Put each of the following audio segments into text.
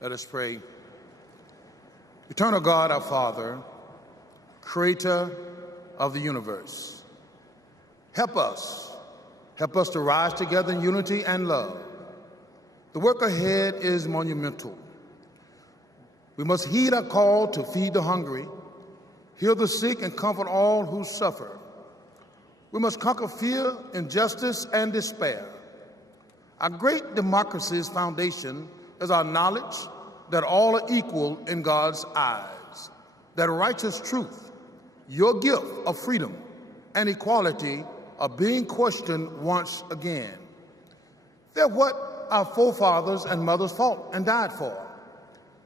Let us pray. Eternal God, our Father, creator of the universe, help us to rise together in unity and love. The work ahead is monumental. We must heed our call to feed the hungry, heal the sick, and comfort all who suffer. We must conquer fear, injustice, and despair. Our great democracy's foundation is our knowledge that all are equal in God's eyes, that righteous truth, your gift of freedom and equality, are being questioned once again. They're what our forefathers and mothers fought and died for.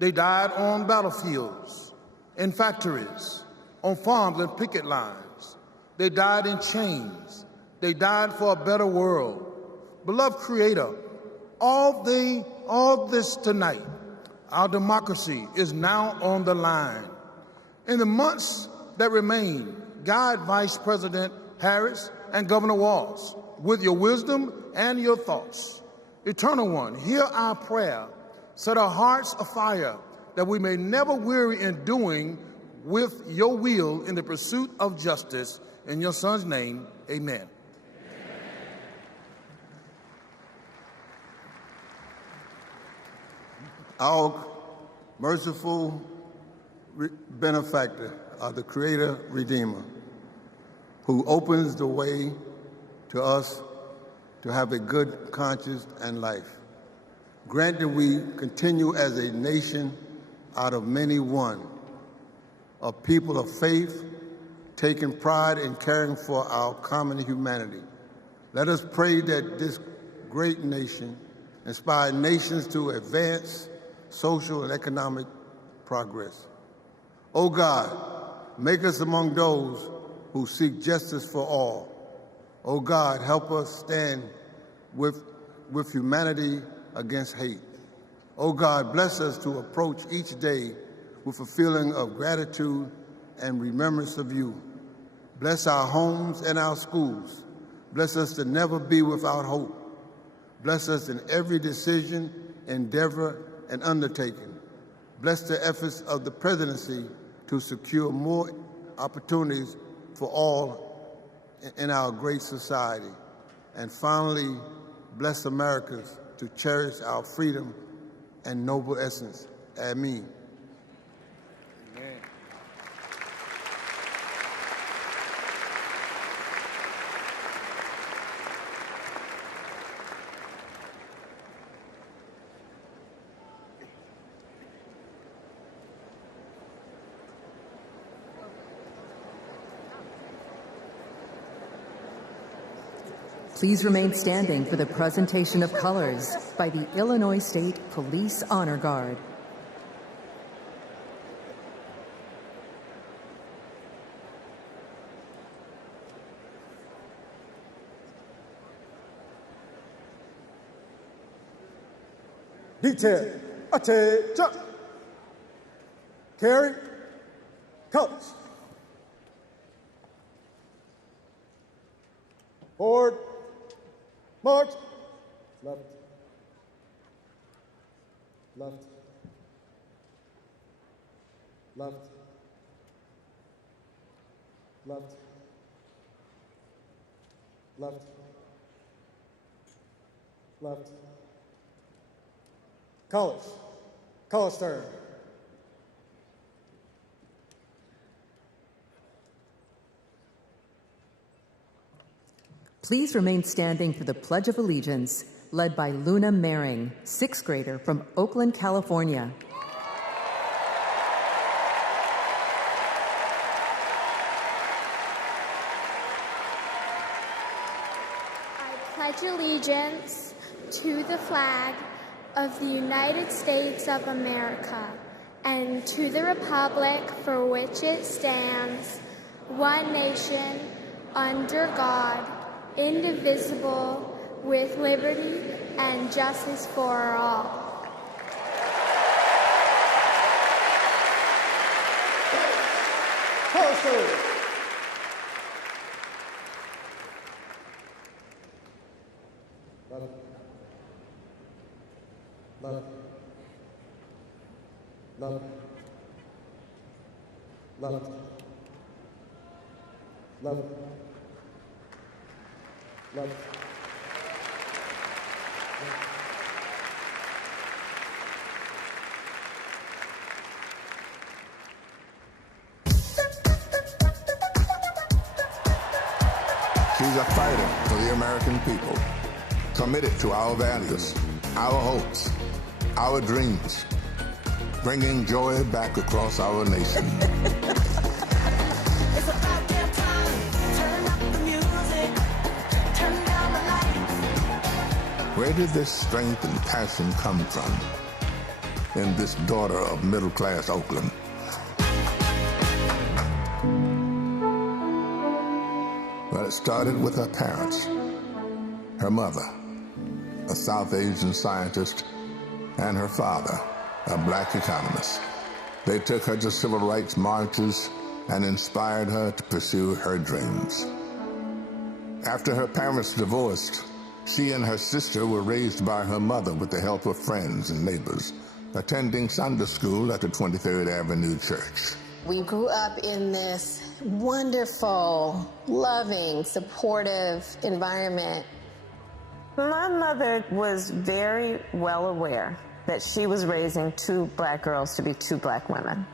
They died on battlefields, in factories, on farms and picket lines. They died in chains. They died for a better world. Beloved Creator, all this tonight, our democracy is now on the line. In the months that remain, guide Vice President Harris and Governor Walz with your wisdom and your thoughts. Eternal One, hear our prayer. Set our hearts afire that we may never weary in doing with your will in the pursuit of justice. In your Son's name, amen. Our merciful benefactor, the Creator Redeemer, who opens the way to us to have a good conscience and life. Grant that we continue as a nation out of many one, a people of faith, taking pride in caring for our common humanity. Let us pray that this great nation inspire nations to advance social and economic progress. O God, make us among those who seek justice for all. O God, help us stand with humanity against hate. O God, bless us to approach each day with a feeling of gratitude and remembrance of you. Bless our homes and our schools. Bless us to never be without hope. Bless us in every decision, endeavor, and undertaking. Bless the efforts of the presidency to secure more opportunities for all in our great society. And finally, bless Americans to cherish our freedom and noble essence. Amen. Amen. Please remain standing for the presentation of colors by the Illinois State Police Honor Guard. Detail, attention. Kerry, colors. Forward, march. Left, left, left, left, left, left. Colors, color turn. Please remain standing for the Pledge of Allegiance, led by Luna Mehring, 6th grader from Oakland, California. I pledge allegiance to the flag of the United States of America and to the republic for which it stands, one nation, under God, indivisible, with liberty and justice for all. Left, left, left, left, left. She's a fighter for the American people, committed to our values, our hopes, our dreams, bringing joy back across our nation. It's about damn time. Turn up the music. Turn down the lights. Where did this strength and passion come from in this daughter of middle-class Oakland? Well, it started with her parents, her mother, a South Asian scientist, and her father, a black economist. They took her to civil rights marches and inspired her to pursue her dreams. After her parents divorced, she and her sister were raised by her mother with the help of friends and neighbors, attending Sunday school at the 23rd Avenue Church. We grew up in this wonderful, loving, supportive environment. My mother was very well aware that she was raising two black girls to be two black women.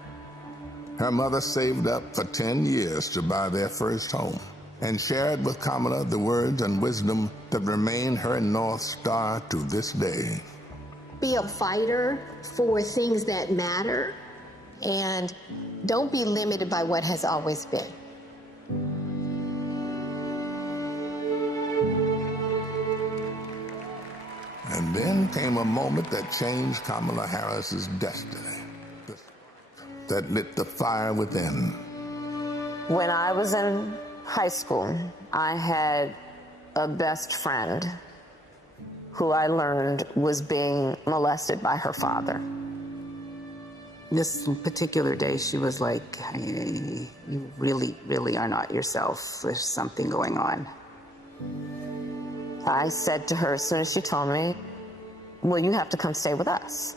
Her mother saved up for 10 years to buy their first home and shared with Kamala the words and wisdom that remain her North Star to this day. Be a fighter for things that matter, and don't be limited by what has always been. And then came a moment that changed Kamala Harris's destiny, that lit the fire within. When I was in high school, I had a best friend who I learned was being molested by her father. This particular day, she was like, hey, you really, really are not yourself. There's something going on. I said to her as soon as she told me, well, you have to come stay with us.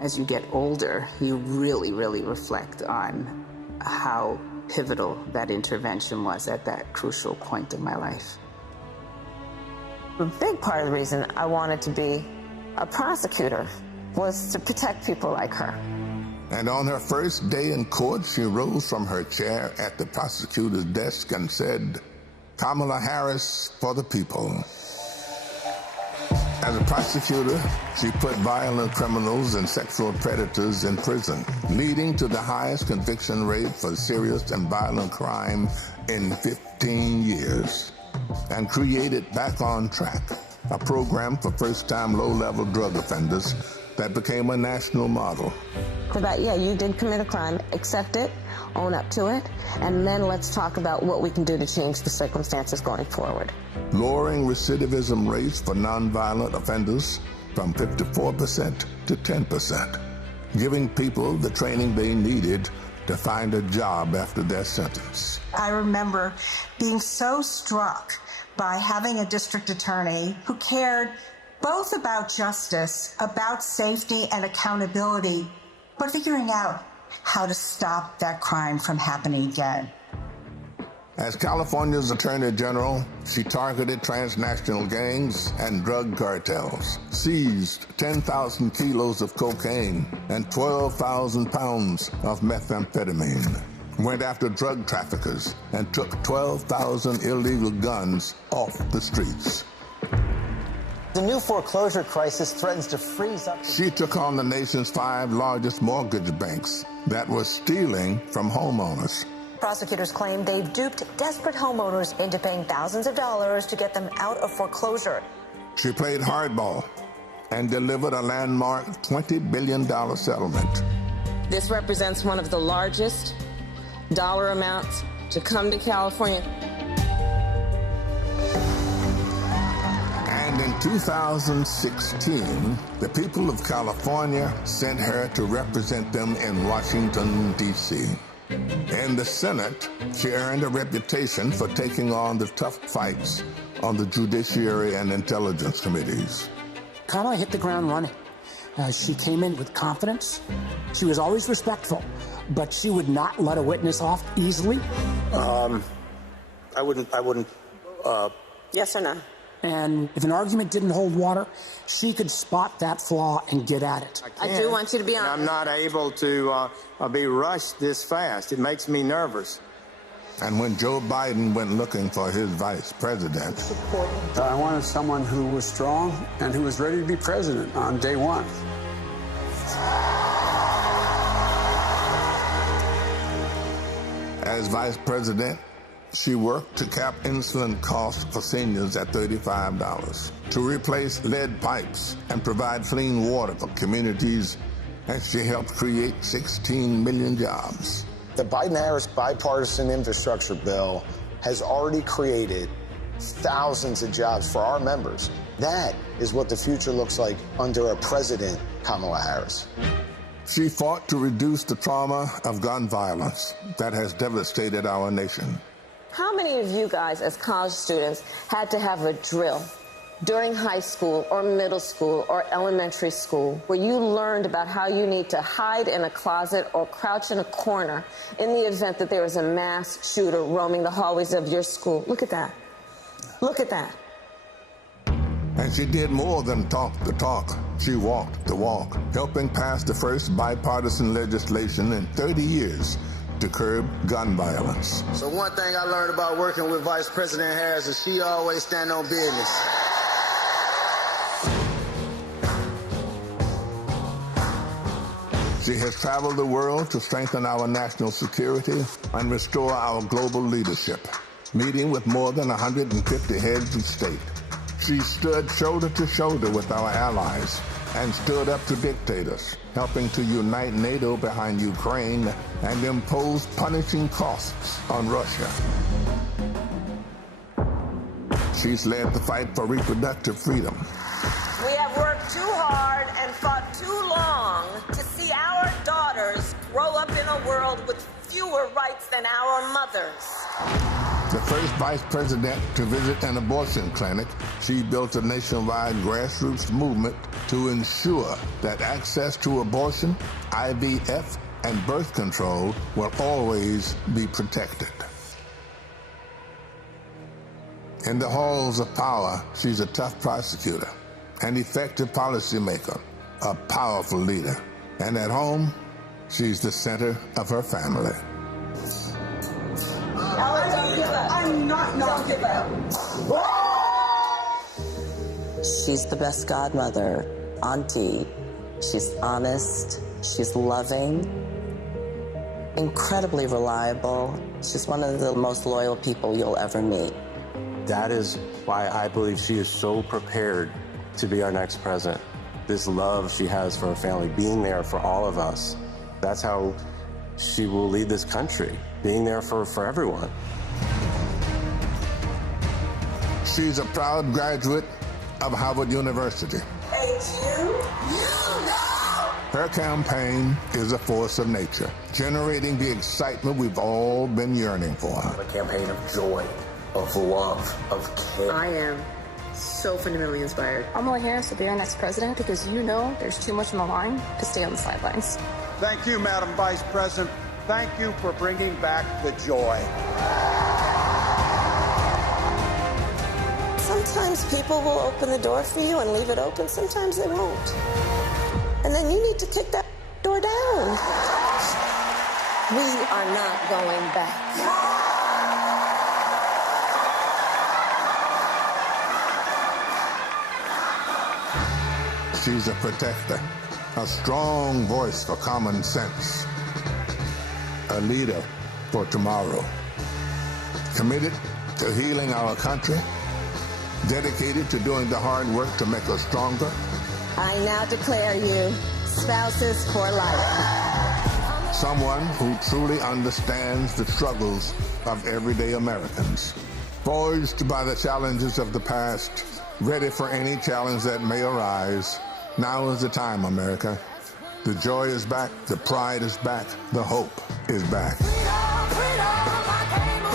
As you get older, you really, really reflect on how pivotal that intervention was at that crucial point in my life. A big part of the reason I wanted to be a prosecutor was to protect people like her. And on her first day in court, she rose from her chair at the prosecutor's desk and said, Kamala Harris for the people. As a prosecutor, she put violent criminals and sexual predators in prison, leading to the highest conviction rate for serious and violent crime in 15 years, and created Back on Track, a program for first-time low-level drug offenders that became a national model. For that, yeah, you did commit a crime, accept it, own up to it, and then let's talk about what we can do to change the circumstances going forward. Lowering recidivism rates for nonviolent offenders from 54% to 10%, giving people the training they needed to find a job after their sentence. I remember being so struck by having a district attorney who cared both about justice, about safety and accountability, but figuring out how to stop that crime from happening again. As California's Attorney General, she targeted transnational gangs and drug cartels, seized 10,000 kilos of cocaine and 12,000 pounds of methamphetamine, went after drug traffickers, and took 12,000 illegal guns off the streets. The new foreclosure crisis threatens to freeze up. She took on the nation's 5 largest mortgage banks that were stealing from homeowners. Prosecutors claim they duped desperate homeowners into paying thousands of dollars to get them out of foreclosure. She played hardball and delivered a landmark $20 billion settlement. This represents one of the largest dollar amounts to come to California. And in 2016, the people of California sent her to represent them in Washington, D.C. In the Senate, she earned a reputation for taking on the tough fights on the Judiciary and Intelligence Committees. Kamala hit the ground running. She came in with confidence. She was always respectful, but she would not let a witness off easily. I wouldn't. Yes or no? And if an argument didn't hold water, she could spot that flaw and get at it. I do want you to be honest. I'm not able to be rushed this fast. It makes me nervous. And when Joe Biden went looking for his vice president, I wanted someone who was strong and who was ready to be president on day one. as vice president, she worked to cap insulin costs for seniors at $35, to replace lead pipes and provide clean water for communities, and she helped create 16 million jobs. The Biden-Harris bipartisan infrastructure bill has already created thousands of jobs for our members. That is what the future looks like under a president, Kamala Harris. She fought to reduce the trauma of gun violence that has devastated our nation. How many of you guys, as college students, had to have a drill during high school or middle school or elementary school where you learned about how you need to hide in a closet or crouch in a corner in the event that there was a mass shooter roaming the hallways of your school? Look at that. Look at that. And she did more than talk the talk. She walked the walk, helping pass the first bipartisan legislation in 30 years to curb gun violence. So one thing I learned about working with Vice President Harris is she always stand on business. She has traveled the world to strengthen our national security and restore our global leadership, meeting with more than 150 heads of state. She stood shoulder to shoulder with our allies and stood up to dictators, helping to unite NATO behind Ukraine and impose punishing costs on Russia. She's led the fight for reproductive freedom. We have worked too hard and fought too long to see our daughters grow up in a world with fewer rights than our mothers. The first vice president to visit an abortion clinic, she built a nationwide grassroots movement to ensure that access to abortion, IVF, and birth control will always be protected. In the halls of power, she's a tough prosecutor, an effective policymaker, a powerful leader. And at home, she's the center of her family. I'm not give up. She's the best godmother, auntie. She's honest, she's loving, incredibly reliable. She's one of the most loyal people you'll ever meet. That is why I believe she is so prepared to be our next president. This love she has for her family, being there for all of us, that's how she will lead this country, being there for everyone. She's a proud graduate of Harvard University. Her campaign is a force of nature, generating the excitement we've all been yearning for. A campaign of joy, of love, of care. I am so fundamentally inspired. Kamala Harris will be our next president because you know there's too much on the line to stay on the sidelines. Thank you, Madam Vice President. Thank you for bringing back the joy. Sometimes people will open the door for you and leave it open. Sometimes they won't. And then you need to kick that door down. We are not going back. She's a protector, a strong voice for common sense, a leader for tomorrow, committed to healing our country, dedicated to doing the hard work to make us stronger. I now declare you spouses for life. Someone who truly understands the struggles of everyday Americans, forged by the challenges of the past, ready for any challenge that may arise. Now is the time, America. The joy is back, the pride is back, the hope is back.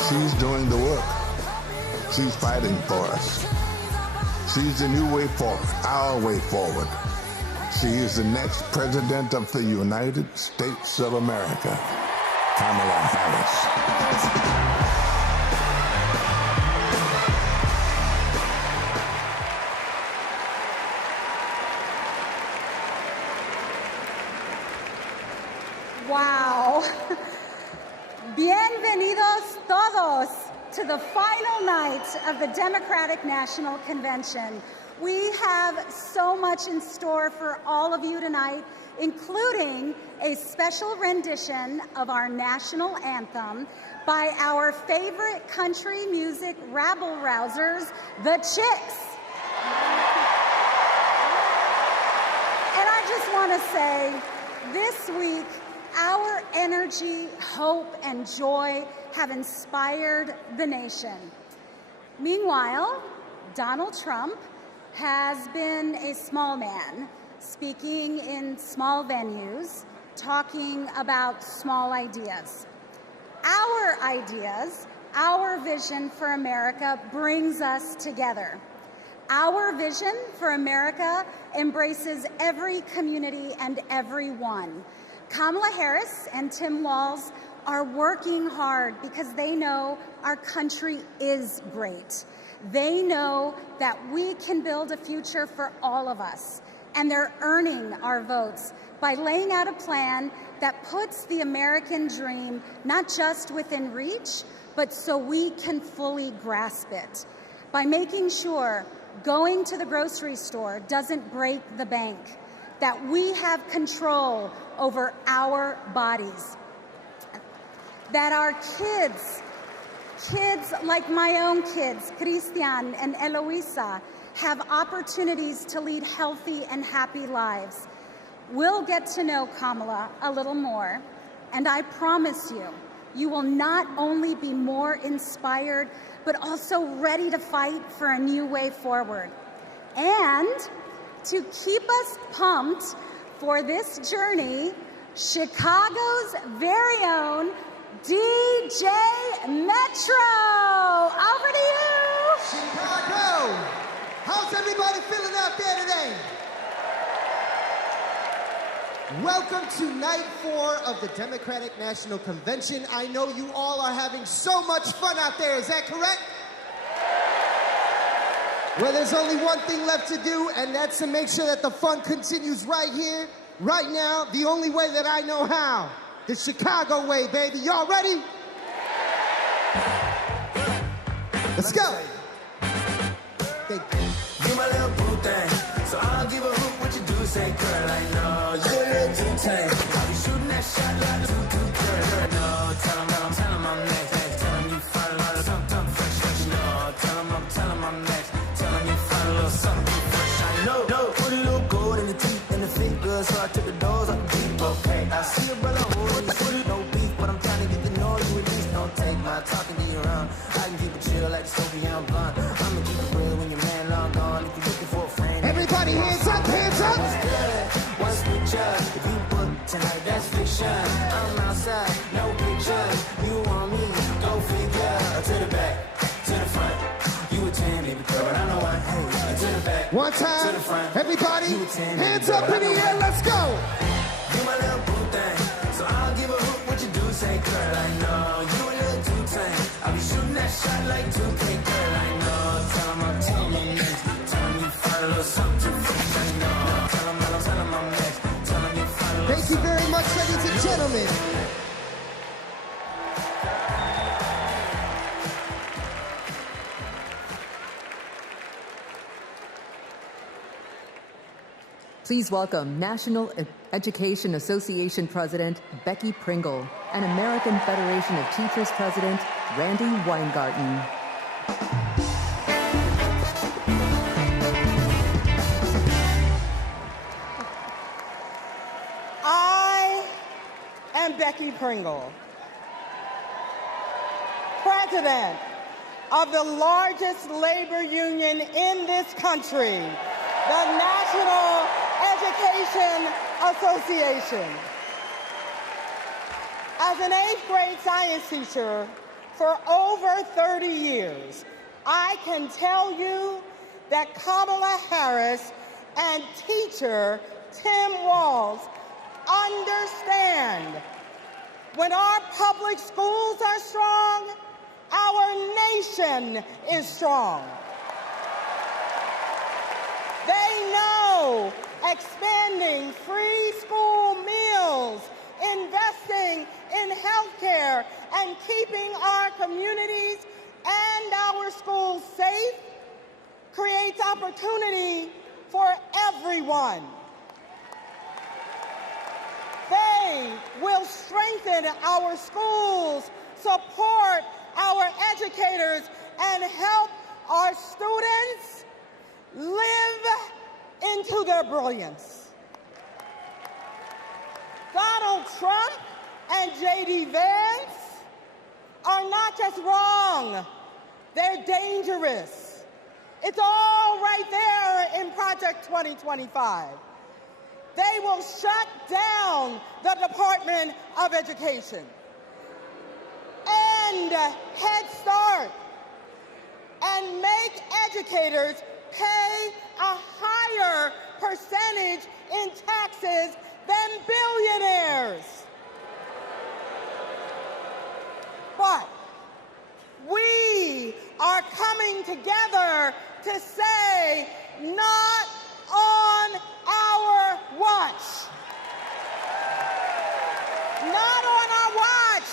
She's doing the work. She's fighting for us. She's the new way forward, our way forward. She is the next President of the United States of America, Kamala Harris. Wow. Bienvenidos todos to the final night of the Democratic National Convention. We have so much in store for all of you tonight, including a special rendition of our national anthem by our favorite country music rabble-rousers, the Chicks. And I just want to say, this week, our energy, hope, and joy have inspired the nation. Meanwhile, Donald Trump has been a small man, speaking in small venues, talking about small ideas. Our ideas, our vision for America brings us together. Our vision for America embraces every community and everyone. Kamala Harris and Tim Walz are working hard because they know our country is great. They know that we can build a future for all of us, and they're earning our votes by laying out a plan that puts the American dream not just within reach, but so we can fully grasp it. By making sure going to the grocery store doesn't break the bank, that we have control over our bodies, that our kids like my own kids, Christian and Eloisa, have opportunities to lead healthy and happy lives. We'll get to know Kamala a little more, and I promise you, you will not only be more inspired, but also ready to fight for a new way forward. And to keep us pumped for this journey, Chicago's very own DJ Metro. Over to you. Chicago, how's everybody feeling out there today? Welcome to night 4 of the Democratic National Convention. I know you all are having so much fun out there, is that correct? Well, there's only one thing left to do, and that's to make sure that the fun continues right here, right now, the only way that I know how. The Chicago way, baby. Y'all ready? Let's go. Thank you. You my little boo thing, so I'll give a hoot what you do. Say, girl, I know you're a little too tame. I'll be shooting that shot like too girl. No, tell him I'm next. Tell him you find a lot of something fresh. No, tell him I'm next. Tell him you find a little something fresh. I know. Put a little gold in the teeth and the feet good, so I took the doors up deep. Okay, I see a brother holding you foot, no beef, but I'm trying to get the noise you at least. Don't take my talking to you around. I can keep it chill like the Soviet blunt. I'ma keep it real when your man long gone. If you're looking for a friend, everybody hands up, hands up. What's picture? If you book tonight, that's fiction. I'm outside, no pictures. You want me? Go figure. To the back, to the front. You a 10, baby girl, but I know why. Hey, to the back, one time, to the front. everybody, 10, hands up in the air, let's go. You my little boo thing, so I'll give a hoot what you do. Say, girl, I know you a little too tame. I'll be shooting that shot like 2K, girl, I know. Tell him I'm next. Tell him you find a little something fresh, I know. Tell him I'm next. Tell him you find a little. Thank you very much, ladies and gentlemen. Please welcome National Education Association President Becky Pringle and American Federation of Teachers President Randy Weingarten. I am Becky Pringle, President of the largest labor union in this country, the National Education Association. As an 8th grade science teacher for over 30 years, I can tell you that Kamala Harris and teacher Tim Walz, understand, when our public schools are strong, our nation is strong. They know expanding free school meals, investing in healthcare, and keeping our communities and our schools safe creates opportunity for everyone. They will strengthen our schools, support our educators, and help our students live into their brilliance. Donald Trump and J.D. Vance are not just wrong, they're dangerous. It's all right there in Project 2025. They will shut down the Department of Education, end Head Start, and make educators pay a higher percentage in taxes than billionaires. But we are coming together to say, not on our watch. Not on our watch.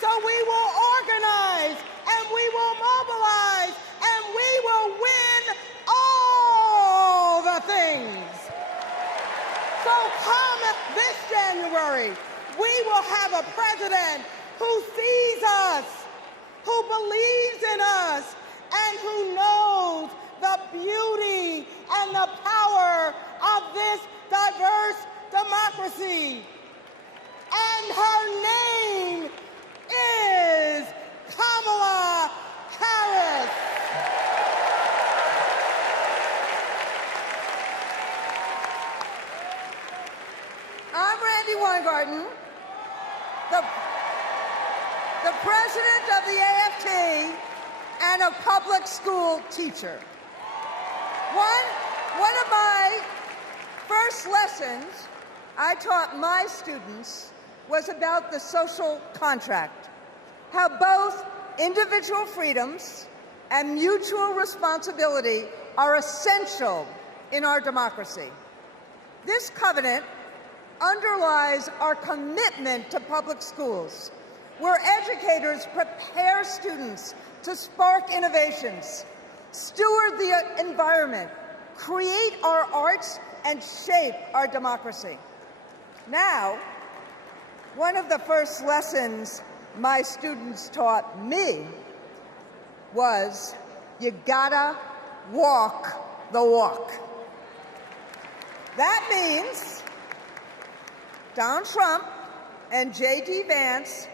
So we will organize, and we will mobilize, and we will win all the things. So come this January, we will have a president who sees us, who believes in us, and who knows the beauty and the power of this diverse democracy. And her name is Kamala Harris. I'm Randy Weingarten, the president of the AFT and a public school teacher. One of my first lessons I taught my students was about the social contract, how both individual freedoms and mutual responsibility are essential in our democracy. This covenant underlies our commitment to public schools, where educators prepare students to spark innovations, steward the environment, create our arts, and shape our democracy. Now, one of the first lessons my students taught me was, you gotta walk the walk. That means Donald Trump and J.D. Vance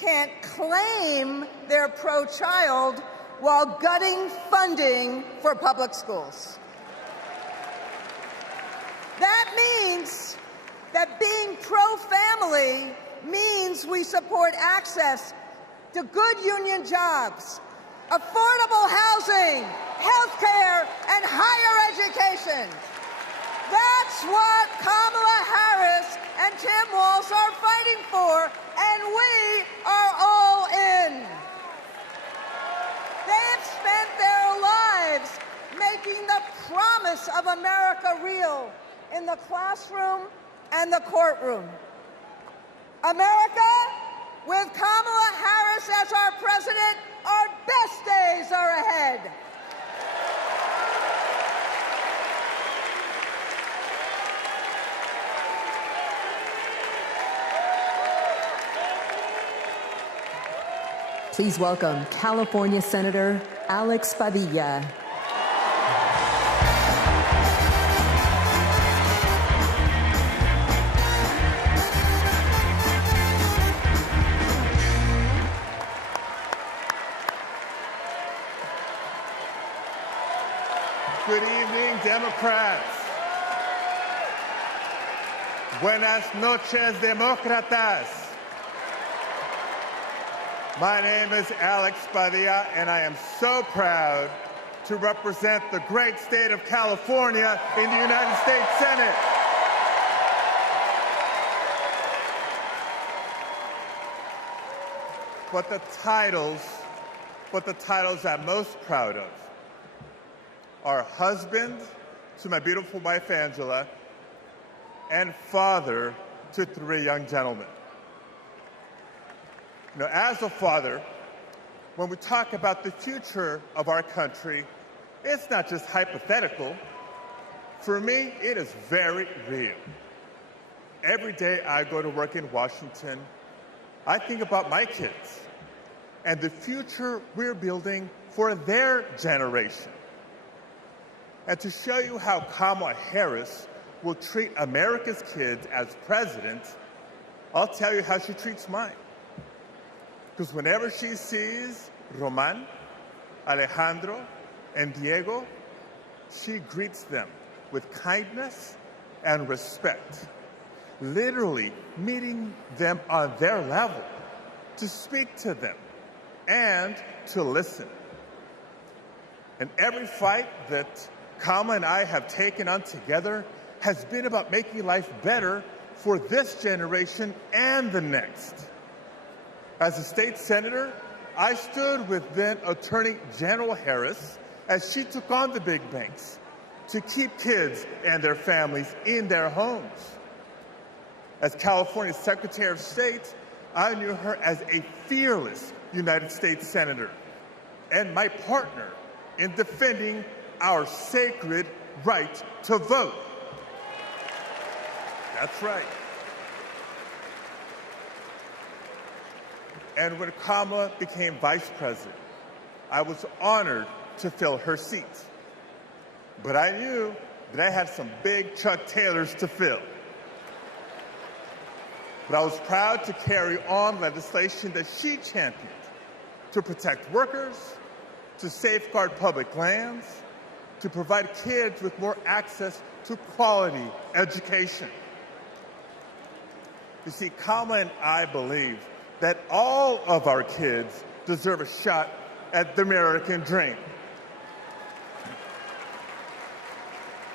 can't claim they're pro-child while gutting funding for public schools. That means that being pro-family means we support access to good union jobs, affordable housing, health care, and higher education. That's what Kamala Harris and Tim Walz are fighting for, and we are all in. They have spent their lives making the promise of America real in the classroom and the courtroom. America, with Kamala Harris as our president, our best days are ahead. Please welcome California Senator Alex Padilla. Good evening, Democrats. Buenas noches, demócratas. My name is Alex Padilla, and I am so proud to represent the great state of California in the United States Senate. But the titles I'm most proud of are husband to my beautiful wife, Angela, and father to 3 young gentlemen. You know, as a father, when we talk about the future of our country, it's not just hypothetical. For me, it is very real. Every day I go to work in Washington, I think about my kids and the future we're building for their generation. And to show you how Kamala Harris will treat America's kids as president, I'll tell you how she treats mine. Because whenever she sees Roman, Alejandro, and Diego, she greets them with kindness and respect, literally meeting them on their level, to speak to them and to listen. And every fight that Kamala and I have taken on together has been about making life better for this generation and the next. As a state senator, I stood with then Attorney General Harris as she took on the big banks to keep kids and their families in their homes. As California's Secretary of State, I knew her as a fearless United States Senator and my partner in defending our sacred right to vote. That's right. And when Kamala became vice president, I was honored to fill her seat. But I knew that I had some big Chuck Taylors to fill. But I was proud to carry on legislation that she championed to protect workers, to safeguard public lands, to provide kids with more access to quality education. You see, Kamala and I believe that all of our kids deserve a shot at the American dream.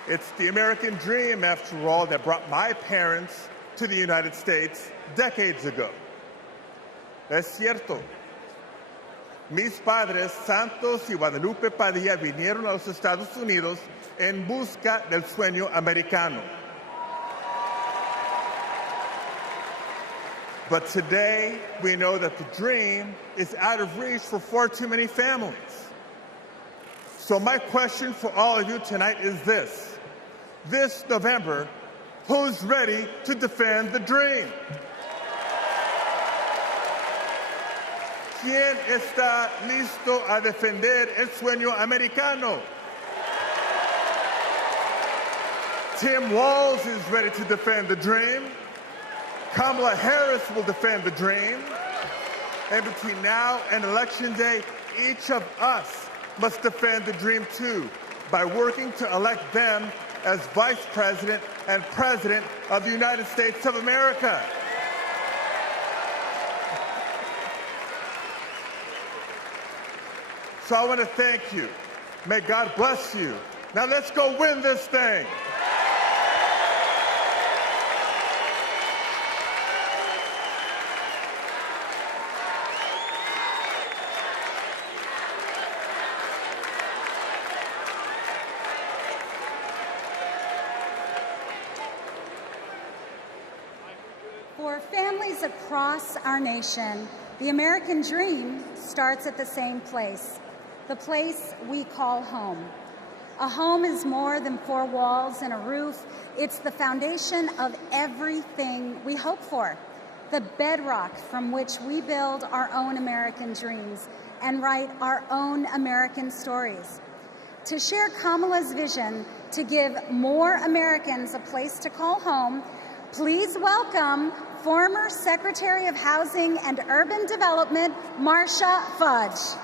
It's the American dream, after all, that brought my parents to the United States decades ago. Es cierto. Mis padres, Santos y Guadalupe Padilla, vinieron a los Estados Unidos en busca del sueño americano. But today, we know that the dream is out of reach for far too many families. So my question for all of you tonight is this. This November, who's ready to defend the dream? ¿Quién está listo a defender el sueño americano? Tim Walz is ready to defend the dream. Kamala Harris will defend the dream. And between now and Election Day, each of us must defend the dream too, by working to elect them as Vice President and President of the United States of America. So I want to thank you. May God bless you. Now let's go win this thing. For families across our nation, the American dream starts at the same place, the place we call home. A home is more than 4 walls and a roof. It's the foundation of everything we hope for, the bedrock from which we build our own American dreams and write our own American stories. To share Kamala's vision to give more Americans a place to call home, please welcome former Secretary of Housing and Urban Development, Marcia Fudge.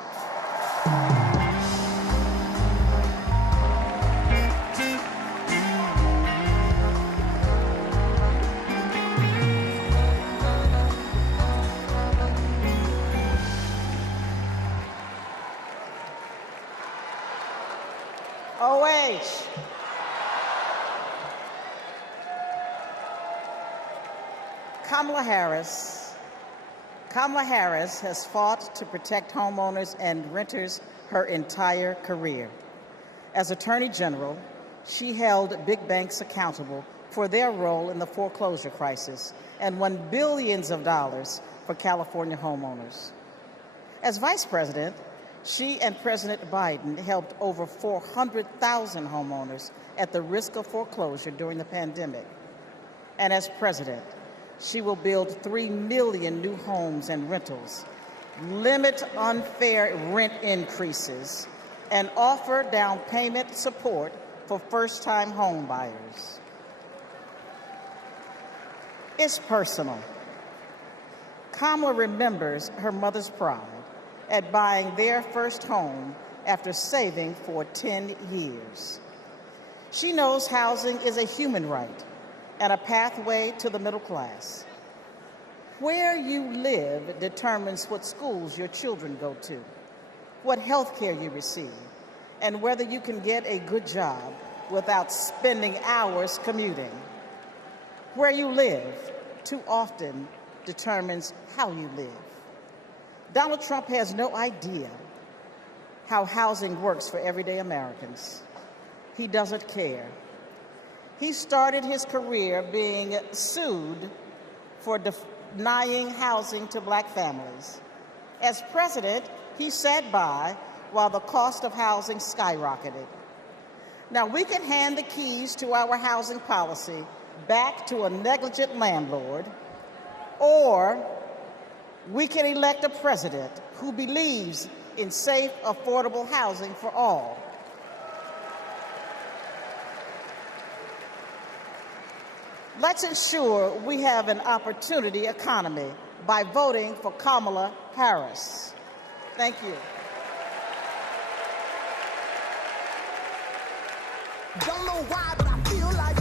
OH. Kamala Harris, Kamala Harris has fought to protect homeowners and renters her entire career. As Attorney General, she held big banks accountable for their role in the foreclosure crisis and won billions of dollars for California homeowners. As Vice President, she and President Biden helped over 400,000 homeowners at the risk of foreclosure during the pandemic. And as President, she will build 3 million new homes and rentals, limit unfair rent increases, and offer down payment support for first-time home buyers. It's personal. Kamala remembers her mother's pride at buying their first home after saving for 10 years. She knows housing is a human right and a pathway to the middle class. Where you live determines what schools your children go to, what health care you receive, and whether you can get a good job without spending hours commuting. Where you live, too often, determines how you live. Donald Trump has no idea how housing works for everyday Americans. He doesn't care. He started his career being sued for denying housing to Black families. As president, he sat by while the cost of housing skyrocketed. Now, we can hand the keys to our housing policy back to a negligent landlord, or we can elect a president who believes in safe, affordable housing for all. Let's ensure we have an opportunity economy by voting for Kamala Harris. Thank you. Don't know why, but I feel like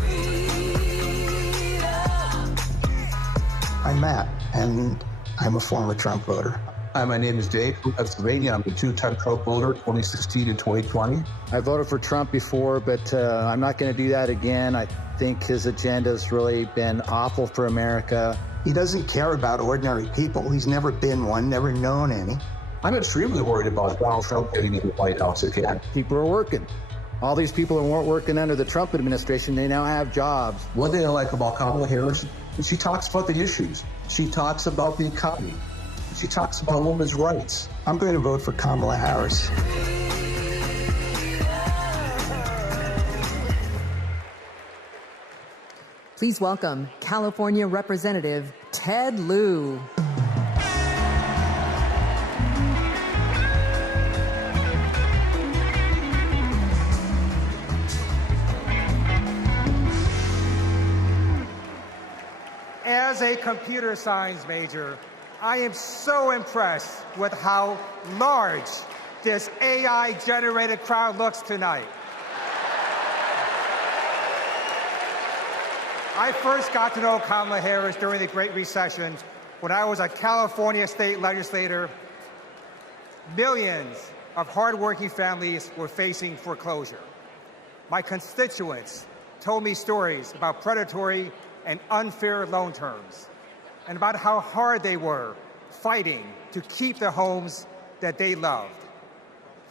I'm Matt, and I'm a former Trump voter. Hi, my name is Dave from Pennsylvania. I'm a two-time Trump voter, 2016 and 2020. I voted for Trump before, but I'm not going to do that again. I think his agenda has really been awful for America. He doesn't care about ordinary people. He's never been one, never known any. I'm extremely worried about Donald Trump getting into the White House again. People are working. All these people who weren't working under the Trump administration, they now have jobs. One thing I like about Kamala Harris, she talks about the issues. She talks about the economy. She talks about women's rights. I'm going to vote for Kamala Harris. Please welcome California Representative Ted Lieu. As a computer science major, I am so impressed with how large this AI-generated crowd looks tonight. I first got to know Kamala Harris during the Great Recession when I was a California state legislator. Millions of hardworking families were facing foreclosure. My constituents told me stories about predatory and unfair loan terms, and about how hard they were fighting to keep the homes that they loved.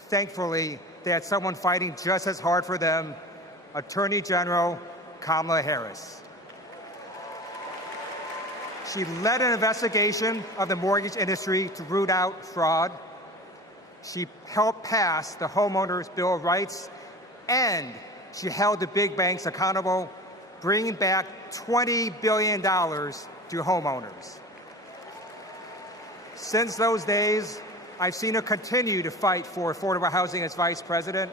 Thankfully, they had someone fighting just as hard for them, Attorney General Kamala Harris. She led an investigation of the mortgage industry to root out fraud. She helped pass the Homeowners Bill of Rights, and she held the big banks accountable, bringing back $20 billion to homeowners. Since those days, I've seen her continue to fight for affordable housing as vice president.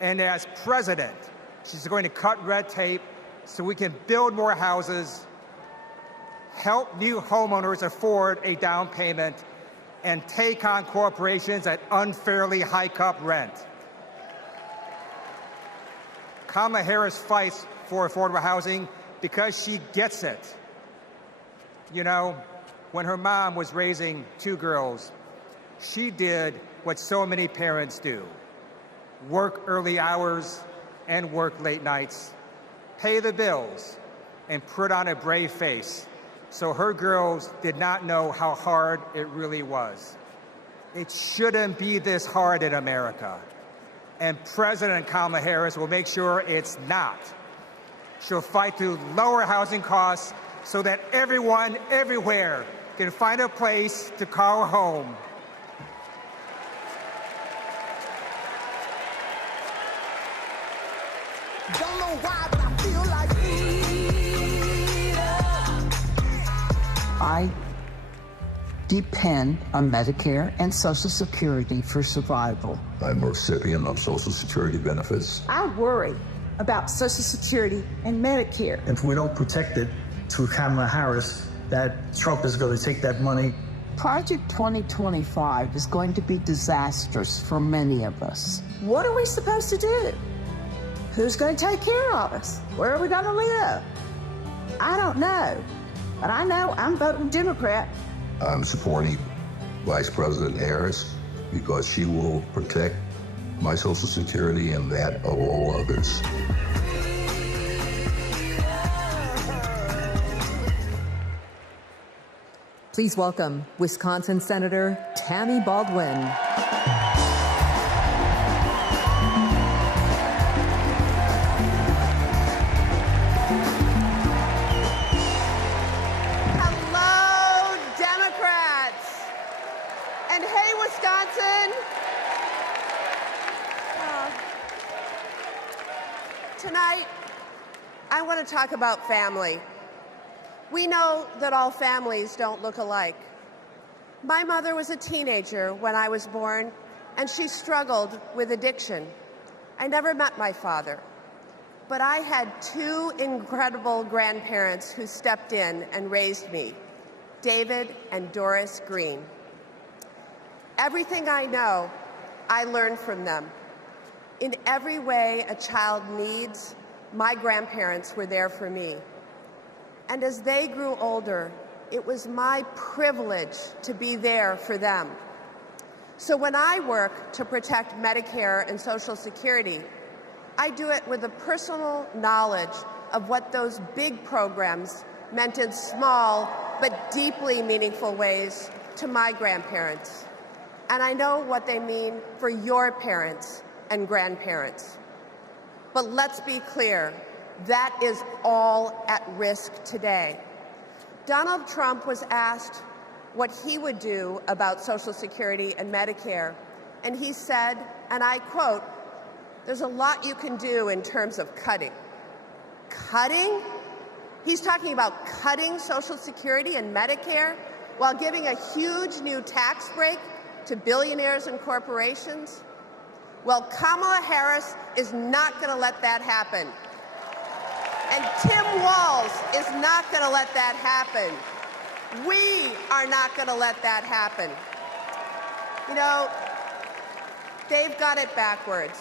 And as president, she's going to cut red tape so we can build more houses, help new homeowners afford a down payment, and take on corporations that unfairly hike up rent. Kamala Harris fights for affordable housing because she gets it. You know, when her mom was raising 2 girls, she did what so many parents do: work early hours and work late nights, pay the bills, and put on a brave face so her girls did not know how hard it really was. It shouldn't be this hard in America, and President Kamala Harris will make sure it's not. She'll fight to lower housing costs so that everyone, everywhere, can find a place to call home. Don't know why, but I feel like I depend on Medicare and Social Security for survival. I'm a recipient of Social Security benefits. I worry about Social Security and Medicare. If we don't protect it through Kamala Harris, that Trump is going to take that money. Project 2025 is going to be disastrous for many of us. What are we supposed to do? Who's going to take care of us? Where are we going to live? I don't know, but I know I'm voting Democrat. I'm supporting Vice President Harris because she will protect my Social Security and that of all others. Please welcome Wisconsin Senator Tammy Baldwin. Tonight, I want to talk about family. We know that all families don't look alike. My mother was a teenager when I was born, and she struggled with addiction. I never met my father, but I had two incredible grandparents who stepped in and raised me, David and Doris Green. Everything I know, I learned from them. In every way a child needs, my grandparents were there for me. And as they grew older, it was my privilege to be there for them. So when I work to protect Medicare and Social Security, I do it with a personal knowledge of what those big programs meant in small but deeply meaningful ways to my grandparents. And I know what they mean for your parents and grandparents. But let's be clear, that is all at risk today. Donald Trump was asked what he would do about Social Security and Medicare, and he said, and I quote, "There's a lot you can do in terms of cutting." Cutting? He's talking about cutting Social Security and Medicare while giving a huge new tax break to billionaires and corporations? Well, Kamala Harris is not going to let that happen. And Tim Walz is not going to let that happen. We are not going to let that happen. You know, they've got it backwards.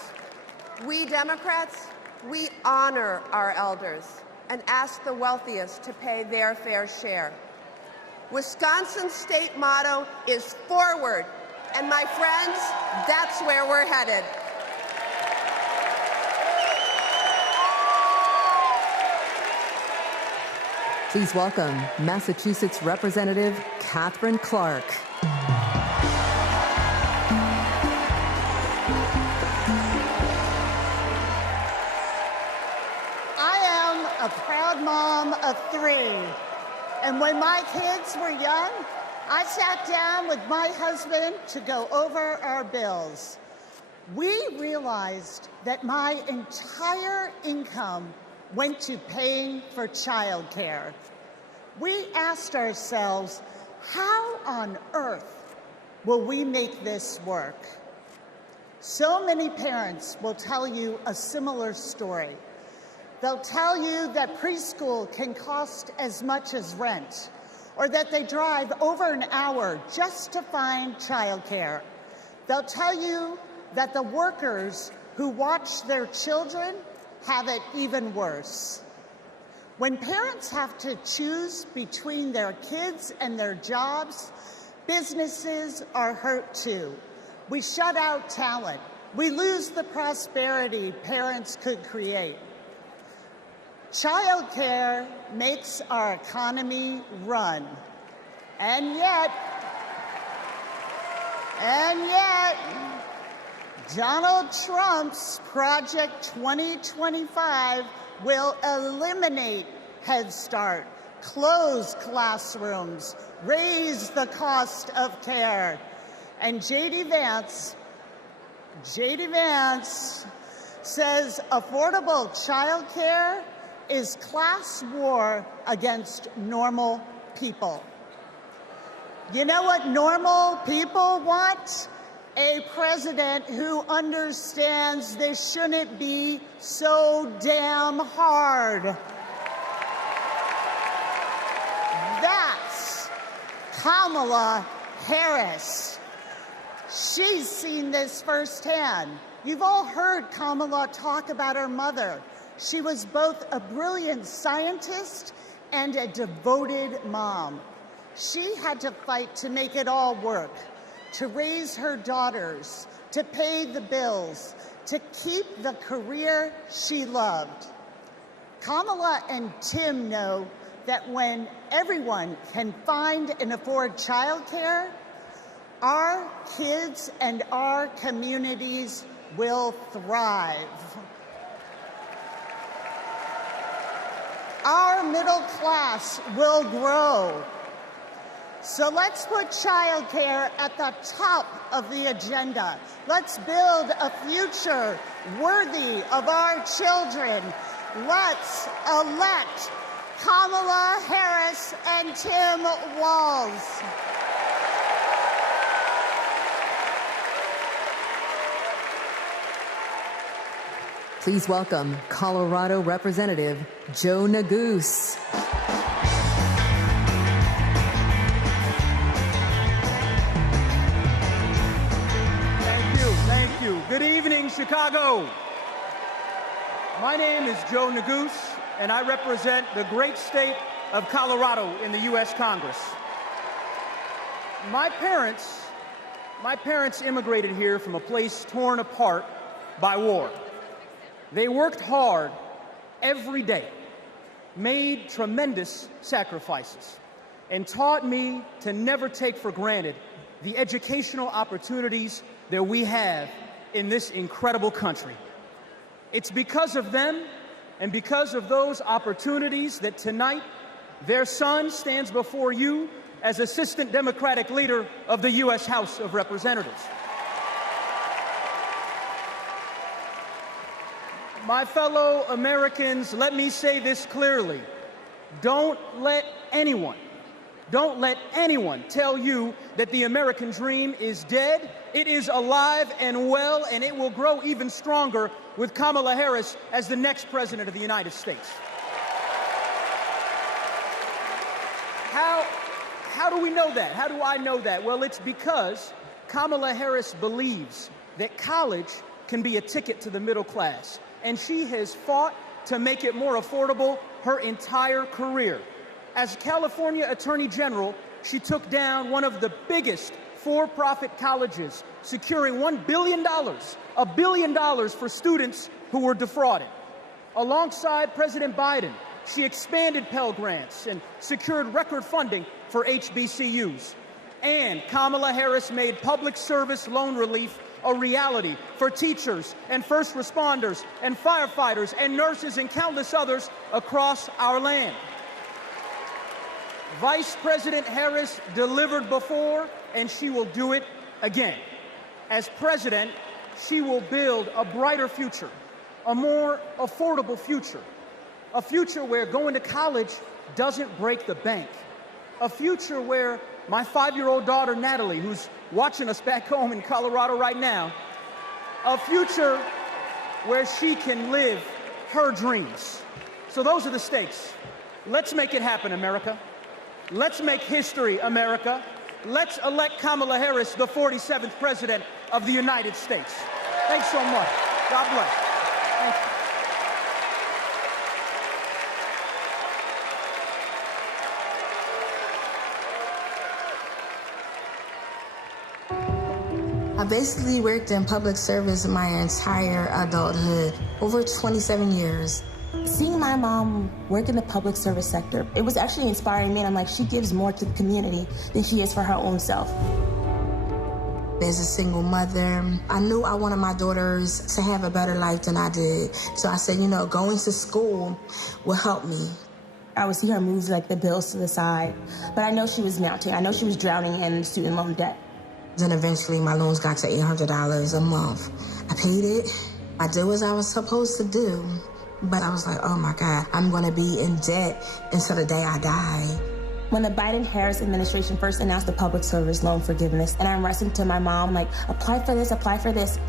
We Democrats, we honor our elders and ask the wealthiest to pay their fair share. Wisconsin's state motto is forward. And my friends, that's where we're headed. Please welcome Massachusetts Representative Catherine Clark. I am a proud mom of 3. And when my kids were young, I sat down with my husband to go over our bills. We realized that my entire income went to paying for childcare. We asked ourselves, how on earth will we make this work? So many parents will tell you a similar story. They'll tell you that preschool can cost as much as rent, or that they drive over an hour just to find childcare. They'll tell you that the workers who watch their children have it even worse. When parents have to choose between their kids and their jobs, businesses are hurt too. We shut out talent. We lose the prosperity parents could create. Childcare makes our economy run. And yet, Donald Trump's Project 2025 will eliminate Head Start, close classrooms, raise the cost of care. And J.D. Vance says affordable childcare is class war against normal people. You know what normal people want? A president who understands this shouldn't be so damn hard. That's Kamala Harris. She's seen this firsthand. You've all heard Kamala talk about her mother. She was both a brilliant scientist and a devoted mom. She had to fight to make it all work, to raise her daughters, to pay the bills, to keep the career she loved. Kamala and Tim know that when everyone can find and afford childcare, our kids and our communities will thrive. Our middle class will grow. So let's put childcare at the top of the agenda. Let's build a future worthy of our children. Let's elect Kamala Harris and Tim Walz. Please welcome Colorado Representative Joe Neguse. Thank you. Good evening, Chicago. My name is Joe Neguse, and I represent the great state of Colorado in the U.S. Congress. My parents immigrated here from a place torn apart by war. They worked hard every day, made tremendous sacrifices, and taught me to never take for granted the educational opportunities that we have in this incredible country. It's because of them and because of those opportunities that tonight their son stands before you as Assistant Democratic Leader of the U.S. House of Representatives. My fellow Americans, let me say this clearly. Don't let anyone tell you that the American dream is dead. It is alive and well, and it will grow even stronger with Kamala Harris as the next president of the United States. How do we know that? How do I know that? Well, it's because Kamala Harris believes that college can be a ticket to the middle class, and she has fought to make it more affordable her entire career. As California Attorney General, she took down one of the biggest for-profit colleges, securing $1 billion for students who were defrauded. Alongside President Biden, she expanded Pell Grants and secured record funding for HBCUs. And Kamala Harris made public service loan relief a reality for teachers and first responders and firefighters and nurses and countless others across our land. Vice President Harris delivered before, and she will do it again. As president, she will build a brighter future, a more affordable future, a future where going to college doesn't break the bank, a future where my 5-year-old daughter, Natalie, who's watching us back home in Colorado right now, a future where she can live her dreams. So those are the stakes. Let's make it happen, America. Let's make history, America. Let's elect Kamala Harris, the 47th President of the United States. Thanks so much. God bless. Thank you. I basically worked in public service my entire adulthood, over 27 years. Seeing my mom work in the public service sector, it was actually inspiring me, and I'm like, she gives more to the community than she is for her own self. As a single mother, I knew I wanted my daughters to have a better life than I did. So I said, you know, going to school will help me. I would see her move like the bills to the side, but I know she was mounting. I know she was drowning in student loan debt. Then eventually my loans got to $800 a month. I paid it. I did what I was supposed to do. But I was like, oh my God, I'm gonna be in debt until the day I die. When the Biden-Harris administration first announced the public service loan forgiveness, and I'm rushing to my mom, like, apply for this, apply for this.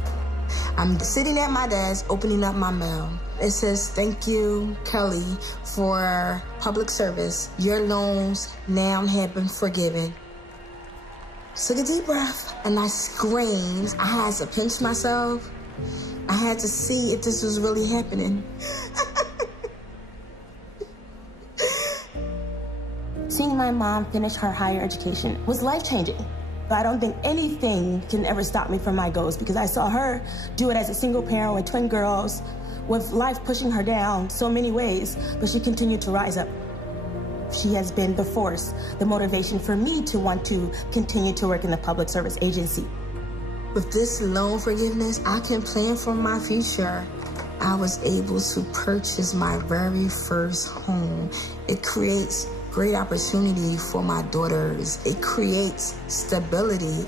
I'm sitting at my desk, opening up my mail. It says, thank you, Kelly, for public service. Your loans now have been forgiven. Took a deep breath, and I screamed. I had to pinch myself. I had to see if this was really happening. Seeing my mom finish her higher education was life-changing. I don't think anything can ever stop me from my goals, because I saw her do it as a single parent with twin girls, with life pushing her down so many ways, but she continued to rise up. She has been the force, the motivation for me to want to continue to work in the public service agency. With this loan forgiveness, I can plan for my future. I was able to purchase my very first home. It creates great opportunity for my daughters. It creates stability.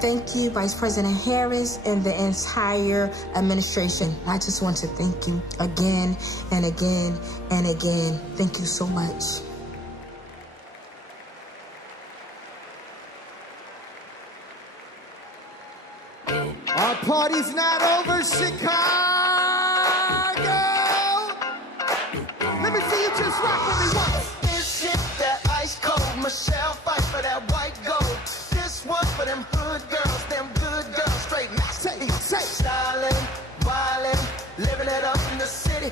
Thank you, Vice President Harris and the entire administration. I just want to thank you again and again and again. Thank you so much. Our party's not over, Chicago! Let me see you just rock with me once. This shit, that ice cold. Michelle fight for that white gold. This one for them hood girls, them good girls, straight nasty. Styling, wildin', living it up in the city.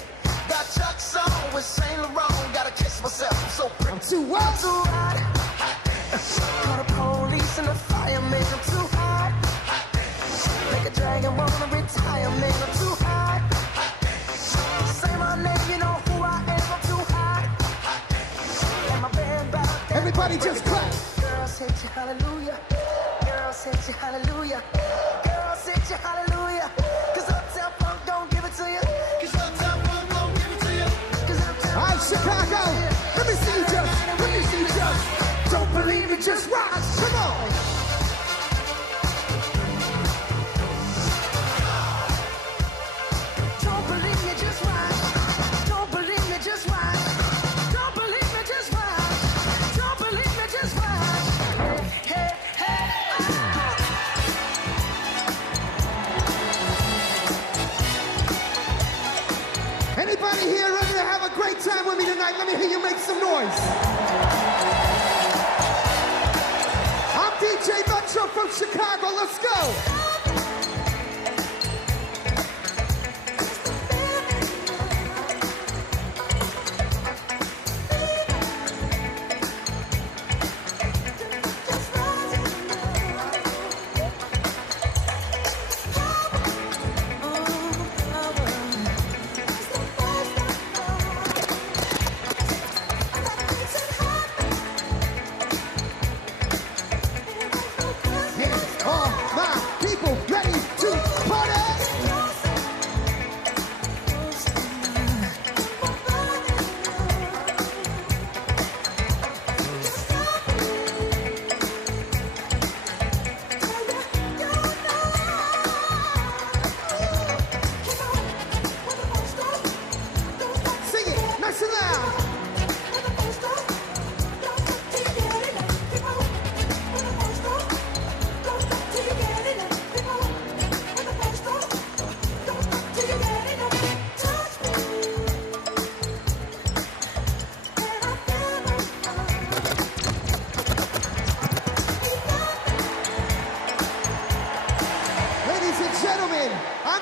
Got Chuck's on with Saint Laurent. Gotta kiss myself, I'm so pretty. I'm too what? I'm too hot. Call the police and the fireman, I'm too hot. Make a dragon wanna retire, man, I'm too hot. Say my name, you know who I am, I'm too hot. And my band back there. Everybody just clap. Girls hit you, hallelujah. Girls hit you, hallelujah. Girls hit you, hallelujah. Cause Uptown Funk don't give it to you. Cause Uptown Funk don't give it to you. All right, Chicago, let me see you just. Let me see you just. Don't believe it, just rock. Come on. Don't believe me, just rock. Don't believe me, just rock. Don't believe me, just rock. Don't believe me, just rock. Hey, hey, Anybody here ready to have a great time with me tonight? Let me hear you make some noise. I'm DJ Metro from Chicago. Let's go.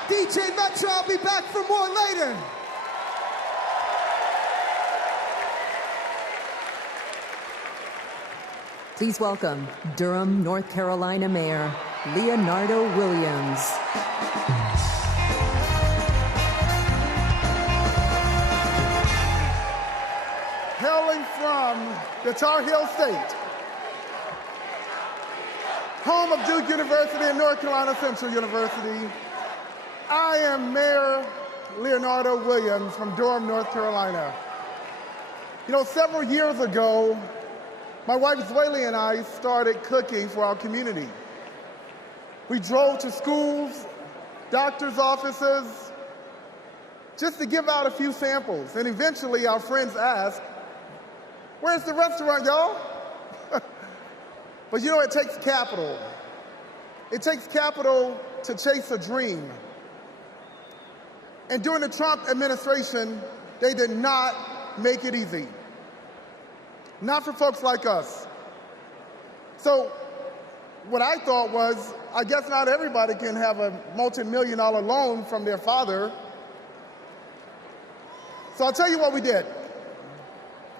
DJ Metro, I'll be back for more later. Please welcome Durham, North Carolina Mayor Leonardo Williams. hailing from the Tar Heel State, home of Duke University and North Carolina Central University, I am Mayor Leonardo Williams from Durham, North Carolina. You know, several years ago, my wife Zweli and I started cooking for our community. We drove to schools, doctor's offices, just to give out a few samples. And eventually our friends asked, "Where's the restaurant, y'all?" But you know, it takes capital. It takes capital to chase a dream. And during the Trump administration, they did not make it easy. Not for folks like us. So what I thought was, I guess not everybody can have a multi-million-dollar loan from their father. So I'll tell you what we did.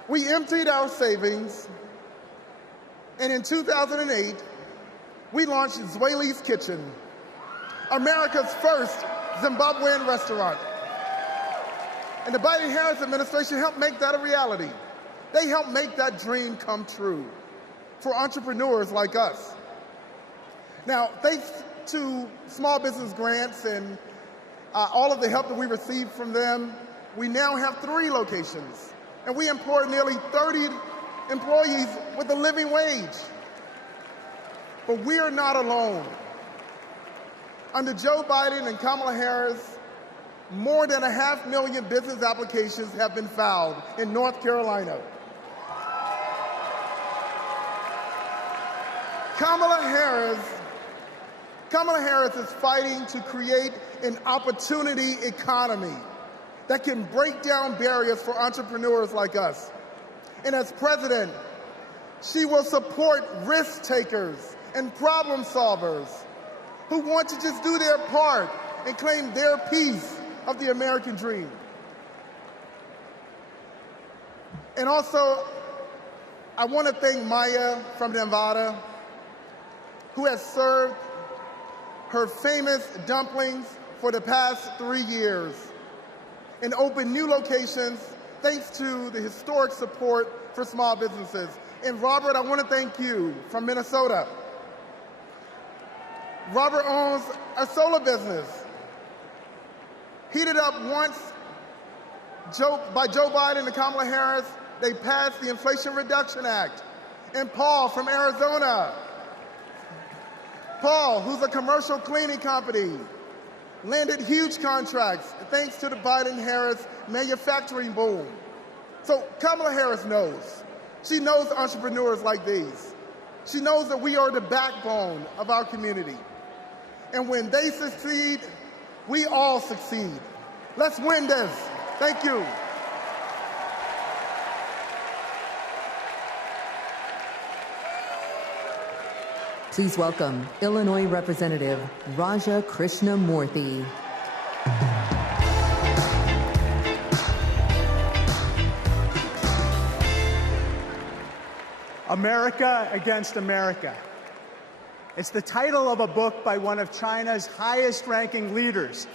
We emptied our savings, and in 2008, we launched Zweli's Kitchen, America's first Zimbabwean restaurant. And the Biden-Harris administration helped make that a reality. They helped make that dream come true for entrepreneurs like us. Now, thanks to small business grants and all of the help that we received from them, we now have 3 locations, and we employ nearly 30 employees with a living wage. But we are not alone. Under Joe Biden and Kamala Harris, more than 500,000 business applications have been filed in North Carolina. Kamala Harris is fighting to create an opportunity economy that can break down barriers for entrepreneurs like us. And as president, she will support risk takers and problem solvers who want to just do their part and claim their piece of the American dream. And also, I want to thank Maya from Nevada, who has served her famous dumplings for the past 3 years and opened new locations thanks to the historic support for small businesses. And Robert, I want to thank you from Minnesota. Robert owns a solar business, heated up once by Joe Biden and Kamala Harris. They passed the Inflation Reduction Act. And Paul from Arizona. Paul, who's a commercial cleaning company, landed huge contracts thanks to the Biden-Harris manufacturing boom. So Kamala Harris knows. She knows entrepreneurs like these. She knows that we are the backbone of our community. And when they succeed, we all succeed. Let's win this. Thank you. Please welcome Illinois Representative Raja Krishnamurthy. America Against America. It's the title of a book by one of China's highest-ranking leaders,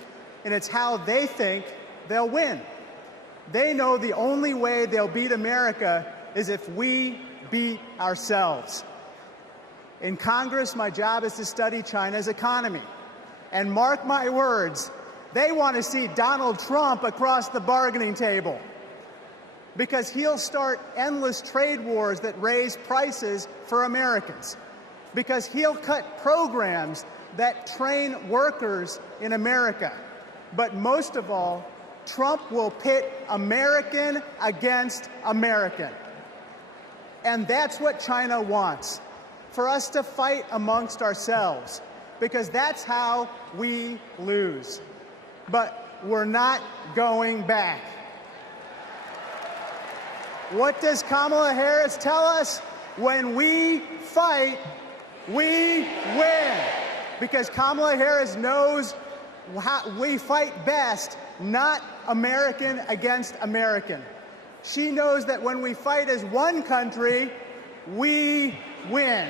and it's how they think they'll win. They know the only way they'll beat America is if we beat ourselves. In Congress, my job is to study China's economy. And mark my words, they want to see Donald Trump across the bargaining table, because he'll start endless trade wars that raise prices for Americans, because he'll cut programs that train workers in America. But most of all, Trump will pit American against American. And that's what China wants, for us to fight amongst ourselves, because that's how we lose. But we're not going back. What does Kamala Harris tell us? When we fight, we win. Because Kamala Harris knows how we fight best, not American against American. She knows that when we fight as one country, we win.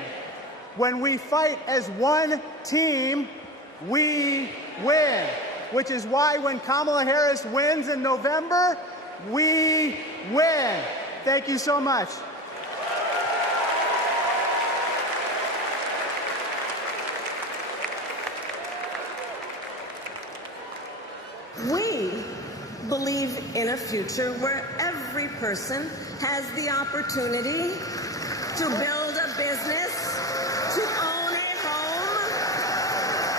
When we fight as one team, we win. Which is why when Kamala Harris wins in November, we win. Thank Thank you so much. We believe in a future where every person has the opportunity to build a business, to own a home,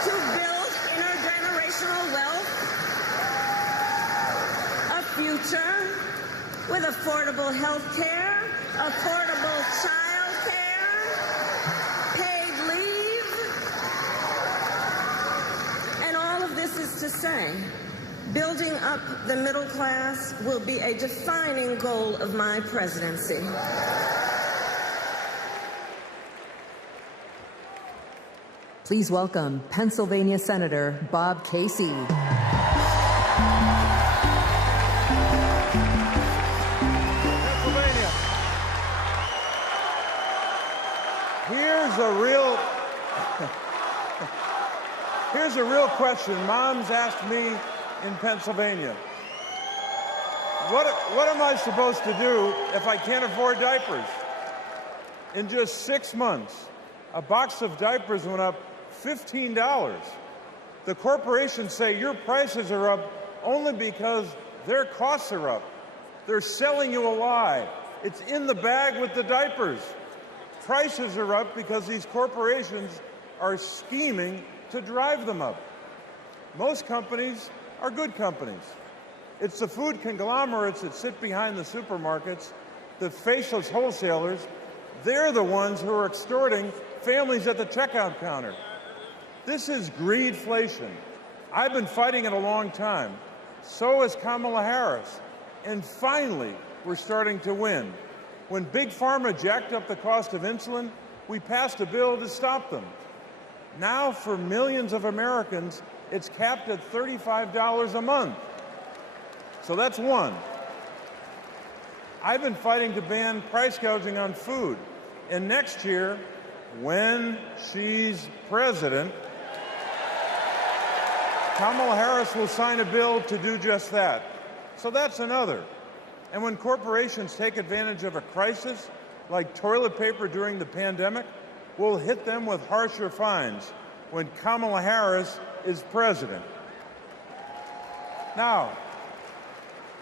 to build intergenerational wealth, a future with affordable health care, affordable child care, paid leave, and all of this is to say, building up the middle class will be a defining goal of my presidency. Please welcome Pennsylvania Senator Bob Casey. Pennsylvania. Here's a real question. Mom's asked me in Pennsylvania, what am I supposed to do if I can't afford diapers? In just 6 months, a box of diapers went up $15. The corporations say your prices are up only because their costs are up. They're selling you a lie. It's in the bag with the diapers. Prices are up because these corporations are scheming to drive them up. Most companies are good companies. It's the food conglomerates that sit behind the supermarkets, the faceless wholesalers. They're the ones who are extorting families at the checkout counter. This is greedflation. I've been fighting it a long time. So has Kamala Harris. And finally, we're starting to win. When Big Pharma jacked up the cost of insulin, we passed a bill to stop them. Now, for millions of Americans, it's capped at $35 a month. So that's one. I've been fighting to ban price gouging on food. And next year, when she's president, Kamala Harris will sign a bill to do just that. So that's another. And when corporations take advantage of a crisis, like toilet paper during the pandemic, we'll hit them with harsher fines when Kamala Harris is president. Now,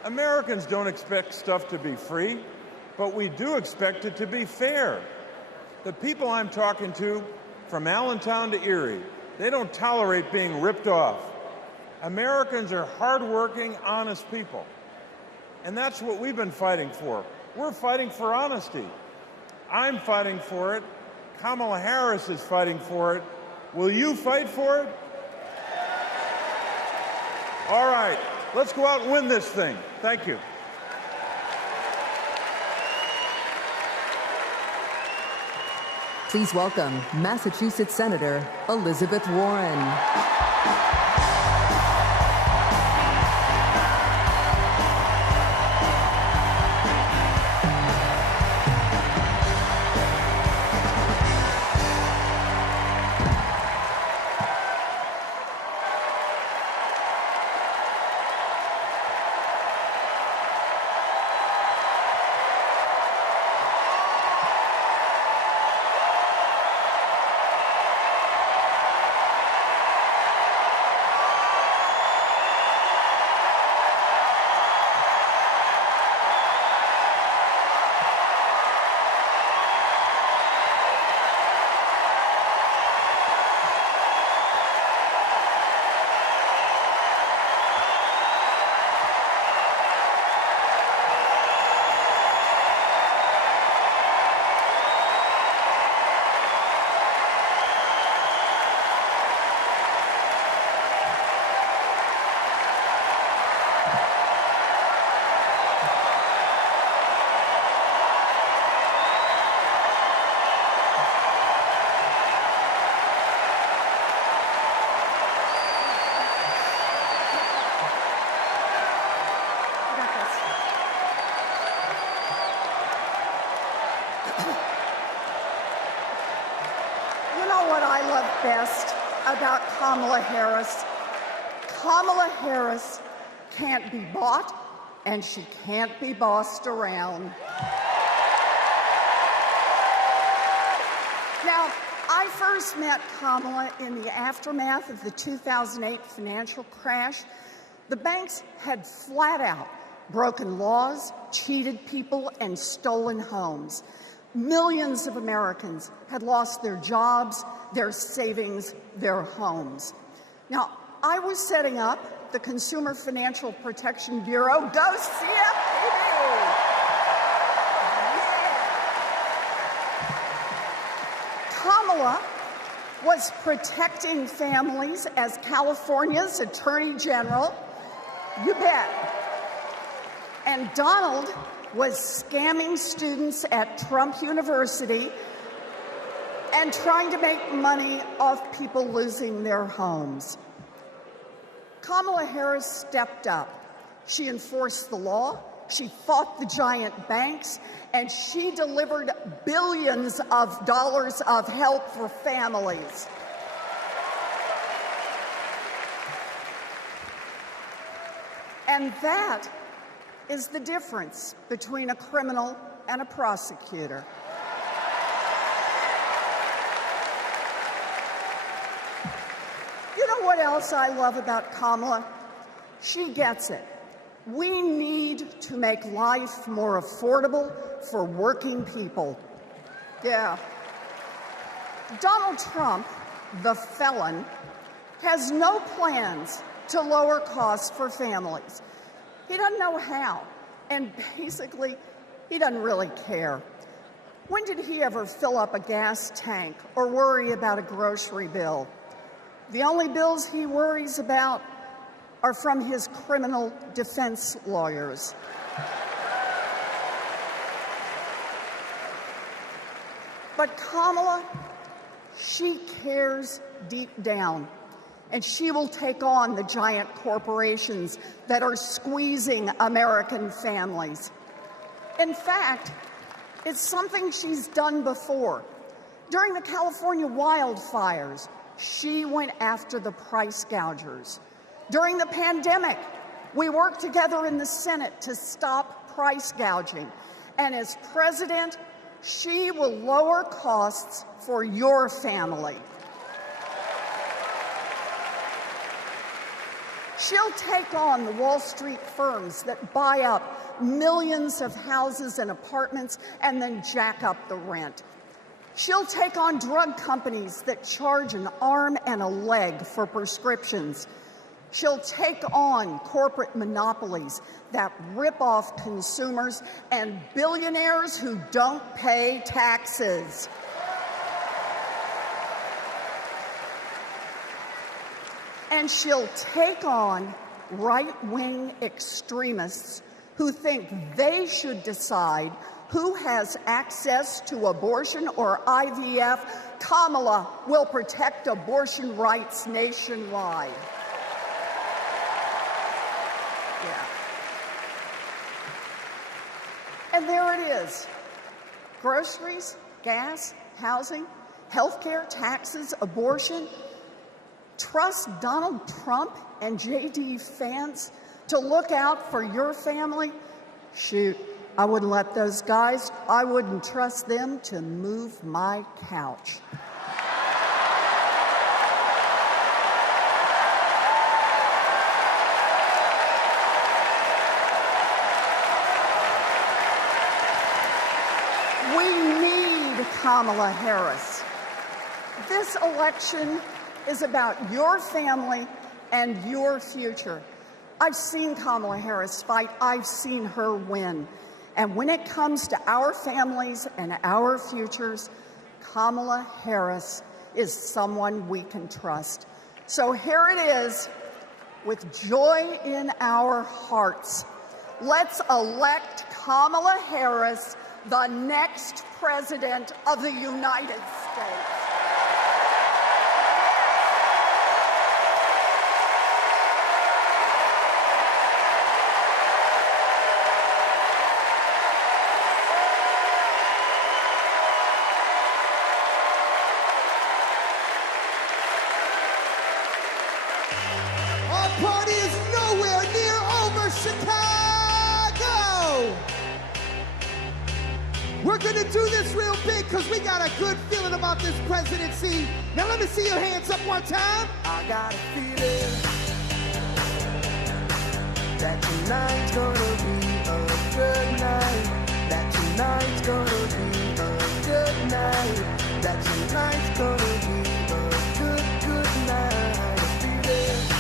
Americans don't expect stuff to be free, but we do expect it to be fair. The people I'm talking to, from Allentown to Erie, they don't tolerate being ripped off. Americans are hardworking, honest people. And that's what we've been fighting for. We're fighting for honesty. I'm fighting for it. Kamala Harris is fighting for it. Will you fight for it? All right, let's go out and win this thing. Thank you. Please welcome Massachusetts Senator Elizabeth Warren. Best about Kamala Harris. Kamala Harris can't be bought and she can't be bossed around. Now, I first met Kamala in the aftermath of the 2008 financial crash. The banks had flat out broken laws, cheated people, and stolen homes. Millions of Americans had lost their jobs, their savings, their homes. Now, I was setting up the Consumer Financial Protection Bureau. Go CFPB! Kamala was protecting families as California's Attorney General. You bet. And Donald was scamming students at Trump University and trying to make money off people losing their homes. Kamala Harris stepped up. She enforced the law, she fought the giant banks, and she delivered billions of dollars of help for families. And that is the difference between a criminal and a prosecutor. You know what else I love about Kamala? She gets it. We need to make life more affordable for working people. Yeah. Donald Trump, the felon, has no plans to lower costs for families. He doesn't know how, and basically, he doesn't really care. When did he ever fill up a gas tank or worry about a grocery bill? The only bills he worries about are from his criminal defense lawyers. But Kamala, she cares deep down. And she will take on the giant corporations that are squeezing American families. In fact, it's something she's done before. During the California wildfires, she went after the price gougers. During the pandemic, we worked together in the Senate to stop price gouging. And as president, she will lower costs for your family. She'll take on the Wall Street firms that buy up millions of houses and apartments and then jack up the rent. She'll take on drug companies that charge an arm and a leg for prescriptions. She'll take on corporate monopolies that rip off consumers and billionaires who don't pay taxes. And she'll take on right-wing extremists who think they should decide who has access to abortion or IVF. Kamala will protect abortion rights nationwide. Yeah. And there it is. Groceries, gas, housing, healthcare, taxes, abortion. Trust Donald Trump and J.D. Vance to look out for your family? Shoot, I wouldn't let those guys, I wouldn't trust them to move my couch. We need Kamala Harris. This election is about your family and your future. I've seen Kamala Harris fight. I've seen her win. And when it comes to our families and our futures, Kamala Harris is someone we can trust. So here it is, with joy in our hearts. Let's elect Kamala Harris, the next president of the United States. We're gonna do this real big because we got a good feeling about this presidency. Now let me see your hands up one time. I got a feeling that tonight's gonna be a good night. That tonight's gonna be a good night. That tonight's gonna be a good night. A feeling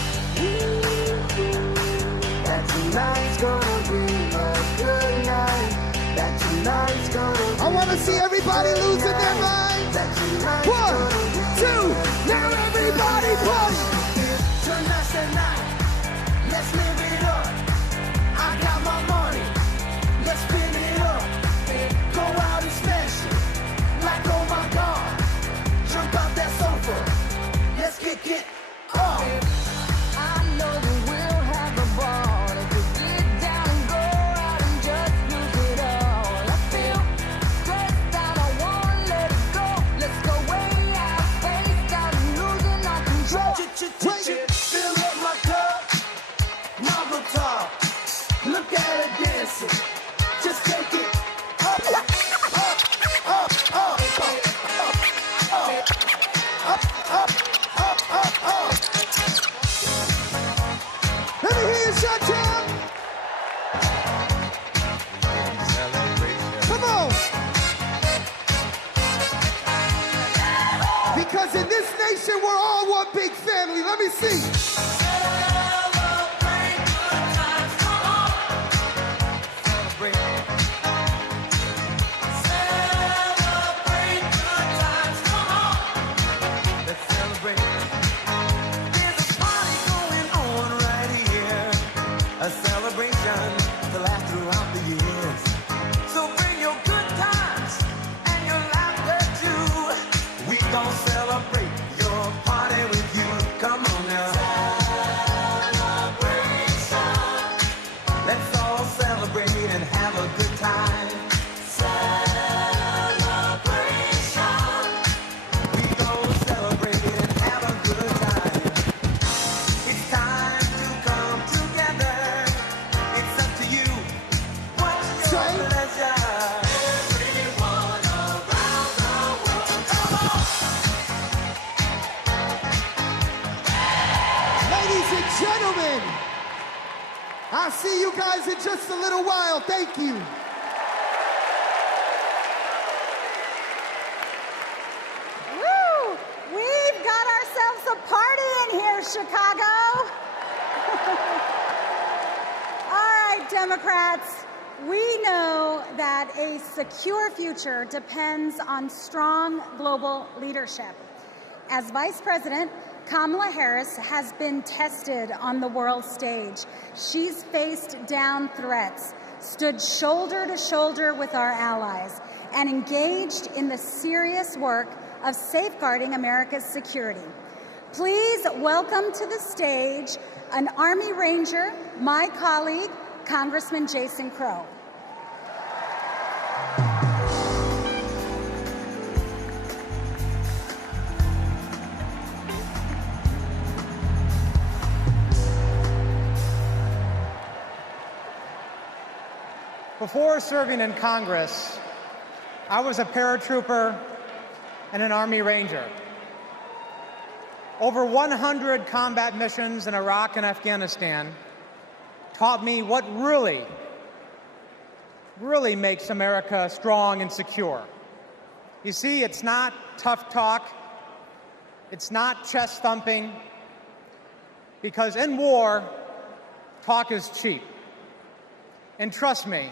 that tonight's gonna be a good night. That tonight's gonna be I want to see everybody losing their mind. 1, 2, now everybody party. Tonight's the night. Let's live it up. I got my money. Let's spin it up. Go out and smash it. Like, oh my God. Jump out that sofa. Let's kick it up. I know that we'll have a ball. If we get down and go out and just lose it all. I feel stressed out. I won't let it go. Let's go way out. Face out and losing our control. Fill up my cup. Marble top. Look at her dancing. Just take it up, up, up, up, up, up, up, up, up. Let me hear you, Sharpton. Come on. Because in this nation, we're all one big family. Let me see. A celebration to last throughout the years. So bring your good times and your laughter too. We gon' celebrate your party with you. Come on now. Celebration. Let's all celebrate and have a good time. Celebration. We gon' celebrate and have a good time. It's time to come together. It's up to you. What's your pleasure? Everyone around the world, come on! Ladies and gentlemen, I'll see you guys in just a little while. Thank you. Woo! We've got ourselves a party in here, Chicago. All right, Democrats, we know that a secure future depends on strong global leadership. As Vice President, Kamala Harris has been tested on the world stage. She's faced down threats, stood shoulder to shoulder with our allies, and engaged in the serious work of safeguarding America's security. Please welcome to the stage an Army Ranger, my colleague, Congressman Jason Crow. Before serving in Congress, I was a paratrooper and an Army Ranger. Over 100 combat missions in Iraq and Afghanistan taught me what really makes America strong and secure. You see, it's not tough talk, it's not chest thumping, because in war, talk is cheap. And trust me,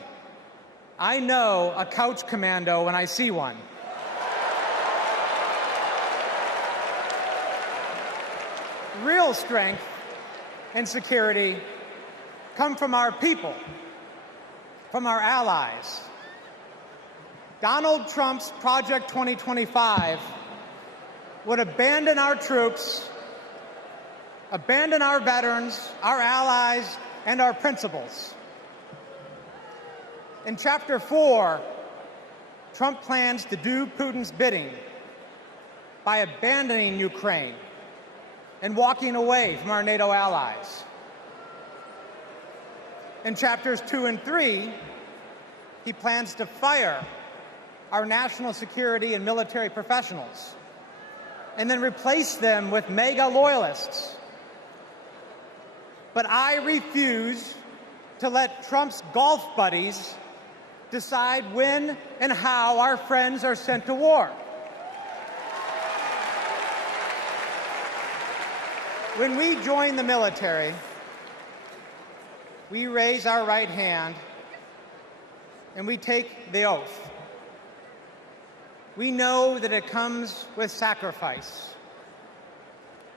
I know a couch commando when I see one. Real strength and security come from our people, from our allies. Donald Trump's Project 2025 would abandon our troops, abandon our veterans, our allies, and our principles. In Chapter 4, Trump plans to do Putin's bidding by abandoning Ukraine and walking away from our NATO allies. In Chapters 2 and 3, he plans to fire our national security and military professionals, and then replace them with MAGA loyalists. But I refuse to let Trump's golf buddies decide when and how our friends are sent to war. When we join the military, we raise our right hand and we take the oath. We know that it comes with sacrifice,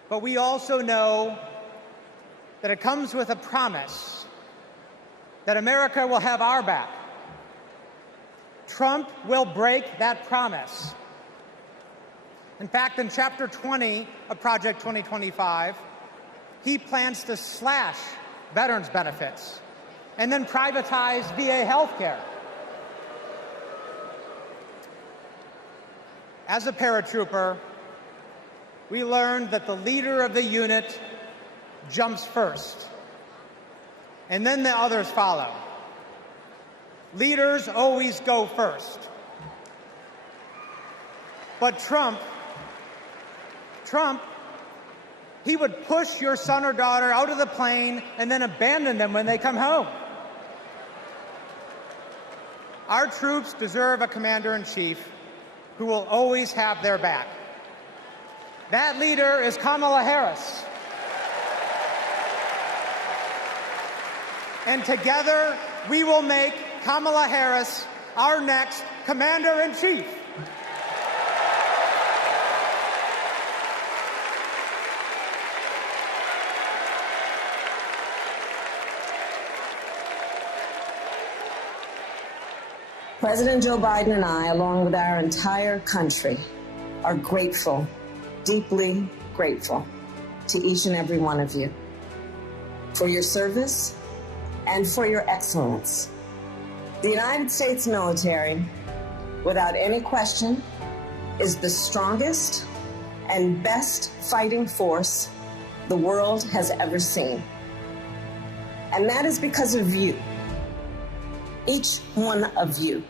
but we also know that it comes with a promise that America will have our back. Trump will break that promise. In fact, in Chapter 20 of Project 2025, he plans to slash veterans' benefits and then privatize VA health care. As a paratrooper, we learned that the leader of the unit jumps first, and then the others follow. Leaders always go first. But Trump, he would push your son or daughter out of the plane and then abandon them when they come home. Our troops deserve a commander-in-chief who will always have their back. That leader is Kamala Harris. And together, we will make Kamala Harris our next commander-in-chief. President Joe Biden and I, along with our entire country, are grateful, deeply grateful to each and every one of you for your service and for your excellence. The United States military, without any question, is the strongest and best fighting force the world has ever seen. And that is because of you. Each one of you.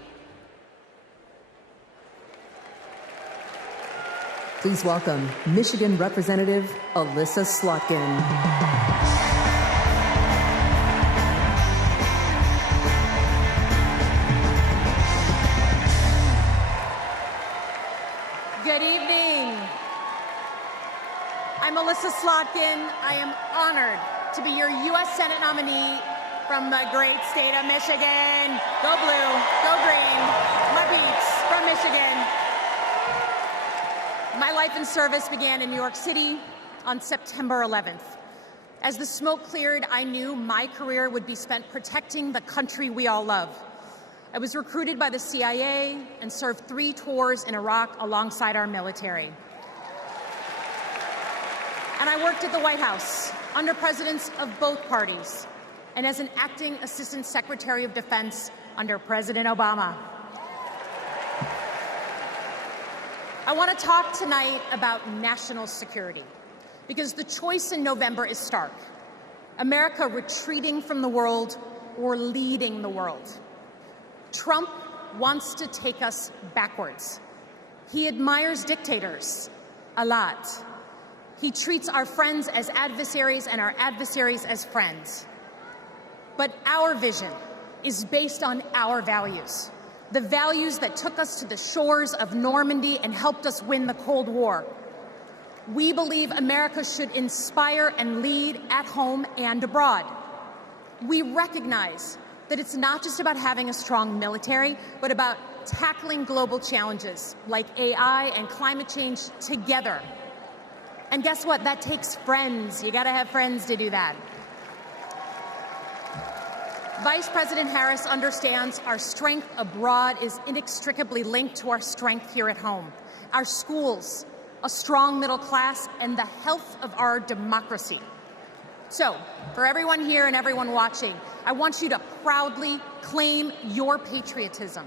Please welcome Michigan Representative Alyssa Slotkin. Good evening. I'm Alyssa Slotkin. I am honored to be your U.S. Senate nominee from the great state of Michigan. Go blue, go green, my peeps from Michigan. My life in service began in New York City on September 11th. As the smoke cleared, I knew my career would be spent protecting the country we all love. I was recruited by the CIA and served 3 tours in Iraq alongside our military. And I worked at the White House under presidents of both parties, and as an acting Assistant Secretary of Defense under President Obama. I want to talk tonight about national security, because the choice in November is stark. America retreating from the world or leading the world. Trump wants to take us backwards. He admires dictators a lot. He treats our friends as adversaries and our adversaries as friends. But our vision is based on our values, the values that took us to the shores of Normandy and helped us win the Cold War. We believe America should inspire and lead at home and abroad. We recognize that it's not just about having a strong military, but about tackling global challenges like AI and climate change together. And guess what? That takes friends. You gotta have friends to do that. Vice President Harris understands our strength abroad is inextricably linked to our strength here at home. Our schools, a strong middle class, and the health of our democracy. So, for everyone here and everyone watching, I want you to proudly claim your patriotism.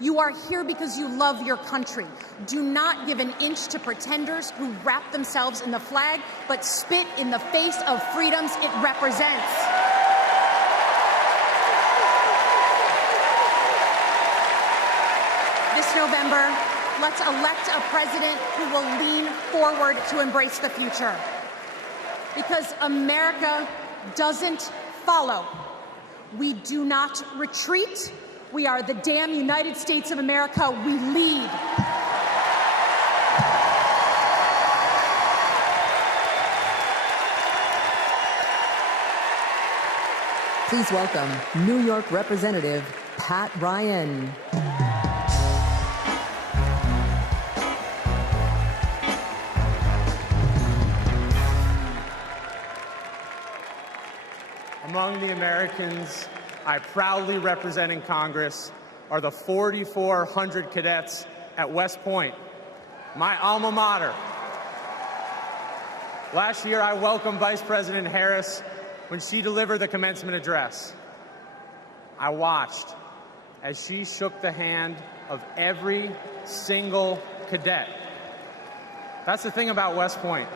You are here because you love your country. Do not give an inch to pretenders who wrap themselves in the flag, but spit in the face of freedoms it represents. this November, let's elect a president who will lean forward to embrace the future. Because America doesn't follow. We do not retreat. We are the damn United States of America. We lead. Please welcome New York Representative Pat Ryan. Among the Americans I proudly represent in Congress are the 4,400 cadets at West Point, my alma mater. Last year, I welcomed Vice President Harris when she delivered the commencement address. I watched as she shook the hand of every single cadet. That's the thing about West Point.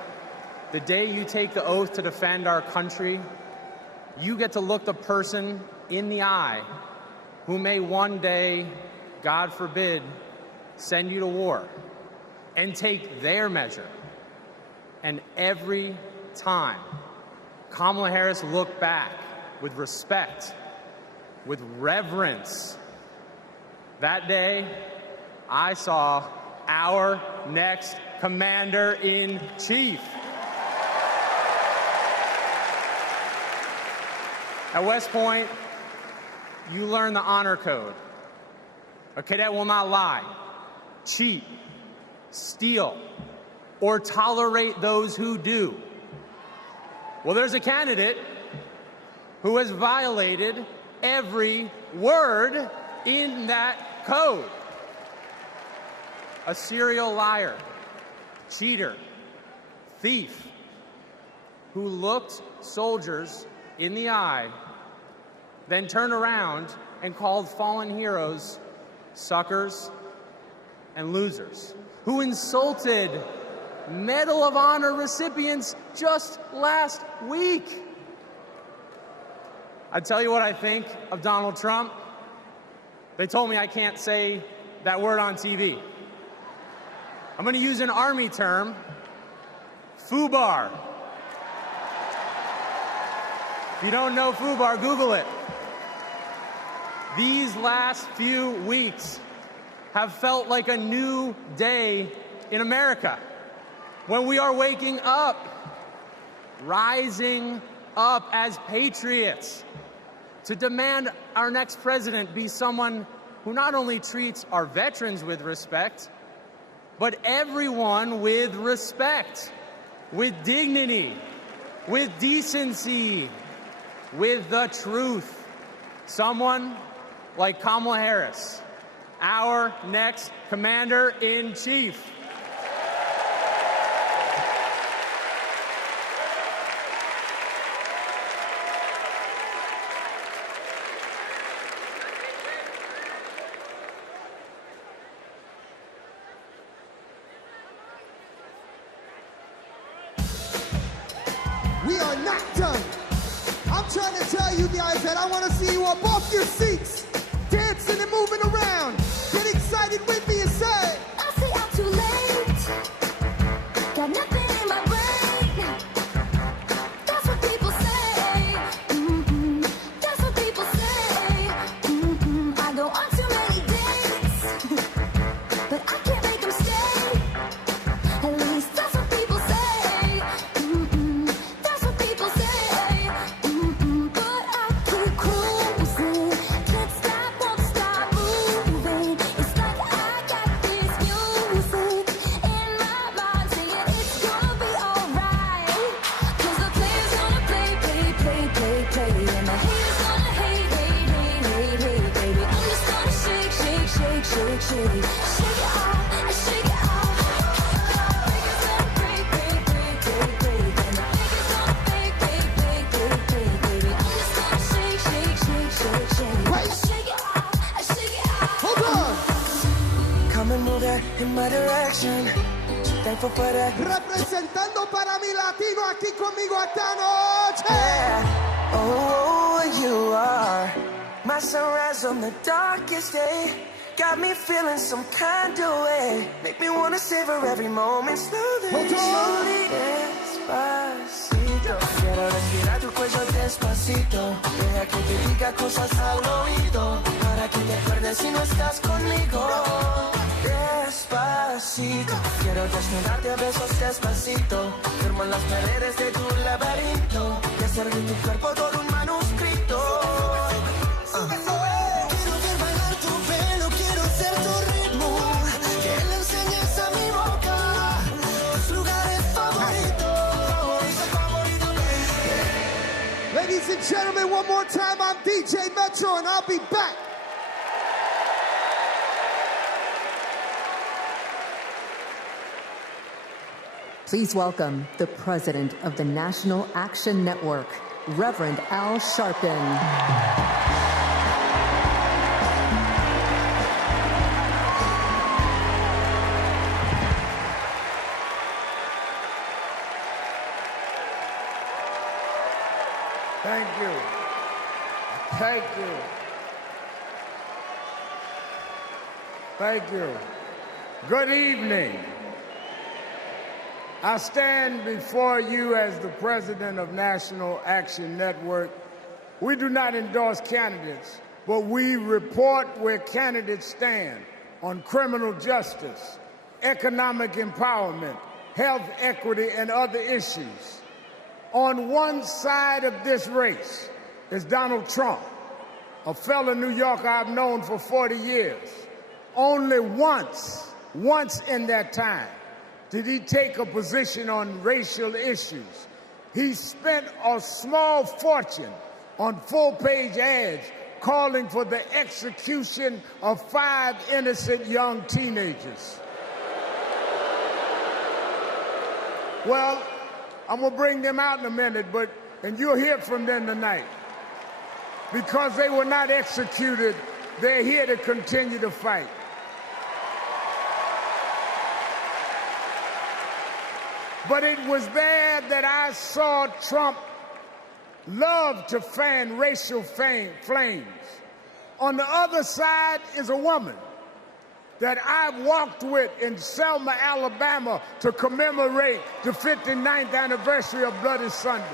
The day you take the oath to defend our country, you get to look the person in the eye who may one day, God forbid, send you to war and take their measure. And every time, Kamala Harris looked back with respect, with reverence. That day, I saw our next Commander-in-Chief. At West Point, you learn the honor code. A cadet will not lie, cheat, steal, or tolerate those who do. Well, there's a candidate who has violated every word in that code. A serial liar, cheater, thief, who looked soldiers in the eye, then turned around and called fallen heroes suckers and losers, who insulted Medal of Honor recipients just last week. I tell you what I think of Donald Trump. They told me I can't say that word on TV. I'm going to use an Army term, FUBAR. If you don't know FUBAR, Google it. These last few weeks have felt like a new day in America, when we are waking up, rising up as patriots to demand our next president be someone who not only treats our veterans with respect, but everyone with respect, with dignity, with decency, with the truth. Someone like Kamala Harris, our next Commander-in-Chief. We are not done. I'm trying to tell you guys that I want to see you up off your seats, dancing and moving around. Get excited with me and say, I say I'm too late. Got nothing in my brain. That's what people say. That's what people say. I go on too many dates, but I can't make them stay. At least that's what people say. That's what people say. But I keep cruising. Can't stop, won't stop moving. It's like I got this music in my mind saying it's gonna be alright. 'Cause the players gonna play. And the haters gonna hate. Baby, I'm just gonna shake. Shake it off, shake it off. Breakers gonna break. And the fakers gonna fake. Baby, I'm just gonna shake. Shake it off. Hold on. Come and move that in my direction. Thankful for that. Representando para mi latino aquí conmigo esta noche. Oh, you are my sunrise on the darkest day. Got me feeling some kind of way. Make me wanna savor every moment slowly. Slowly. Despacito. Quiero respirar tu cuello despacito. Deja que te diga cosas al oído. Para que te acuerdes si no estás conmigo. Despacito. Quiero desnudarte a besos despacito. Firmo en las paredes de tu laberinto. Y hacer de tu cuerpo todo un manuscrito. Ladies and gentlemen, one more time, I'm DJ Metro, and I'll be back. Please welcome the president of the National Action Network, Reverend Al Sharpton. Thank you. Thank you. Thank you. Good evening. I stand before you as the president of National Action Network. We do not endorse candidates, but we report where candidates stand on criminal justice, economic empowerment, health equity, and other issues. On one side of this race is Donald Trump, a fellow New Yorker I've known for 40 years. Only once in that time did he take a position on racial issues. He spent a small fortune on full-page ads calling for the execution of 5 innocent young teenagers. Well, I'm gonna bring them out in a minute, and you'll hear from them tonight. Because they were not executed, they're here to continue to fight. But it was there that I saw Trump love to fan racial flames. On the other side is a woman that I walked with in Selma, Alabama to commemorate the 59th anniversary of Bloody Sunday.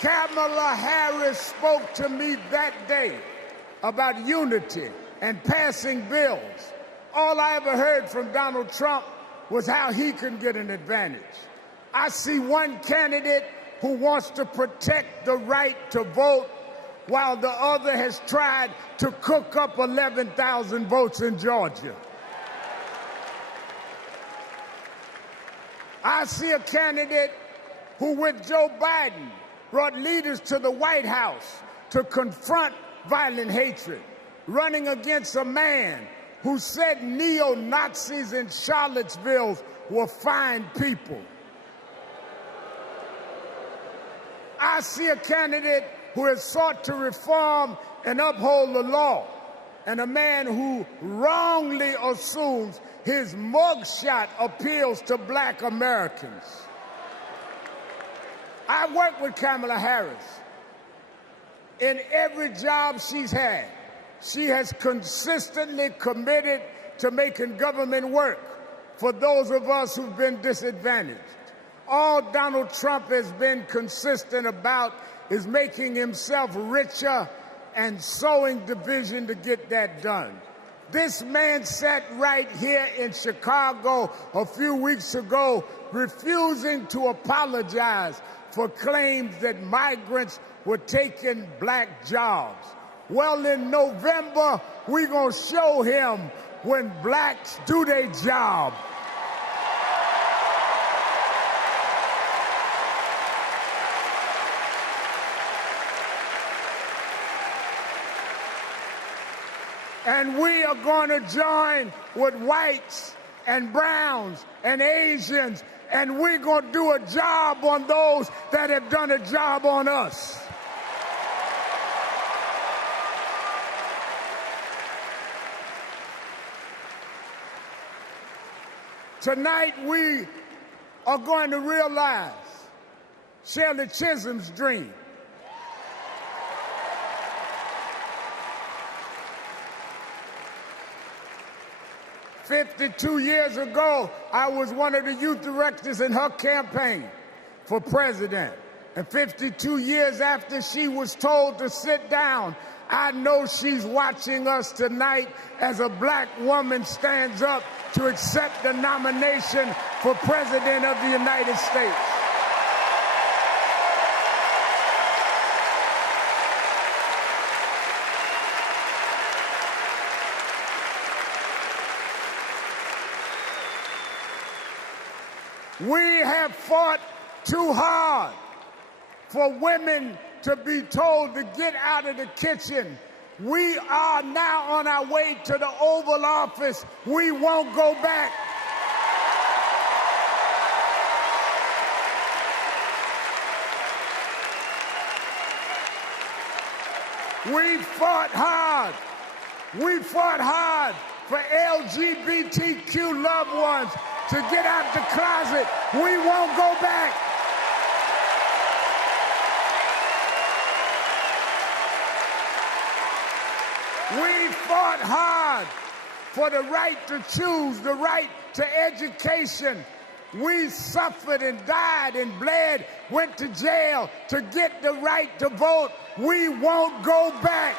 Kamala Harris spoke to me that day about unity and passing bills. All I ever heard from Donald Trump was how he can get an advantage. I see one candidate who wants to protect the right to vote while the other has tried to cook up 11,000 votes in Georgia. I see a candidate who, with Joe Biden, brought leaders to the White House to confront violent hatred, running against a man who said neo-Nazis in Charlottesville were fine people. I see a candidate who has sought to reform and uphold the law, and a man who wrongly assumes his mugshot appeals to black Americans. I worked with Kamala Harris. In every job she's had, she has consistently committed to making government work for those of us who've been disadvantaged. All Donald Trump has been consistent about is making himself richer and sowing division to get that done. This man sat right here in Chicago a few weeks ago refusing to apologize for claims that migrants were taking black jobs. Well, in November, we're gonna show him when blacks do their job. And we are going to join with whites and browns and Asians, and we're going to do a job on those that have done a job on us. Tonight, we are going to realize Shirley Chisholm's dream. 52 years ago, I was one of the youth directors in her campaign for president. And 52 years after she was told to sit down, I know she's watching us tonight as a black woman stands up to accept the nomination for President of the United States. We have fought too hard for women to be told to get out of the kitchen. We are now on our way to the Oval Office. We won't go back. We fought hard. We fought hard for LGBTQ loved ones to get out the closet. We won't go back. We fought hard for the right to choose, the right to education. We suffered and died and bled, went to jail to get the right to vote. We won't go back.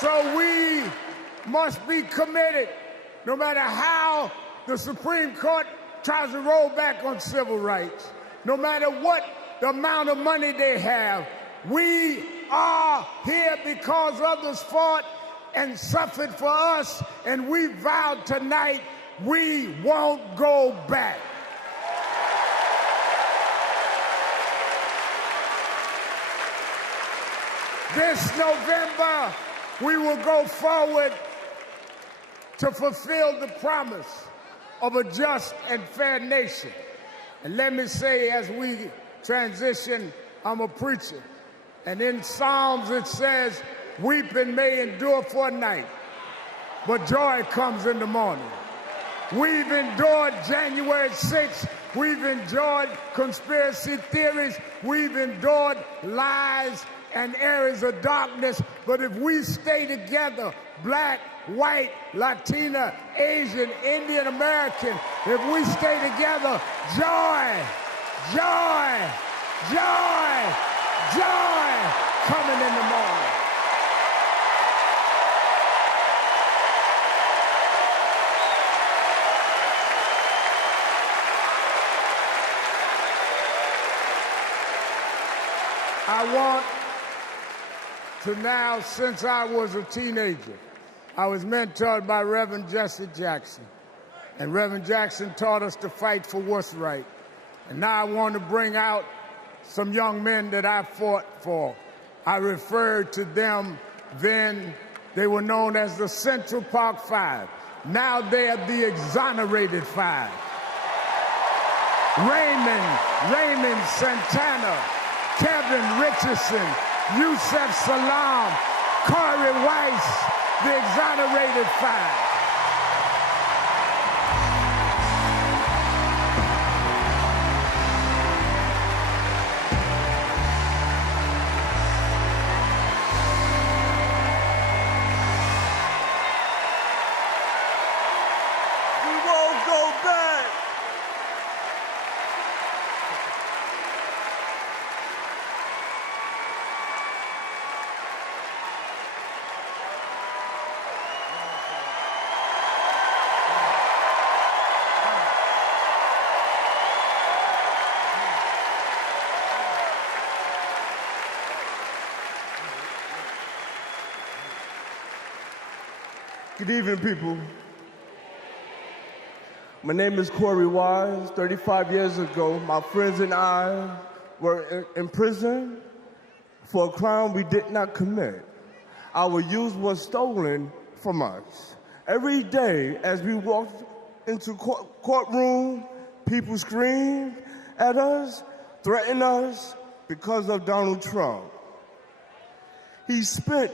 So we must be committed, no matter how the Supreme Court tries to roll back on civil rights, no matter what the amount of money they have. We are here because others fought and suffered for us, and we vowed tonight we won't go back. This November, we will go forward to fulfill the promise of a just and fair nation. And let me say, as we transition, I'm a preacher. And in Psalms it says, weeping may endure for a night, but joy comes in the morning. We've endured January 6th. We've endured conspiracy theories. We've endured lies and areas of darkness, but if we stay together, black, white, Latina, Asian, Indian American, if we stay together, joy, joy, joy, joy coming in the morning. I want to now, since I was a teenager, I was mentored by Reverend Jesse Jackson. And Reverend Jackson taught us to fight for what's right. And now I want to bring out some young men that I fought for. I referred to them then. They were known as the Central Park Five. Now they are the Exonerated Five. Raymond Santana, Kevin Richardson, Yusef Salam, Corey Weiss, the Exonerated Five. We won't go back. Good evening, people. My name is Corey Wise. 35 years ago, my friends and I were in prison for a crime we did not commit. Our youth was stolen from us. Every day, as we walked into courtroom, people screamed at us, threatened us, because of Donald Trump. He spent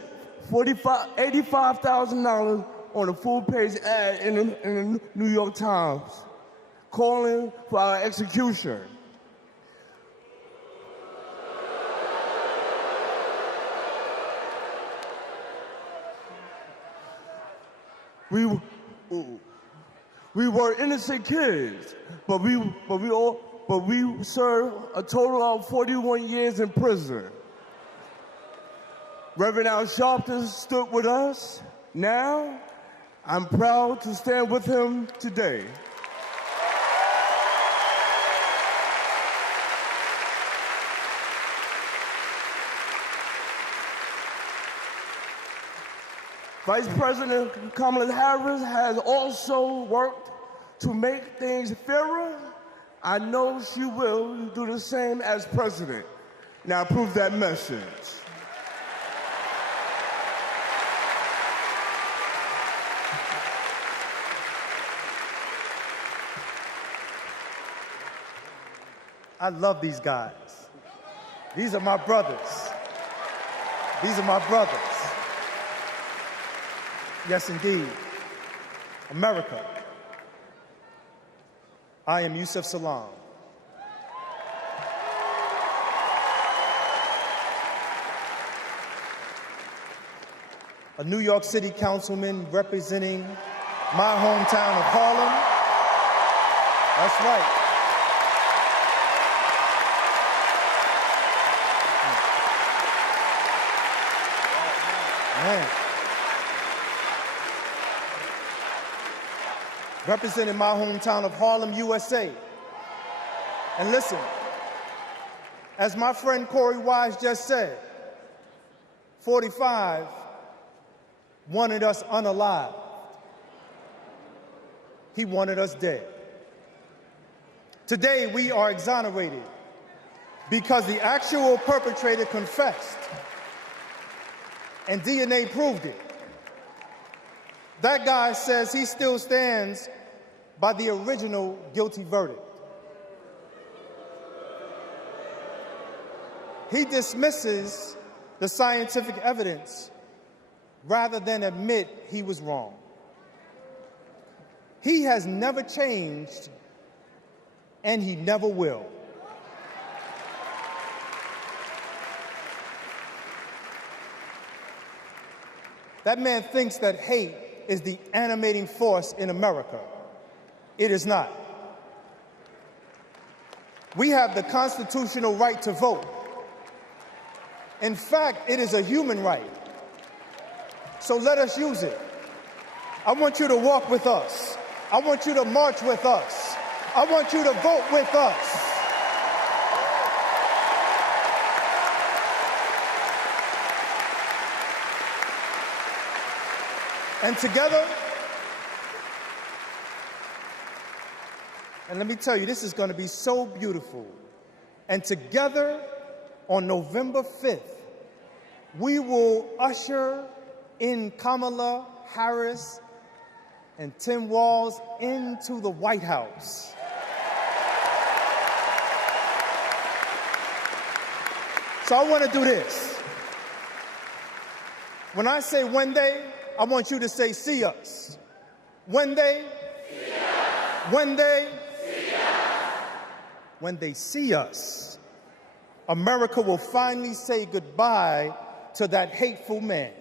$85,000 on a full-page ad in the New York Times calling for our execution. We were innocent kids, but we served a total of 41 years in prison. Reverend Sharpton stood with us. Now, I'm proud to stand with him today. Vice President Kamala Harris has also worked to make things fairer. I know she will do the same as president. Now prove that message. I love these guys. These are my brothers. These are my brothers. Yes, indeed. America. I am Yusuf Salaam. A New York City councilman representing my hometown of Harlem. That's right. Man. Representing my hometown of Harlem, USA. And listen, as my friend Corey Wise just said, 45 wanted us unalive. He wanted us dead. Today we are exonerated because the actual perpetrator confessed and DNA proved it. That guy says he still stands by the original guilty verdict. He dismisses the scientific evidence rather than admit he was wrong. He has never changed, and he never will. That man thinks that hate is the animating force in America. It is not. We have the constitutional right to vote. In fact, it is a human right. So let us use it. I want you to walk with us. I want you to march with us. I want you to vote with us. And together, and let me tell you, this is going to be so beautiful. And together, on November 5th, we will usher in Kamala Harris and Tim Walz into the White House. So I want to do this. When I say when they, I want you to say, see us. When they, see us. When they, see us. When they see us, America will finally say goodbye to that hateful man.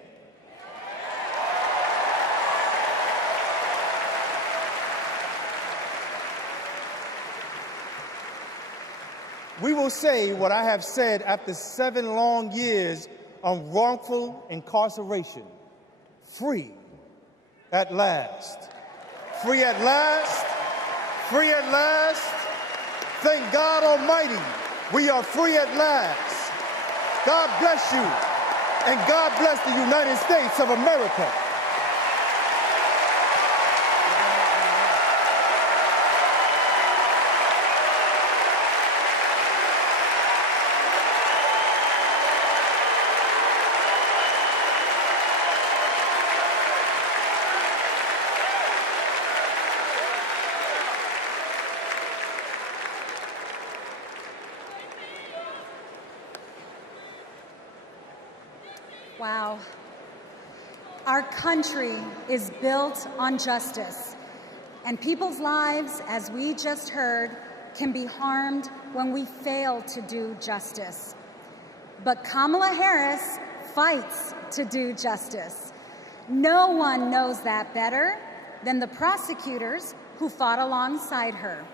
We will say what I have said after 7 long years of wrongful incarceration. Free at last. Free at last. Free at last. Thank God Almighty, we are free at last. God bless you, and God bless the United States of America. Wow. Our country is built on justice, and people's lives, as we just heard, can be harmed when we fail to do justice. But Kamala Harris fights to do justice. No one knows that better than the prosecutors who fought alongside her.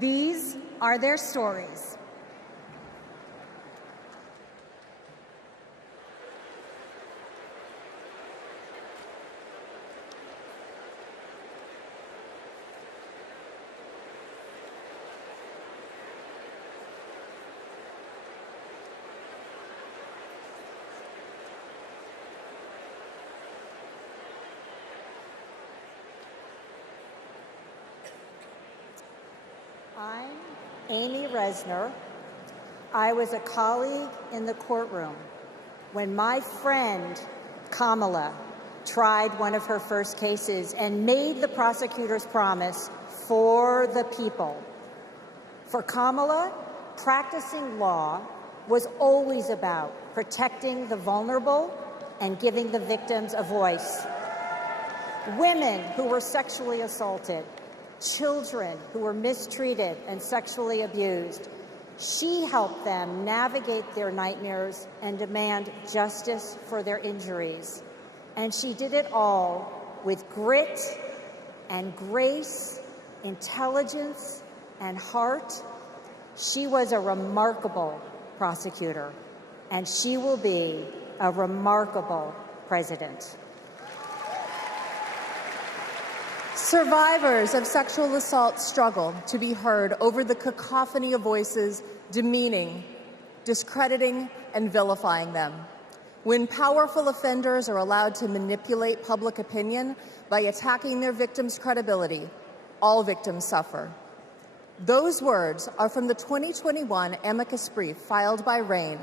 These are their stories. I'm Amy Resner. I was a colleague in the courtroom when my friend Kamala tried one of her first cases and made the prosecutor's promise for the people. For Kamala, practicing law was always about protecting the vulnerable and giving the victims a voice. Women who were sexually assaulted, children who were mistreated and sexually abused. She helped them navigate their nightmares and demand justice for their injuries. And she did it all with grit and grace, intelligence and heart. She was a remarkable prosecutor, and she will be a remarkable president. Survivors of sexual assault struggle to be heard over the cacophony of voices demeaning, discrediting, and vilifying them. When powerful offenders are allowed to manipulate public opinion by attacking their victims' credibility, all victims suffer. Those words are from the 2021 amicus brief filed by RAINN,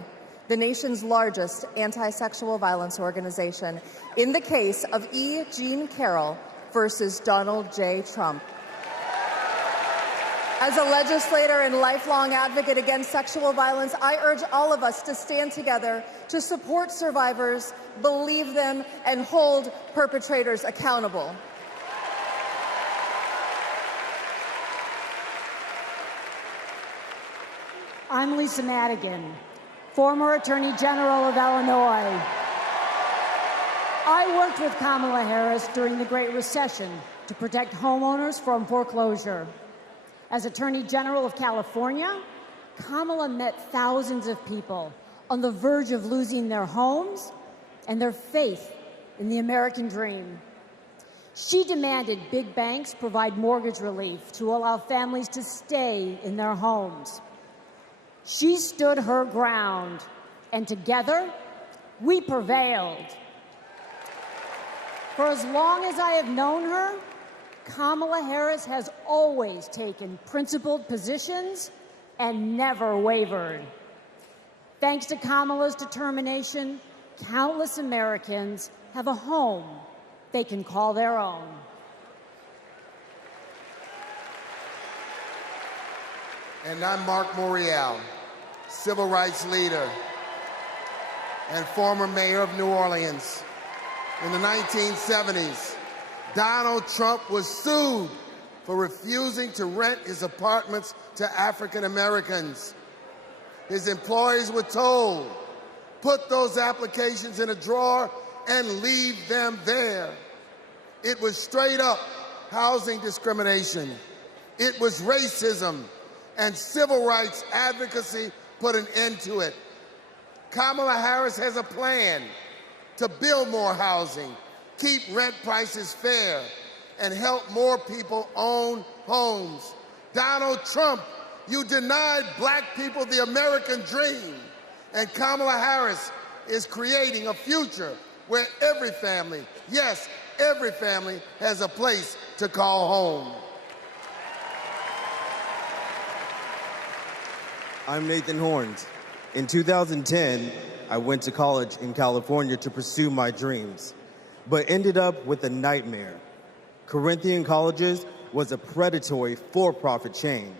the nation's largest anti-sexual violence organization, in the case of E. Jean Carroll versus Donald J. Trump. As a legislator and lifelong advocate against sexual violence, I urge all of us to stand together to support survivors, believe them, and hold perpetrators accountable. I'm Lisa Madigan, former Attorney General of Illinois. I worked with Kamala Harris during the Great Recession to protect homeowners from foreclosure. As Attorney General of California, Kamala met thousands of people on the verge of losing their homes and their faith in the American dream. She demanded big banks provide mortgage relief to allow families to stay in their homes. She stood her ground, and together, we prevailed. For as long as I have known her, Kamala Harris has always taken principled positions and never wavered. Thanks to Kamala's determination, countless Americans have a home they can call their own. And I'm Mark Morial, civil rights leader and former mayor of New Orleans. In the 1970s, Donald Trump was sued for refusing to rent his apartments to African Americans. His employees were told, put those applications in a drawer and leave them there. It was straight up housing discrimination. It was racism, and civil rights advocacy put an end to it. Kamala Harris has a plan to build more housing, keep rent prices fair, and help more people own homes. Donald Trump, you denied black people the American dream, and Kamala Harris is creating a future where every family, yes, every family has a place to call home. I'm Nathan Horns. In 2010, I went to college in California to pursue my dreams, but ended up with a nightmare. Corinthian Colleges was a predatory for-profit chain.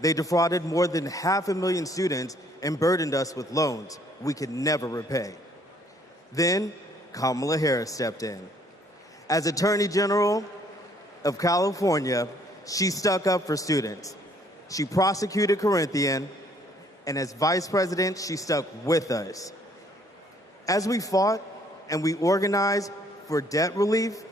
They defrauded more than 500,000 students and burdened us with loans we could never repay. Then Kamala Harris stepped in. As Attorney General of California, she stuck up for students. She prosecuted Corinthian, and as Vice President, she stuck with us. As we fought and we organized for debt relief,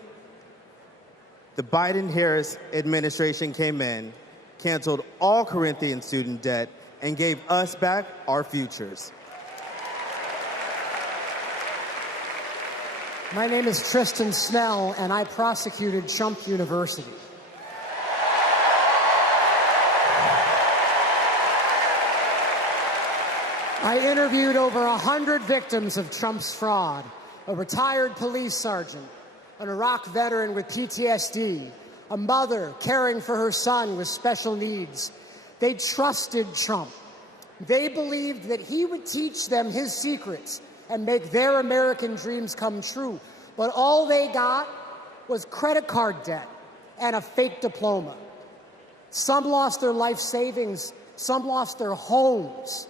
the Biden-Harris administration came in, canceled all Corinthian student debt, and gave us back our futures. My name is Tristan Snell, and I prosecuted Trump University. I interviewed over 100 victims of Trump's fraud, a retired police sergeant, an Iraq veteran with PTSD, a mother caring for her son with special needs. They trusted Trump. They believed that he would teach them his secrets and make their American dreams come true. But all they got was credit card debt and a fake diploma. Some lost their life savings, some lost their homes.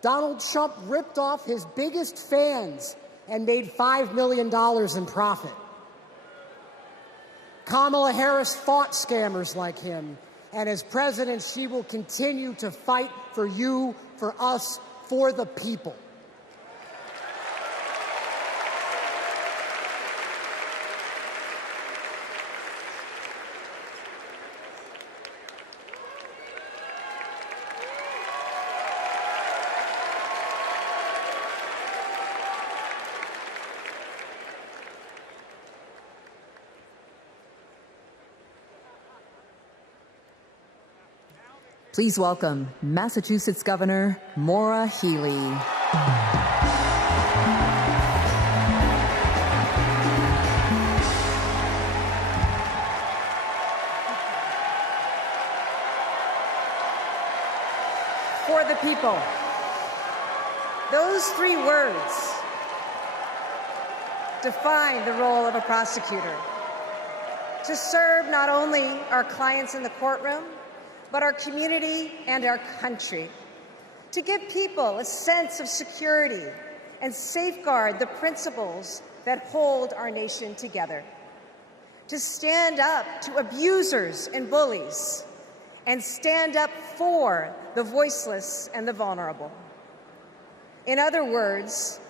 Donald Trump ripped off his biggest fans and made $5 million in profit. Kamala Harris fought scammers like him, and as president, she will continue to fight for you, for us, for the people. Please welcome Massachusetts Governor Maura Healey. For the people. Those three words define the role of a prosecutor. To serve not only our clients in the courtroom, but our community and our country. To give people a sense of security and safeguard the principles that hold our nation together. To stand up to abusers and bullies, and stand up for the voiceless and the vulnerable. In other words,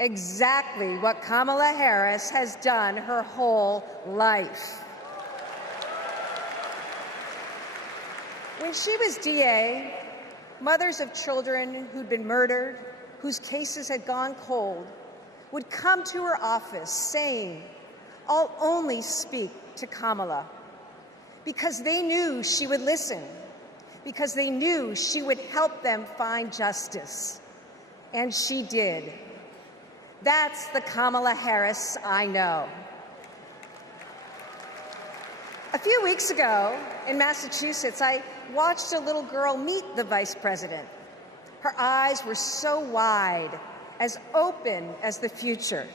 exactly what Kamala Harris has done her whole life. When she was DA, mothers of children who'd been murdered, whose cases had gone cold, would come to her office saying, "I'll only speak to Kamala," because they knew she would listen, because they knew she would help them find justice. And she did. That's the Kamala Harris I know. A few weeks ago in Massachusetts, I watched a little girl meet the vice president. Her eyes were so wide, as open as the future.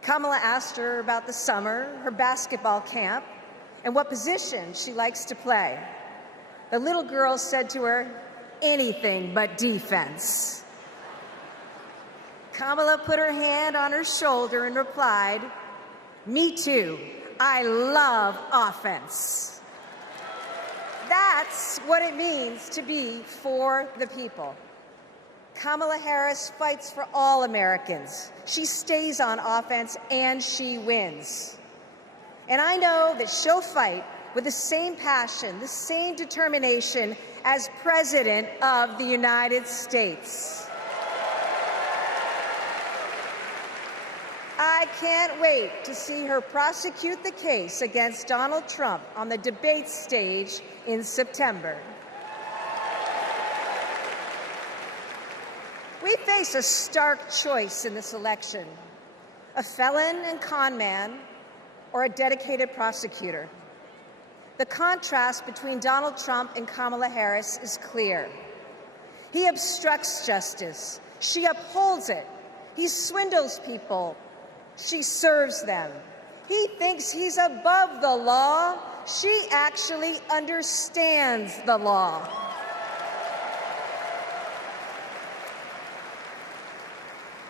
Kamala asked her about the summer, her basketball camp, and what position she likes to play. The little girl said to her, "Anything but defense." Kamala put her hand on her shoulder and replied, "Me too. I love offense." That's what it means to be for the people. Kamala Harris fights for all Americans. She stays on offense and she wins. And I know that she'll fight with the same passion, the same determination as President of the United States. I can't wait to see her prosecute the case against Donald Trump on the debate stage in September. We face a stark choice in this election: a felon and con man or a dedicated prosecutor. The contrast between Donald Trump and Kamala Harris is clear. He obstructs justice. She upholds it. He swindles people. She serves them. He thinks he's above the law. She actually understands the law.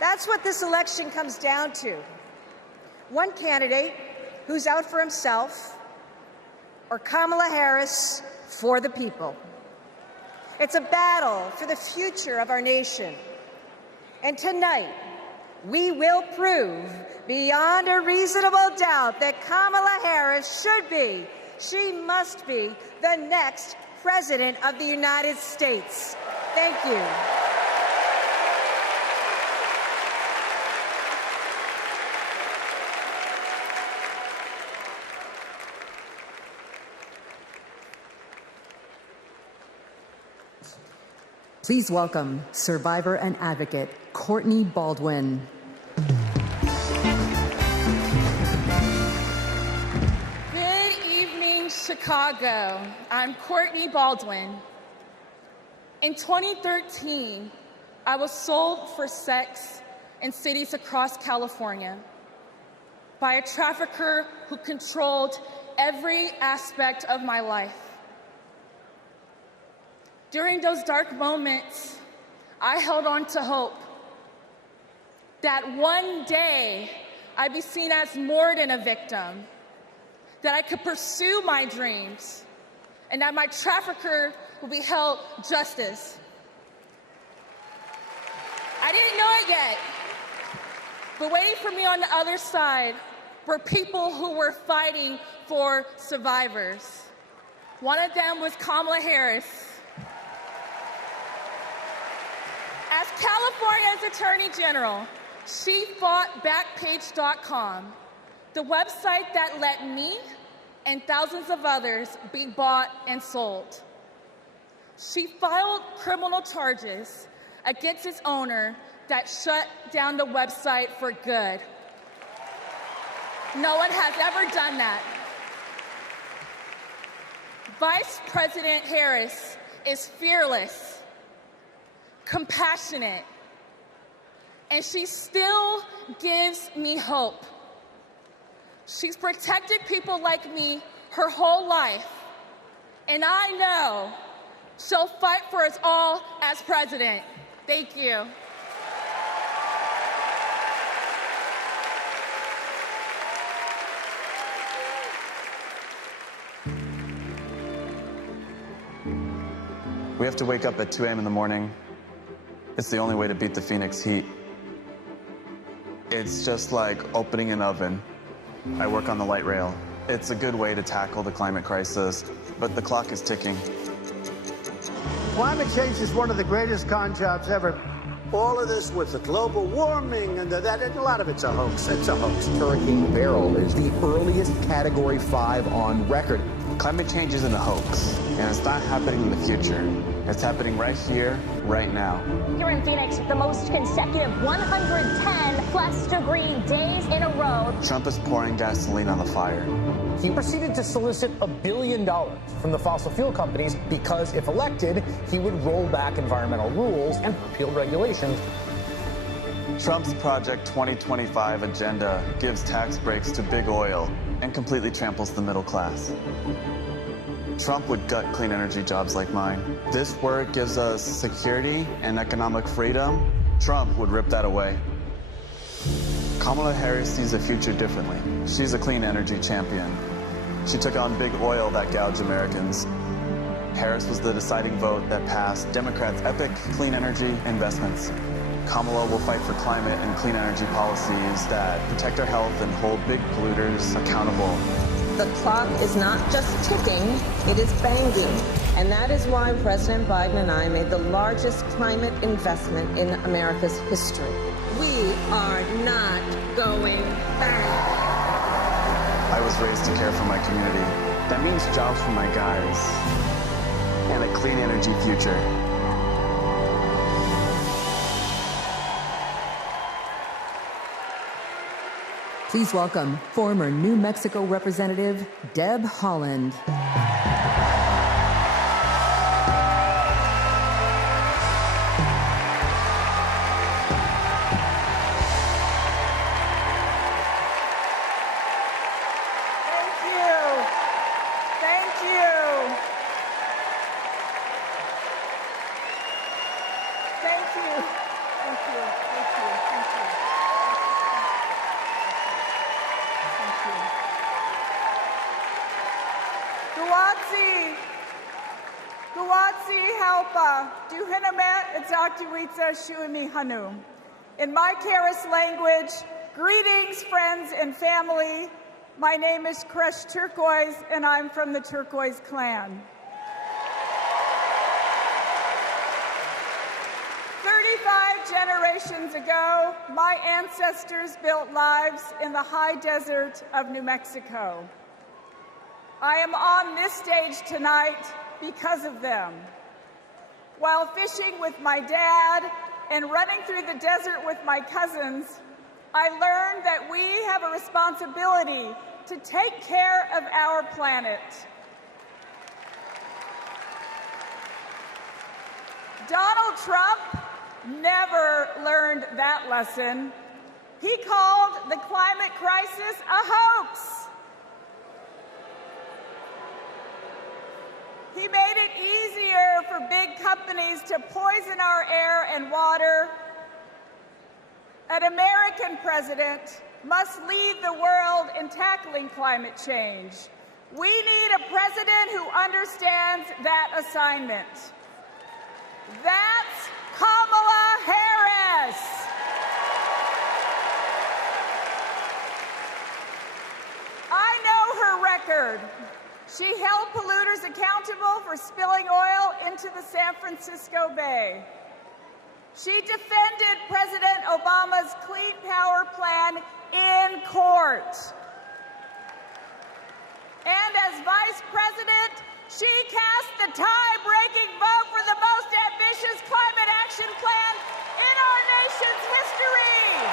That's what this election comes down to. One candidate who's out for himself, or Kamala Harris for the people. It's a battle for the future of our nation. And tonight, we will prove beyond a reasonable doubt that Kamala Harris should be, she must be, the next President of the United States. Thank you. Please welcome survivor and advocate Courtney Baldwin. Good evening, Chicago. I'm Courtney Baldwin. In 2013, I was sold for sex in cities across California by a trafficker who controlled every aspect of my life. During those dark moments, I held on to hope that one day I'd be seen as more than a victim, that I could pursue my dreams, and that my trafficker would be held justice. I didn't know it yet, but waiting for me on the other side were people who were fighting for survivors. One of them was Kamala Harris. As California's Attorney General, she fought Backpage.com, the website that let me and thousands of others be bought and sold. She filed criminal charges against its owner that shut down the website for good. No one has ever done that. Vice President Harris is fearless, compassionate, and she still gives me hope. She's protected people like me her whole life, and I know she'll fight for us all as president. Thank you. We have to wake up at 2 a.m. in the morning. It's the only way to beat the Phoenix heat. It's just like opening an oven. I work on the light rail. It's a good way to tackle the climate crisis, but the clock is ticking. Climate change is one of the greatest con jobs ever. All of this with the global warming and a lot of it's a hoax. It's a hoax. Hurricane Beryl is the earliest Category 5 on record. Climate change isn't a hoax, and it's not happening in the future. It's happening right here, right now. Here in Phoenix, the most consecutive 110 plus degree days in a row. Trump is pouring gasoline on the fire. He proceeded to solicit $1 billion from the fossil fuel companies because, if elected, he would roll back environmental rules and repeal regulations. Trump's Project 2025 agenda gives tax breaks to big oil and completely tramples the middle class. Trump would gut clean energy jobs like mine. This work gives us security and economic freedom. Trump would rip that away. Kamala Harris sees the future differently. She's a clean energy champion. She took on big oil that gouged Americans. Harris was the deciding vote that passed Democrats' epic clean energy investments. Kamala will fight for climate and clean energy policies that protect our health and hold big polluters accountable. The clock is not just ticking, it is banging. And that is why President Biden and I made the largest climate investment in America's history. We are not going back. I was raised to care for my community. That means jobs for my guys and a clean energy future. Please welcome former New Mexico Representative Deb Haaland. Thank you. Watsi Halpa, Duhinamet Ezaktuitsa Shuimi Hanu. In my Keris language, greetings, friends and family. My name is Kresh Turquoise, and I'm from the Turquoise clan. 35 generations ago, my ancestors built lives in the high desert of New Mexico. I am on this stage tonight because of them. While fishing with my dad and running through the desert with my cousins, I learned that we have a responsibility to take care of our planet. Donald Trump never learned that lesson. He called the climate crisis a hoax. He made it easier for big companies to poison our air and water. An American president must lead the world in tackling climate change. We need a president who understands that assignment. That's Kamala Harris. I know her record. She held polluters accountable for spilling oil into the San Francisco Bay. She defended President Obama's Clean Power Plan in court. And as vice president, she cast the tie-breaking vote for the most ambitious climate action plan in our nation's history.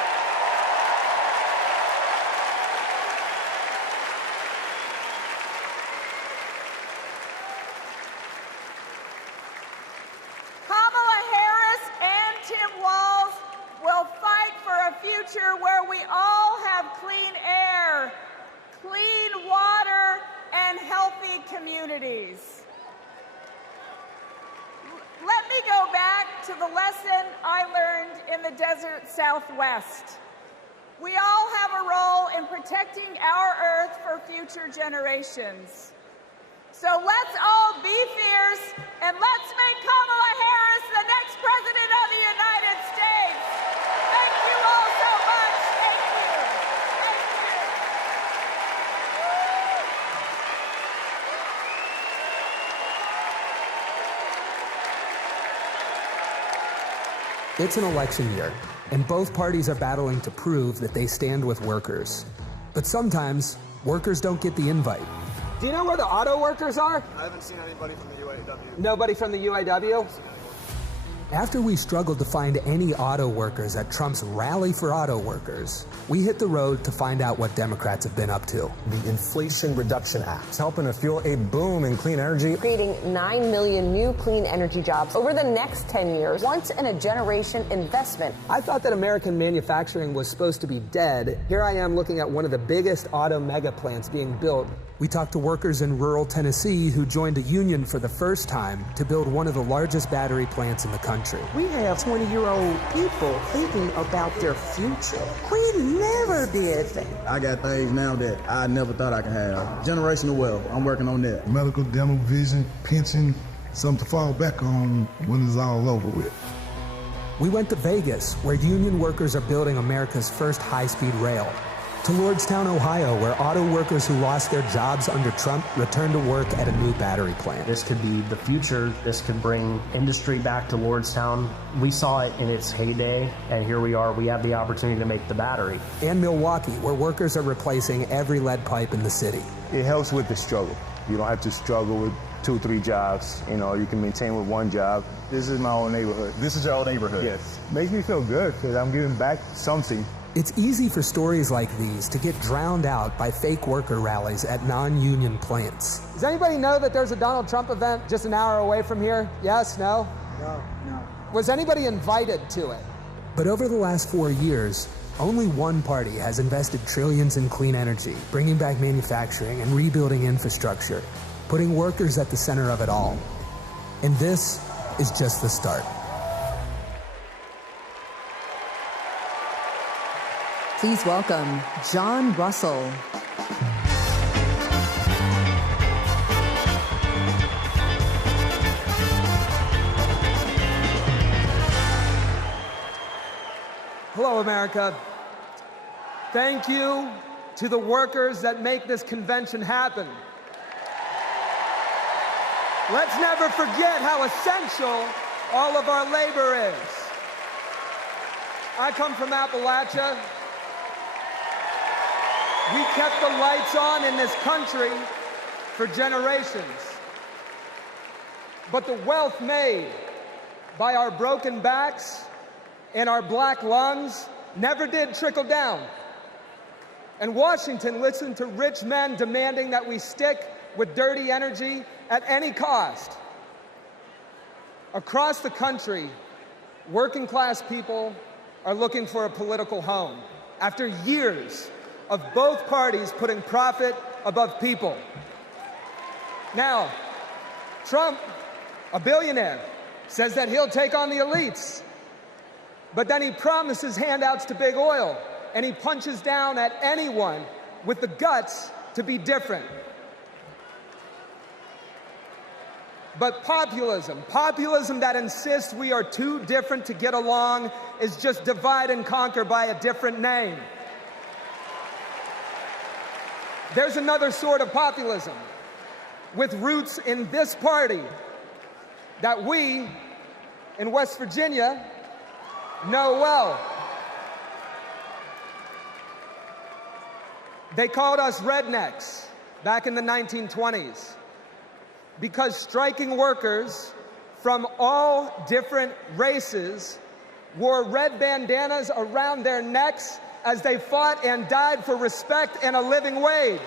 Will fight for a future where we all have clean air, clean water, and healthy communities. Let me go back to the lesson I learned in the desert Southwest. We all have a role in protecting our Earth for future generations. So let's all be fierce, and let's make Kamala Harris the next president of the United States. Thank you all so much. Thank you. Thank you. It's an election year, and both parties are battling to prove that they stand with workers. But sometimes, workers don't get the invite. Do you know where the auto workers are? I haven't seen anybody from the UAW. Nobody from the UAW? After we struggled to find any auto workers at Trump's Rally for Auto Workers, we hit the road to find out what Democrats have been up to. The Inflation Reduction Act is helping to fuel a boom in clean energy, creating 9 million new clean energy jobs over the next 10 years, once-in-a-generation investment. I thought that American manufacturing was supposed to be dead. Here I am looking at one of the biggest auto mega plants being built. We talked to workers in rural Tennessee who joined a union for the first time to build one of the largest battery plants in the country. We have 20-year-old people thinking about their future. We never did that. I got things now that I never thought I could have. Generational wealth, I'm working on that. Medical, dental, vision, pension, something to fall back on when it's all over with. We went to Vegas, where union workers are building America's first high-speed rail. To Lordstown, Ohio, where auto workers who lost their jobs under Trump returned to work at a new battery plant. This could be the future. This could bring industry back to Lordstown. We saw it in its heyday, and here we are. We have the opportunity to make the battery. And Milwaukee, where workers are replacing every lead pipe in the city. It helps with the struggle. You don't have to struggle with 2 or 3 jobs. You know, you can maintain with 1 job. This is my own neighborhood. This is your old neighborhood? Yes. Makes me feel good because I'm giving back something. It's easy for stories like these to get drowned out by fake worker rallies at non-union plants. Does anybody know that there's a Donald Trump event just an hour away from here? Yes? No? No. Was anybody invited to it? But over the last 4 years, only one party has invested trillions in clean energy, bringing back manufacturing and rebuilding infrastructure, putting workers at the center of it all. And this is just the start. Please welcome John Russell. Hello, America. Thank you to the workers that make this convention happen. Let's never forget how essential all of our labor is. I come from Appalachia. We kept the lights on in this country for generations. But the wealth made by our broken backs and our black lungs never did trickle down. And Washington listened to rich men demanding that we stick with dirty energy at any cost. Across the country, working class people are looking for a political home after years of both parties putting profit above people. Now, Trump, a billionaire, says that he'll take on the elites, but then he promises handouts to big oil, and he punches down at anyone with the guts to be different. But populism that insists we are too different to get along, is just divide and conquer by a different name. There's another sort of populism with roots in this party that we in West Virginia know well. They called us rednecks back in the 1920s because striking workers from all different races wore red bandanas around their necks as they fought and died for respect and a living wage.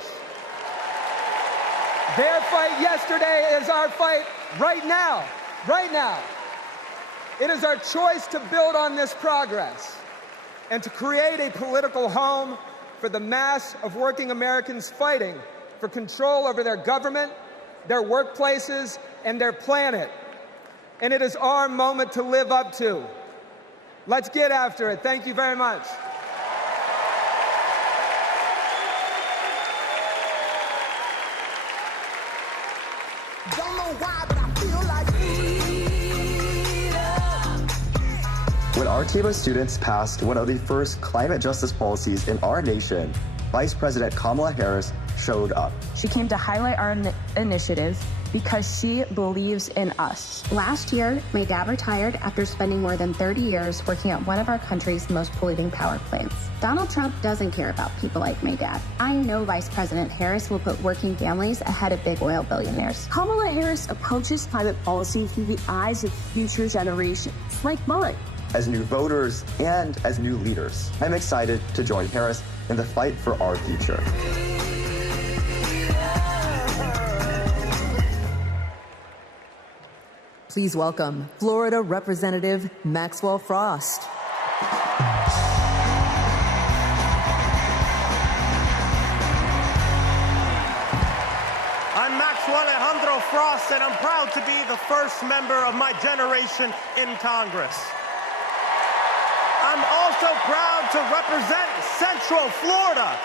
Their fight yesterday is our fight right now. Right now. It is our choice to build on this progress and to create a political home for the mass of working Americans fighting for control over their government, their workplaces, and their planet. And it is our moment to live up to. Let's get after it. Thank you very much. Don't know why, but I feel like When our team of students passed one of the first climate justice policies in our nation, Vice President Kamala Harris showed up. She came to highlight our initiative because she believes in us. Last year, my dad retired after spending more than 30 years working at one of our country's most polluting power plants. Donald Trump doesn't care about people like my dad. I know Vice President Harris will put working families ahead of big oil billionaires. Kamala Harris approaches climate policy through the eyes of future generations, like mine. As new voters and as new leaders, I'm excited to join Harris in the fight for our future. Please welcome Florida Representative Maxwell Frost. I'm Maxwell Alejandro Frost, and I'm proud to be the first member of my generation in Congress. I'm also proud to represent Central Florida.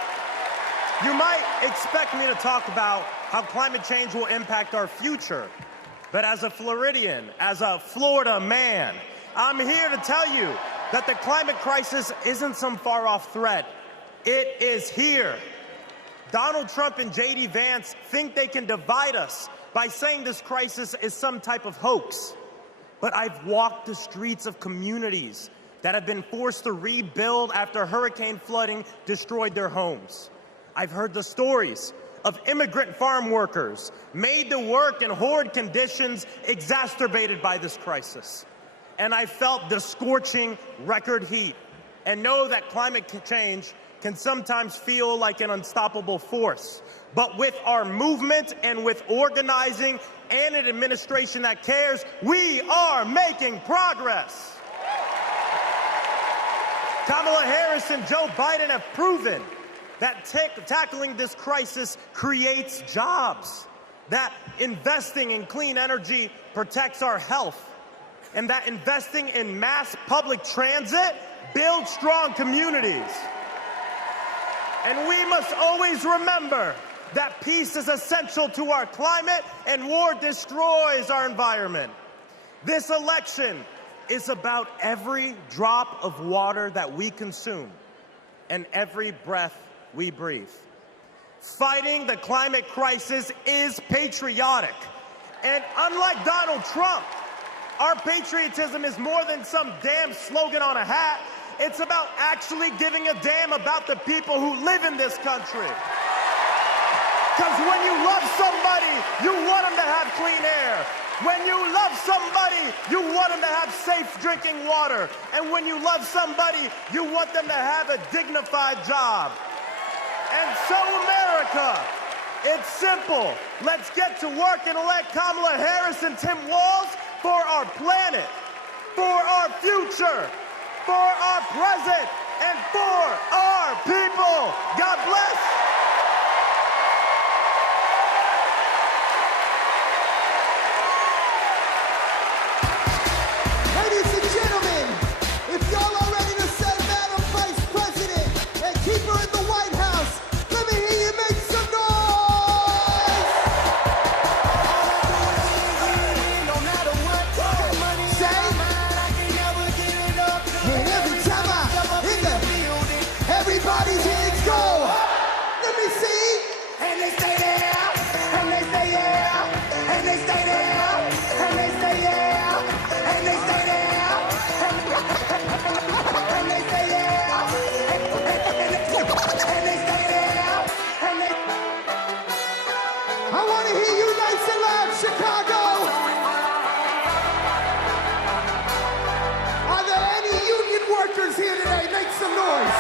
You might expect me to talk about how climate change will impact our future. But as a Floridian, as a Florida man, I'm here to tell you that the climate crisis isn't some far-off threat. It is here. Donald Trump and J.D. Vance think they can divide us by saying this crisis is some type of hoax. But I've walked the streets of communities that have been forced to rebuild after hurricane flooding destroyed their homes. I've heard the stories of immigrant farm workers made to work in horrid conditions exacerbated by this crisis. And I felt the scorching record heat and know that climate change can sometimes feel like an unstoppable force. But with our movement and with organizing and an administration that cares, we are making progress. Kamala Harris and Joe Biden have proven that tackling this crisis creates jobs, that investing in clean energy protects our health, and that investing in mass public transit builds strong communities. And we must always remember that peace is essential to our climate and war destroys our environment. This election is about every drop of water that we consume and every breath we breathe. Fighting the climate crisis is patriotic. And unlike Donald Trump, our patriotism is more than some damn slogan on a hat. It's about actually giving a damn about the people who live in this country. Because when you love somebody, you want them to have clean air. When you love somebody, you want them to have safe drinking water. And when you love somebody, you want them to have a dignified job. And so, America, it's simple. Let's get to work and elect Kamala Harris and Tim Walz for our planet, for our future, for our present, and for our people. God bless. Ladies and gentlemen, if y'all are ready to send Madam Vice President and keep her in the White House, let me hear you make some noise! No matter what, say, and every time I hit the, everybody's hands go. Let me see. And they stay there, and they stay there, and they stay there, and they stay there, and they stay there, and they stay there, and they stay there, and they. I want to hear you nice and loud, Chicago. Are there any union workers here today? Make some noise.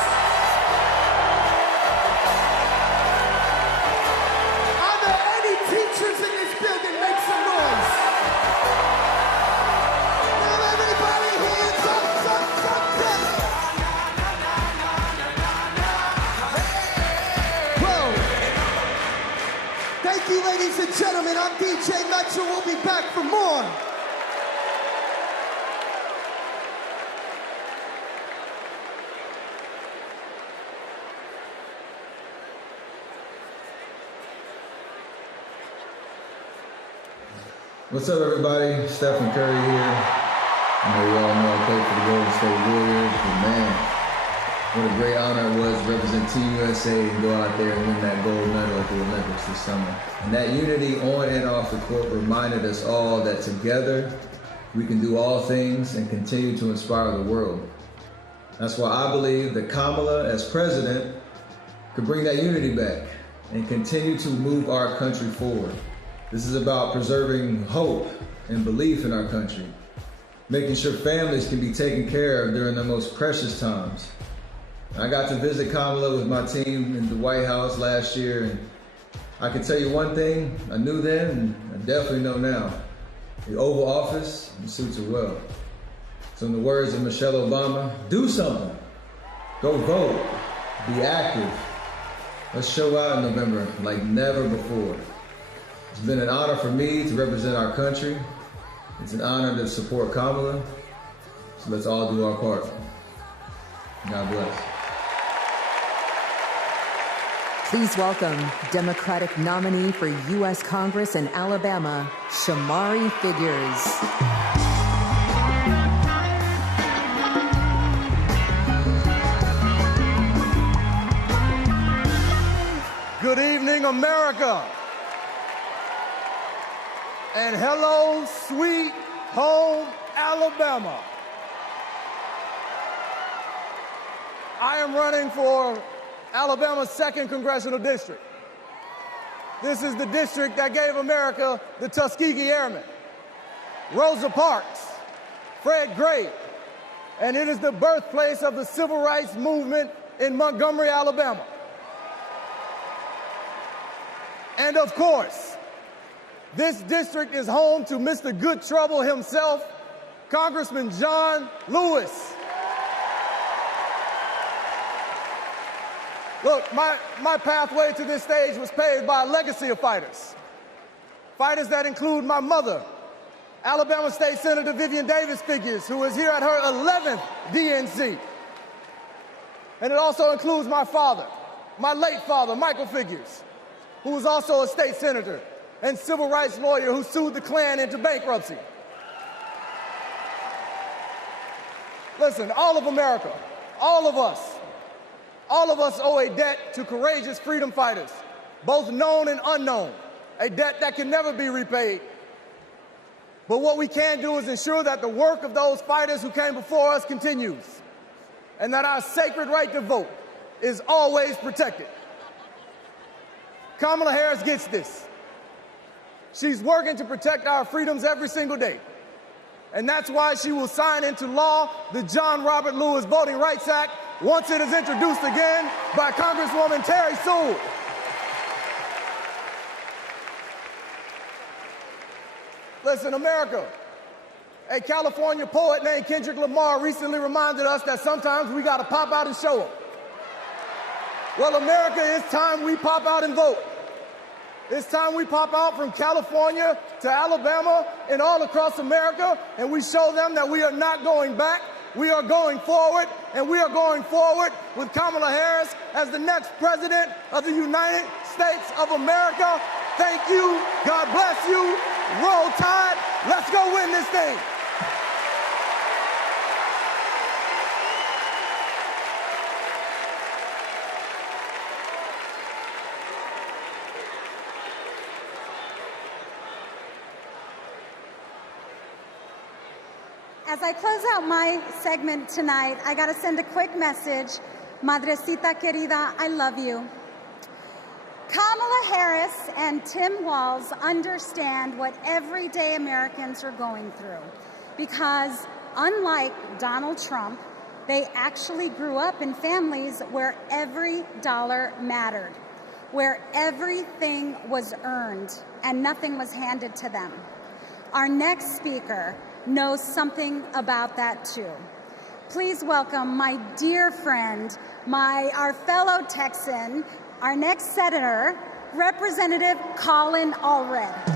Are there any teachers in this building? Make some noise. Now everybody hands up, up. Whoa. Thank you, ladies and gentlemen. I'm DJ Metro. We'll be back for more. What's up, everybody? Stephen Kerry here. I know you all know I play for the Golden State Warriors, but man, what a great honor it was to represent Team USA and go out there and win that gold medal at the Olympics this summer. And that unity on and off the court reminded us all that together we can do all things and continue to inspire the world. That's why I believe that Kamala, as president, could bring that unity back and continue to move our country forward. This is about preserving hope and belief in our country, making sure families can be taken care of during their most precious times. I got to visit Kamala with my team in the White House last year, and I can tell you one thing I knew then, and I definitely know now. The Oval Office suits her well. So in the words of Michelle Obama, do something. Go vote. Be active. Let's show out in November like never before. It's been an honor for me to represent our country. It's an honor to support Kamala. So let's all do our part. God bless. Please welcome Democratic nominee for U.S. Congress in Alabama, Shamari Figures. Good evening, America. And hello, sweet home Alabama. I am running for Alabama's 2nd Congressional District. This is the district that gave America the Tuskegee Airmen, Rosa Parks, Fred Gray, and it is the birthplace of the civil rights movement in Montgomery, Alabama. And of course, this district is home to Mr. Good Trouble himself, Congressman John Lewis. Look, my pathway to this stage was paved by a legacy of fighters. Fighters that include my mother, Alabama State Senator Vivian Davis Figures, who is here at her 11th DNC. And it also includes my father, my late father, Michael Figures, who was also a state senator and civil rights lawyer who sued the Klan into bankruptcy. Listen, all of America, all of us owe a debt to courageous freedom fighters, both known and unknown, a debt that can never be repaid. But what we can do is ensure that the work of those fighters who came before us continues, and that our sacred right to vote is always protected. Kamala Harris gets this. She's working to protect our freedoms every single day. And that's why she will sign into law the John Robert Lewis Voting Rights Act once it is introduced again by Congresswoman Terry Sewell. Listen, America, a California poet named Kendrick Lamar recently reminded us that sometimes we gotta pop out and show up. Well, America, it's time we pop out and vote. It's time we pop out from California to Alabama and all across America, and we show them that we are not going back. We are going forward, and we are going forward with Kamala Harris as the next president of the United States of America. Thank you. God bless you. Roll Tide. Let's go win this thing. As I close out my segment tonight, I got to send a quick message. Madrecita querida, I love you. Kamala Harris and Tim Walz understand what everyday Americans are going through because, unlike Donald Trump, they actually grew up in families where every dollar mattered, where everything was earned and nothing was handed to them. Our next speaker knows something about that too. Please welcome my dear friend, our fellow Texan, our next senator, Representative Colin Allred.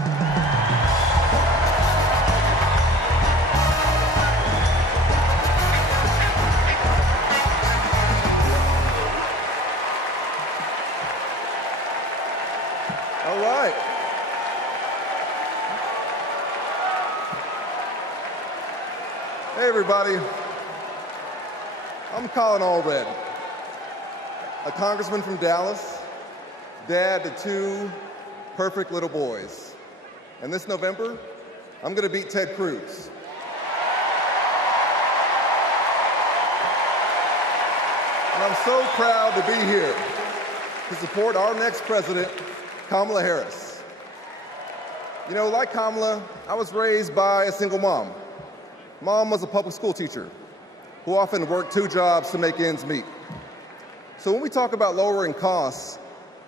All right. Hey, everybody. I'm Colin Allred, a congressman from Dallas, dad to two perfect little boys. And this November, I'm going to beat Ted Cruz. And I'm so proud to be here to support our next president, Kamala Harris. You know, like Kamala, I was raised by a single mom. Mom was a public school teacher who often worked two jobs to make ends meet. So when we talk about lowering costs,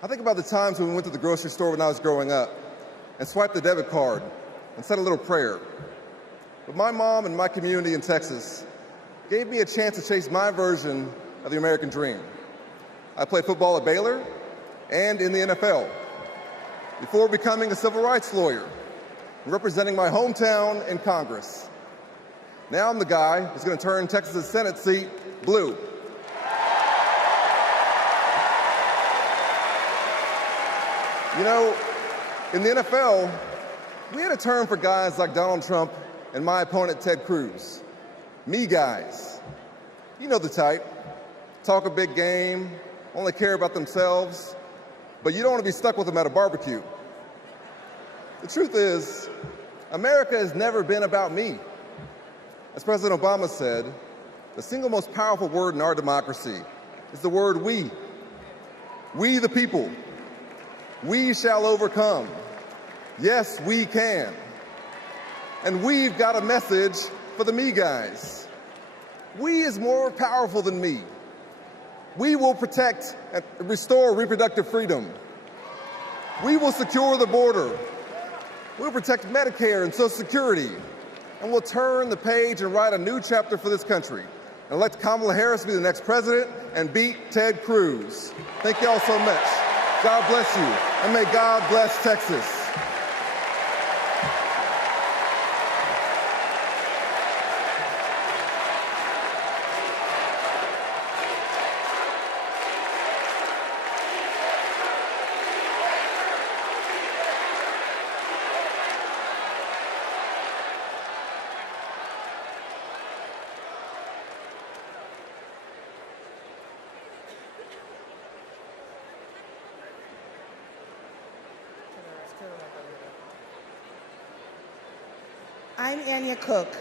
I think about the times when we went to the grocery store when I was growing up and swiped the debit card and said a little prayer. But my mom and my community in Texas gave me a chance to chase my version of the American dream. I played football at Baylor and in the NFL before becoming a civil rights lawyer and representing my hometown in Congress. Now I'm the guy who's going to turn Texas's Senate seat blue. You know, in the NFL, we had a term for guys like Donald Trump and my opponent Ted Cruz. Me guys. You know the type. Talk a big game, only care about themselves, but you don't want to be stuck with them at a barbecue. The truth is, America has never been about me. As President Obama said, the single most powerful word in our democracy is the word we. We the people. We shall overcome. Yes, we can. And we've got a message for the me guys. We is more powerful than me. We will protect and restore reproductive freedom. We will secure the border. We'll protect Medicare and Social Security. And we'll turn the page and write a new chapter for this country and elect Kamala Harris to be the next president and beat Ted Cruz. Thank you all so much. God bless you, and may God bless Texas. I'm Anya Cook.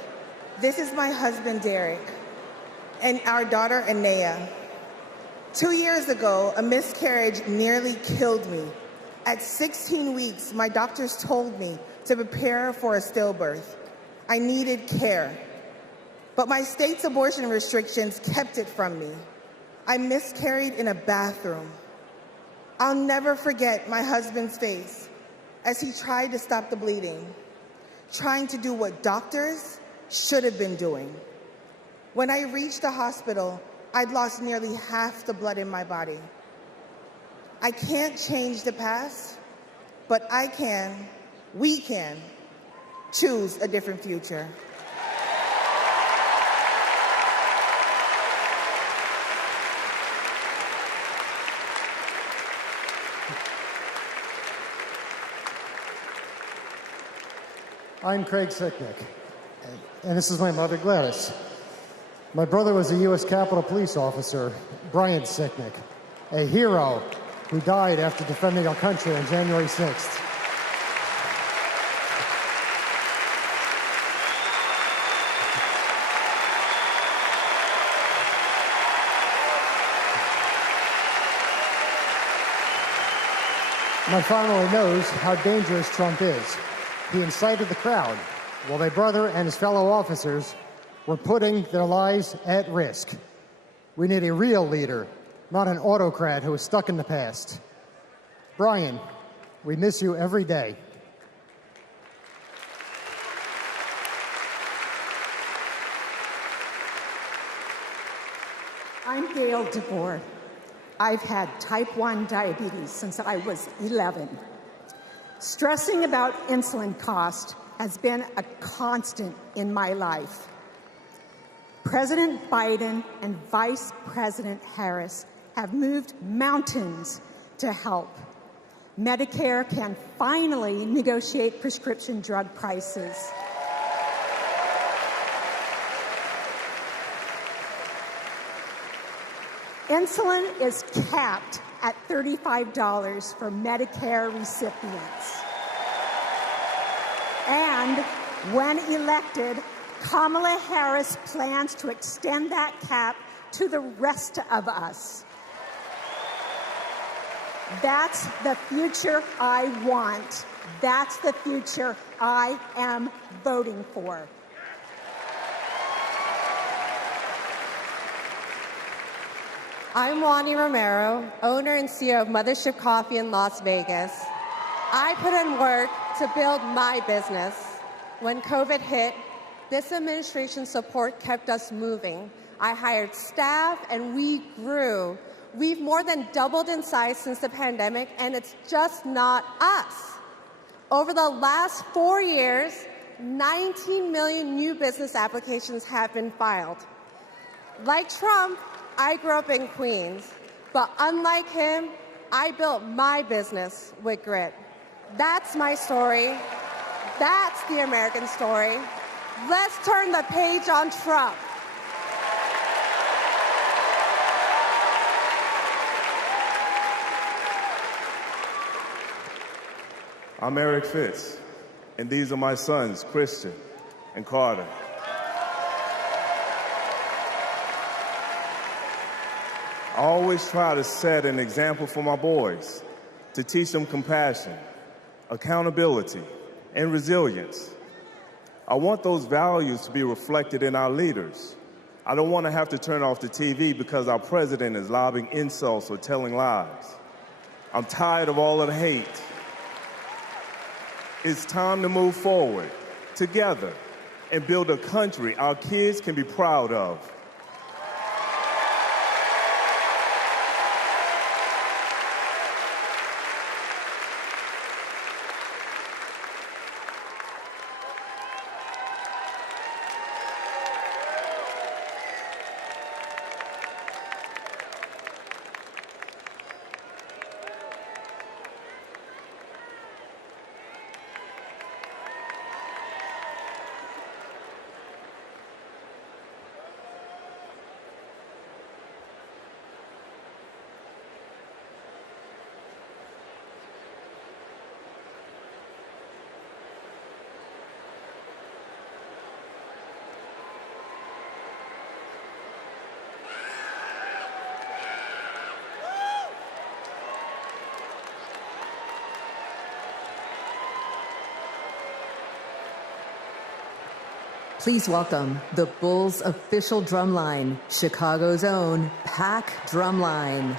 This is my husband, Derek, and our daughter, Anaya. 2 years ago, a miscarriage nearly killed me. At 16 weeks, my doctors told me to prepare for a stillbirth. I needed care. But my state's abortion restrictions kept it from me. I miscarried in a bathroom. I'll never forget my husband's face as he tried to stop the bleeding, trying to do what doctors should have been doing. When I reached the hospital, I'd lost nearly half the blood in my body. I can't change the past, but we can choose a different future. I'm Craig Sicknick, and this is my mother, Gladys. My brother was a U.S. Capitol Police officer, Brian Sicknick, a hero who died after defending our country on January 6th. My family knows how dangerous Trump is. He incited the crowd while my brother and his fellow officers were putting their lives at risk. We need a real leader, not an autocrat who is stuck in the past. Brian, we miss you every day. I'm Gail DeVore. I've had type 1 diabetes since I was 11. Stressing about insulin cost has been a constant in my life. President Biden and Vice President Harris have moved mountains to help. Medicare can finally negotiate prescription drug prices. Insulin is capped at $35 for Medicare recipients. And when elected, Kamala Harris plans to extend that cap to the rest of us. That's the future I want. That's the future I am voting for. I'm Wani Romero, owner and CEO of Mothership Coffee in Las Vegas. I put in work to build my business. When COVID hit, this administration's support kept us moving. I hired staff and we grew. We've more than doubled in size since the pandemic, and it's just not us. Over the last 4 years, 19 million new business applications have been filed. Like Trump, I grew up in Queens, but unlike him, I built my business with grit. That's my story. That's the American story. Let's turn the page on Trump. I'm Eric Fitz, and these are my sons, Christian and Carter. I always try to set an example for my boys, to teach them compassion, accountability, and resilience. I want those values to be reflected in our leaders. I don't want to have to turn off the TV because our president is lobbing insults or telling lies. I'm tired of all of the hate. It's time to move forward, together, and build a country our kids can be proud of. Please welcome the Bulls' official drumline, Chicago's own Pack Drumline.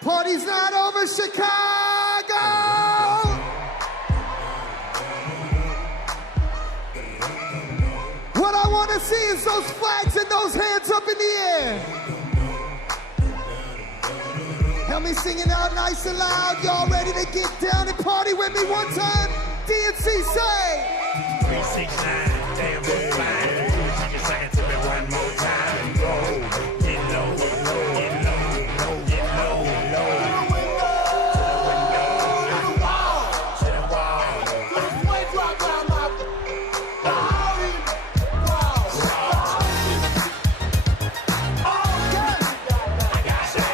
Party's not over, Chicago! What I want to see is those flags and those hands up in the air. Help me sing it out nice and loud. Y'all ready to get down and party with me one time? DNC say 369, damn good fine. You can sing it to me one more time and go. Get low, get low, get low, get low, low. To the window, to the wall, to the wall. One drop down my body. I got it.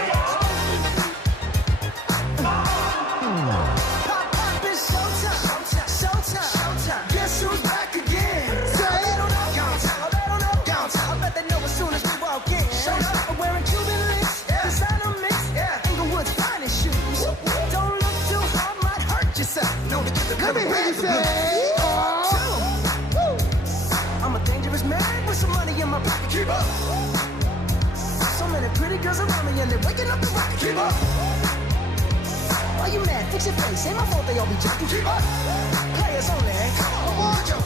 Pop, it's showtime, showtime, showtime. Guess who's back again? say, I'm a dangerous man with some money in my pocket. Keep up. So many pretty girls around me and they're waking up the rocket. Keep up. Why you mad? Fix your face. Ain't my fault they all be jocking. Keep up. Players only. Come on, Joe.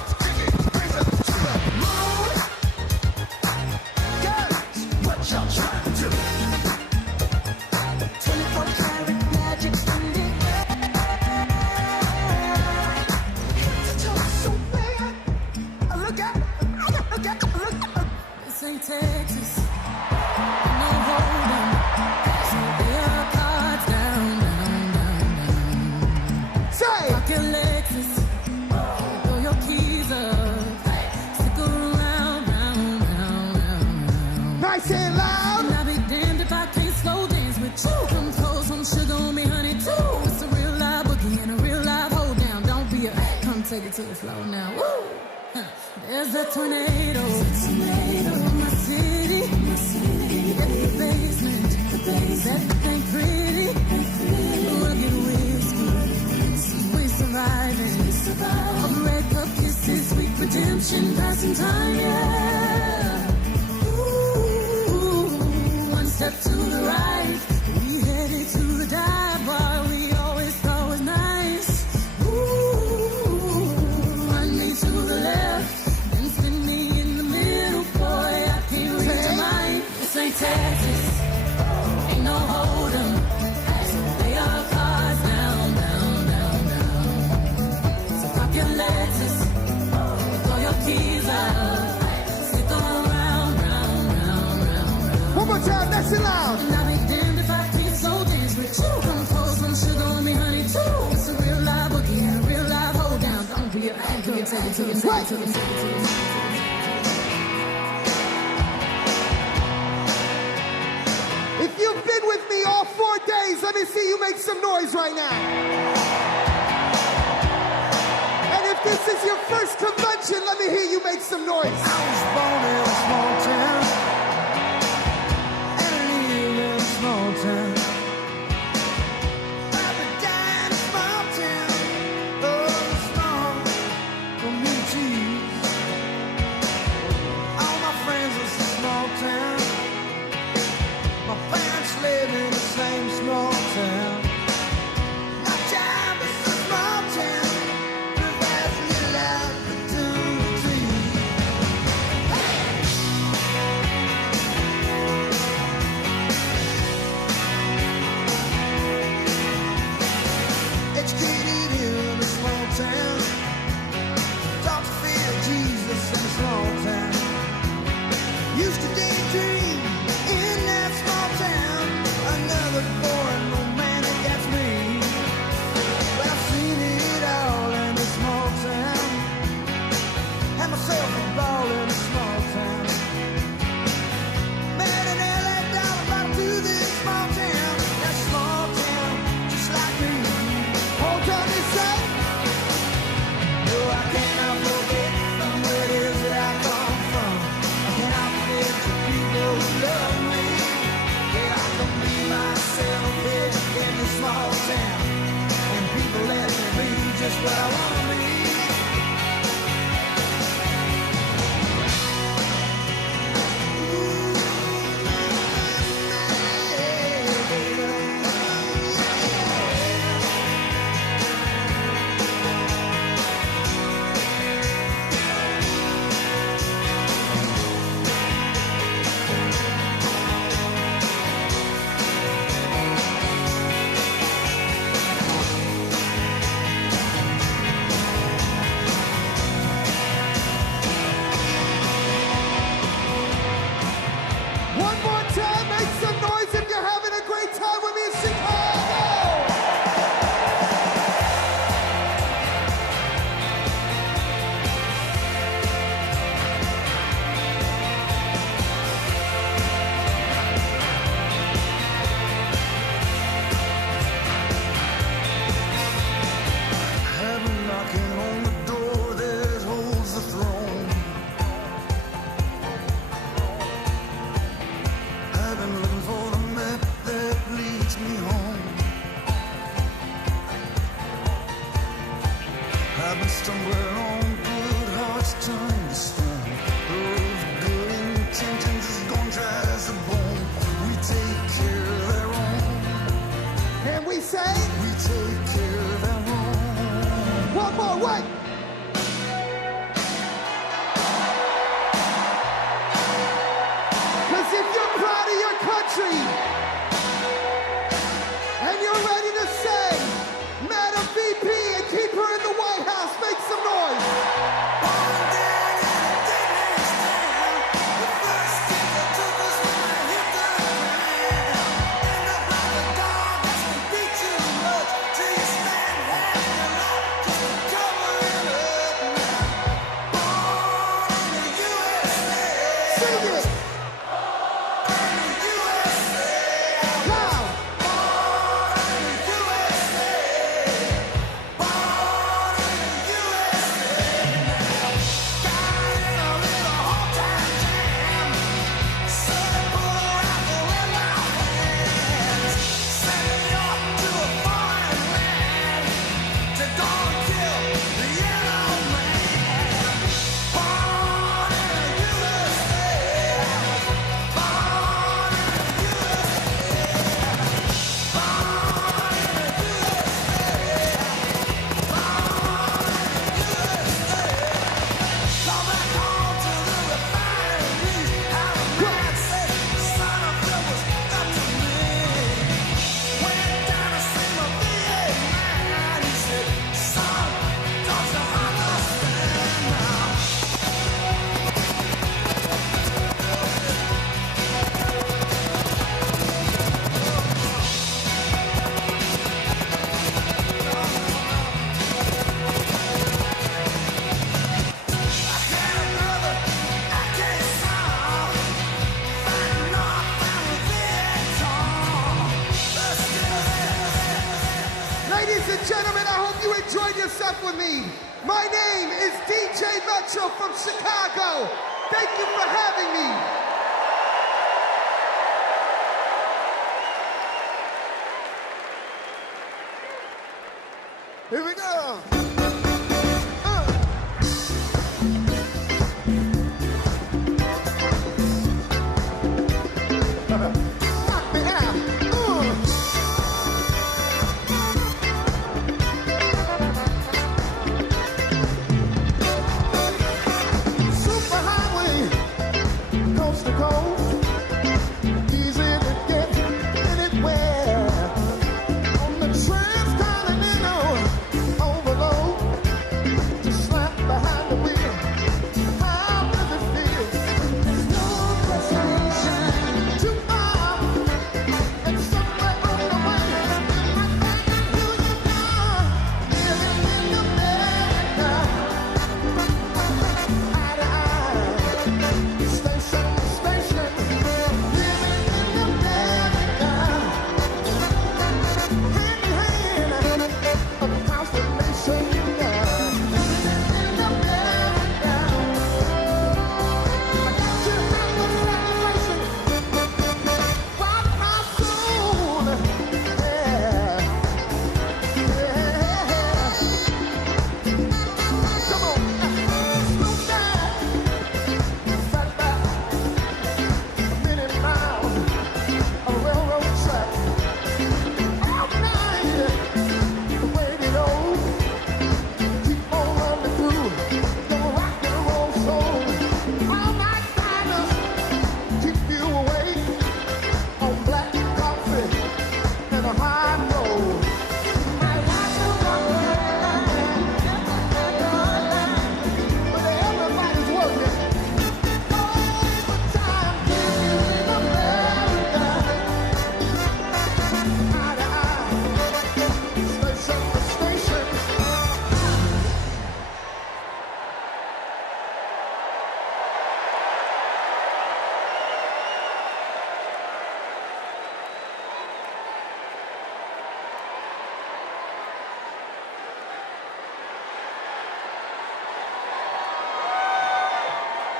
Bring them to the moon. Girls, what y'all trying to do? 24 karat magic in the air. Head to toe so bad. Look out. This ain't Texas. No hold'em. So lay our cards down. Say! Rock your Lexus. Throw your keys up. Stick around, round. Nice and loud. And I'll be damned if I can't slow dance with you. Come throw some sugar on me, honey, too. It's a real live boogie and a real live hold down. Don't be a come take it to the floor now. Woo! There's a tornado in my city. In the basement. That ain't pretty. Rugged whiskey. We surviving. Of red cup kisses, sweet redemption, passing time, yeah. Ooh, one step to the right. We headed to the dive bar we always thought was nice. Ooh, run me to the left. Texas, ain't no hold'em. So lay our cards down. So rock your Lexus, throw your keys up, stick around, round. One more time, that's it loud. And I'll be damned if I can't slow dance with you. Come pour some sugar on me, honey, too. It's a real live boogie and a real live hold down. Don't be a take it to the If you've been with me all 4 days, let me see you make some noise right now. And if this is your first convention, let me hear you make some noise. I was born in a small town and I live in a small town. Papa died in a small town. Oh, small communities. All my friends are small town. My parents live in the same small town. My town is a small town. The vast little out between the trees. Hey! Educated in a small town. Taught to fear Jesus in a small town. Used to daydream in that small town. Another boring romantic, that's me. But I've seen it all in a small town. Had myself a ball in a small town. Met an LA dollar brought to this small town. That small town, just like me. Hold on, they say. No, I cannot forget from where it is that I come from. I cannot forget the people who love me. Yeah, I can be myself here in this small town. And people let me be just what I want to be. I've been stumbling on good hearts turning to stone. The road of good intentions is gone dry as a bone. We take care of their own. And we say, we take care of their own. One more, wait. Because if you're proud of your country, and you're ready to say, Madam VP, and keep her in the White House, make some noise. With me. My name is DJ Metro from Chicago. Thank you for having me. Here we go.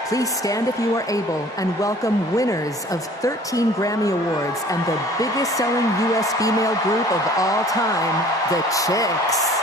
Please stand if you are able and welcome winners of 13 Grammy Awards and the biggest selling U.S. female group of all time, the Chicks.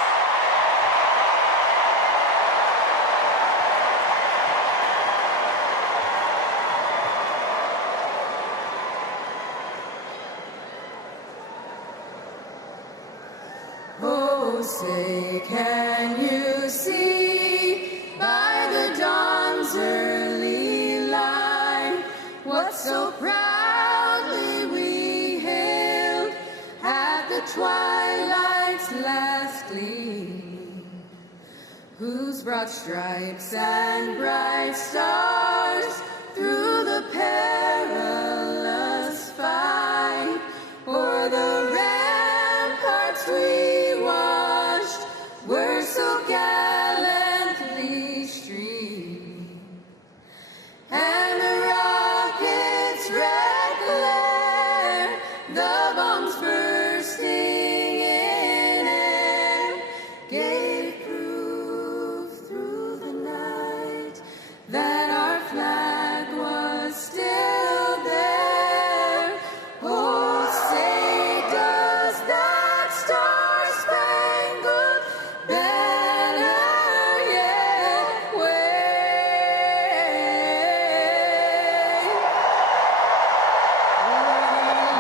Oh, say, can you see by the dawn's early light what so proudly we hailed at the twilight's last gleam, whose broad stripes and bright stars through the perilous fight o'er the ramparts we watched were so gallantly streamed, and the rocket's red glare, the bombs bursting in air, gave proof through the night that our flag was still there. Oh, say does that star-spangled banner yet wave?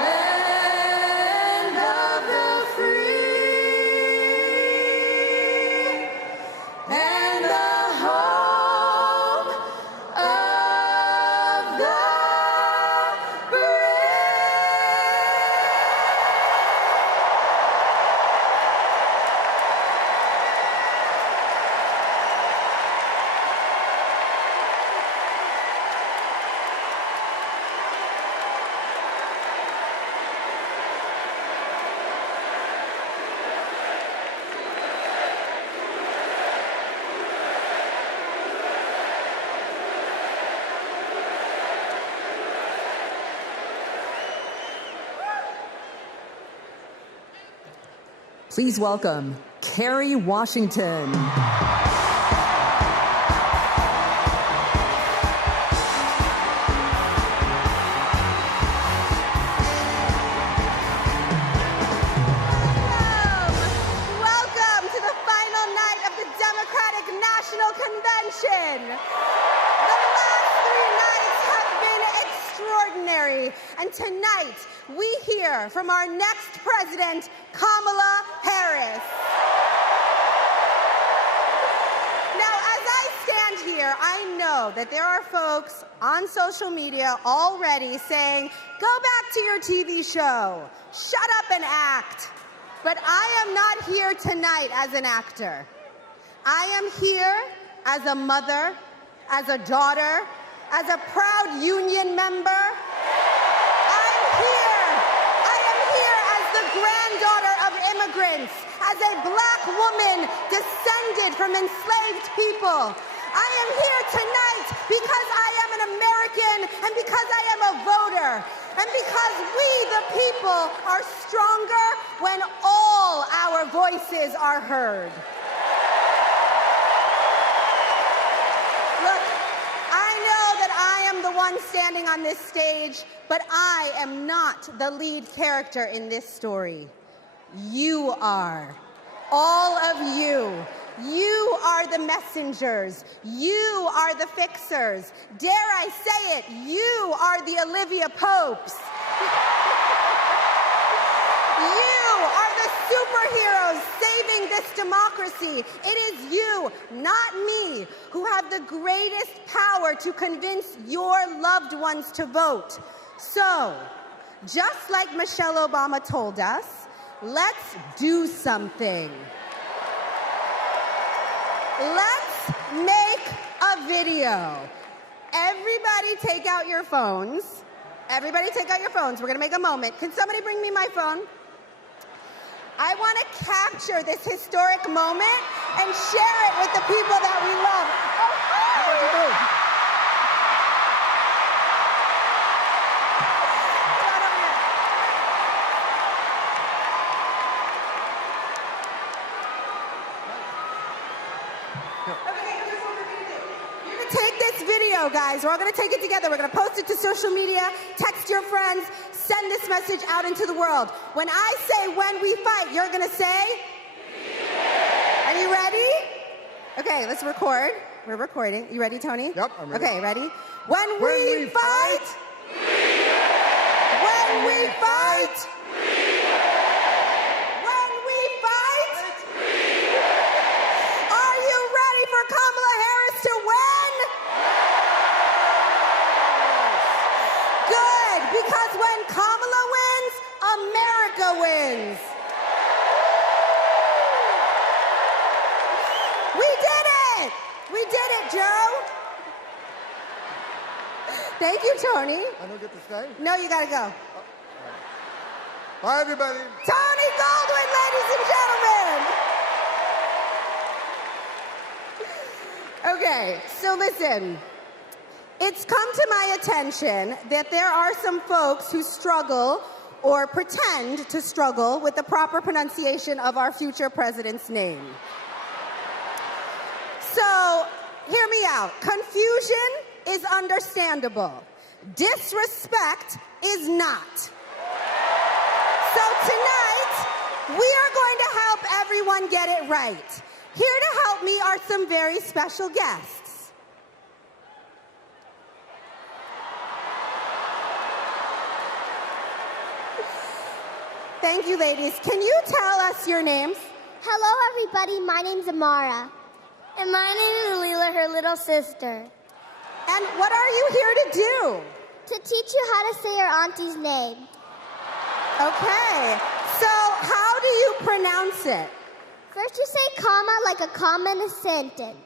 Land of the free and the home of the Please welcome Kerry Washington. Welcome to the final night of the Democratic National Convention. The last 3 nights have been extraordinary, and tonight we hear from our next president, Kamala Harris. Now, as I stand here, I know that there are folks on social media already saying, go back to your TV show, shut up and act. But I am not here tonight as an actor. I am here as a mother, as a daughter, as a proud union member. I am here as the granddaughter of immigrants, as a black woman descended from enslaved people. I am here tonight because I am an American and because I am a voter. And because we, the people, are stronger when all our voices are heard. Look, I know that I am the one standing on this stage, but I am not the lead character in this story. You are. All of you. You are the messengers. You are the fixers. Dare I say it, you are the Olivia Popes. You are the superheroes saving this democracy. It is you, not me, who have the greatest power to convince your loved ones to vote. So, just like Michelle Obama told us, let's do something. Let's make a video. Everybody take out your phones. Everybody take out your phones. We're going to make a moment. Can somebody bring me my phone? I want to capture this historic moment and share it with the people that we love. What'd you do? Take this video, guys. We're all going to take it together. We're going to post it to social media, text your friends, send this message out into the world. When I say when we fight, you're going to say? Are you ready? Okay, let's record. We're recording. You ready, Tony? Yep, I'm ready. Okay, ready? When we fight, when we fight, when we fight, Joe. Thank you, Tony. I don't get to stay? No, you gotta go. Bye, everybody. Tony Baldwin, ladies and gentlemen. Okay, so listen. It's come to my attention that there are some folks who struggle or pretend to struggle with the proper pronunciation of our future president's name. So, hear me out. Confusion is understandable. Disrespect is not. So tonight, we are going to help everyone get it right. Here to help me are some very special guests. Thank you, ladies. Can you tell us your names? Hello, everybody. My name's Maura. And my name is Leila, her little sister. And what are you here to do? To teach you how to say your auntie's name. Okay. So how do you pronounce it? First you say comma like a comma in a sentence.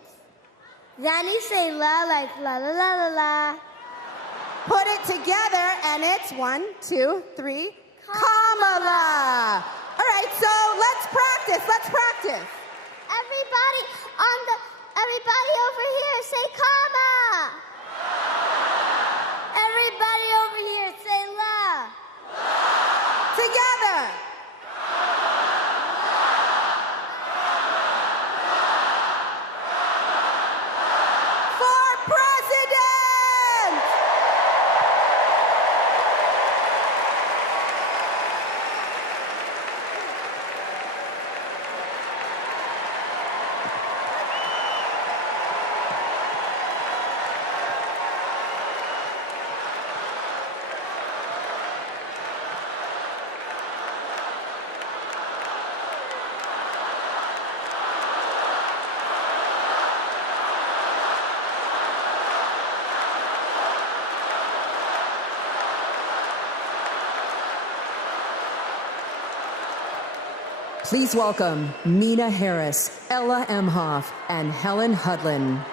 Then you say la like la la la la la. Put it together and it's 1, 2, 3. Kamala. All right, so let's practice. Everybody over here say comma. Everybody over here say la. Together. For president. Please welcome Nina Harris, Ella Emhoff, and Helen Hudlin.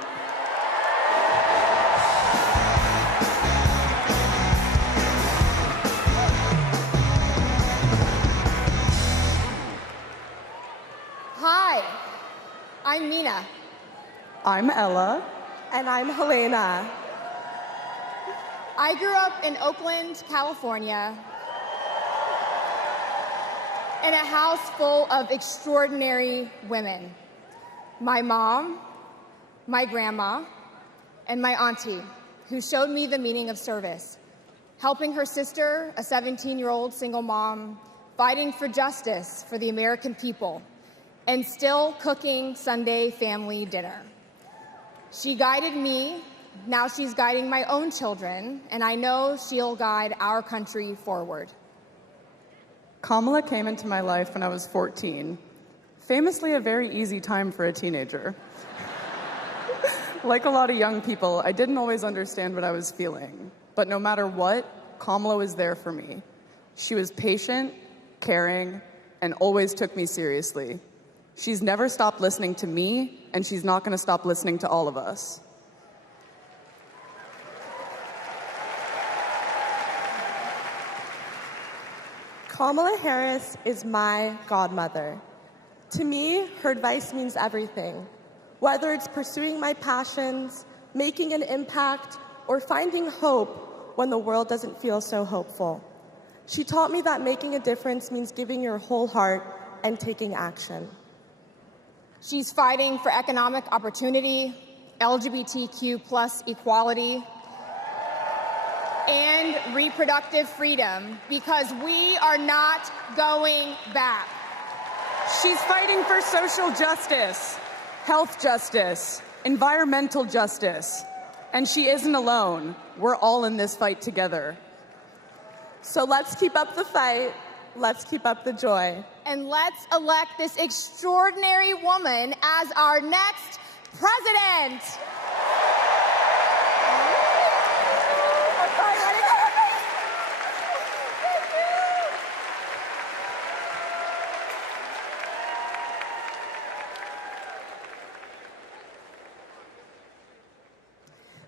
Hi, I'm Nina. I'm Ella. And I'm Helena. I grew up in Oakland, California, in a house full of extraordinary women. My mom, my grandma, and my auntie, who showed me the meaning of service, helping her sister, a 17-year-old single mom, fighting for justice for the American people, and still cooking Sunday family dinner. She guided me, now she's guiding my own children, and I know she'll guide our country forward. Kamala came into my life when I was 14. Famously a very easy time for a teenager. Like a lot of young people, I didn't always understand what I was feeling. But no matter what, Kamala was there for me. She was patient, caring, and always took me seriously. She's never stopped listening to me, and she's not going to stop listening to all of us. Kamala Harris is my godmother. To me, her advice means everything. Whether it's pursuing my passions, making an impact, or finding hope when the world doesn't feel so hopeful. She taught me that making a difference means giving your whole heart and taking action. She's fighting for economic opportunity, LGBTQ+ equality, and reproductive freedom, because we are not going back. She's fighting for social justice, health justice, environmental justice, and she isn't alone. We're all in this fight together. So let's keep up the fight, let's keep up the joy. And let's elect this extraordinary woman as our next president.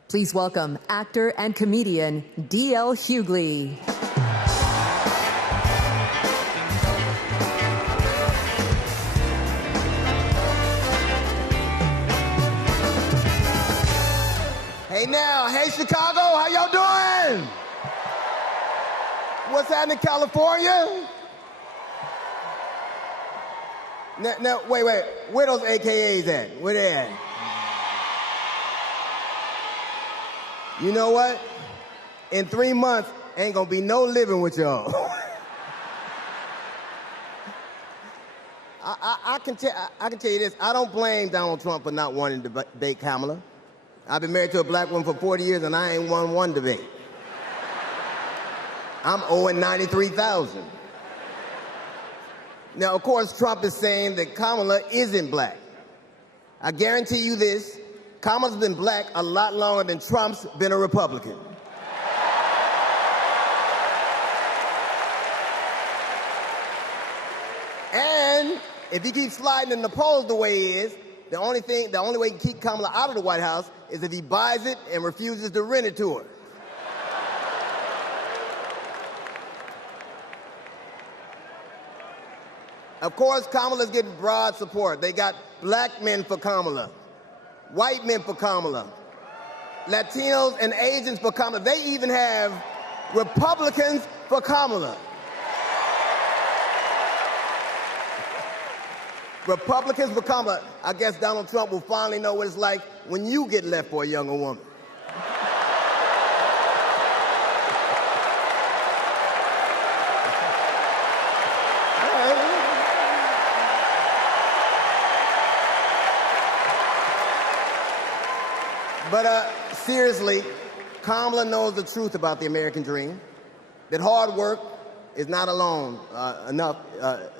Please welcome actor and comedian D.L. Hugley. Hey now, hey Chicago, how y'all doing? What's happening, California? Now, wait, where those AKAs at? Where they at? You know what? In 3 months, ain't gonna be no living with y'all. I can tell you this, I don't blame Donald Trump for not wanting to debate Kamala. I've been married to a black woman for 40 years and I ain't won one debate. I'm owing $93,000. Now, of course, Trump is saying that Kamala isn't black. I guarantee you this, Kamala's been black a lot longer than Trump's been a Republican. And if he keeps sliding in the polls the way he is, the only way he can keep Kamala out of the White House is if he buys it and refuses to rent it to her. Of course, Kamala's getting broad support. They got black men for Kamala, white men for Kamala, Latinos and Asians for Kamala. They even have Republicans for Kamala. Republicans for Kamala. I guess Donald Trump will finally know what it's like when you get left for a younger woman. But seriously, Kamala knows the truth about the American dream, that hard work is not enough.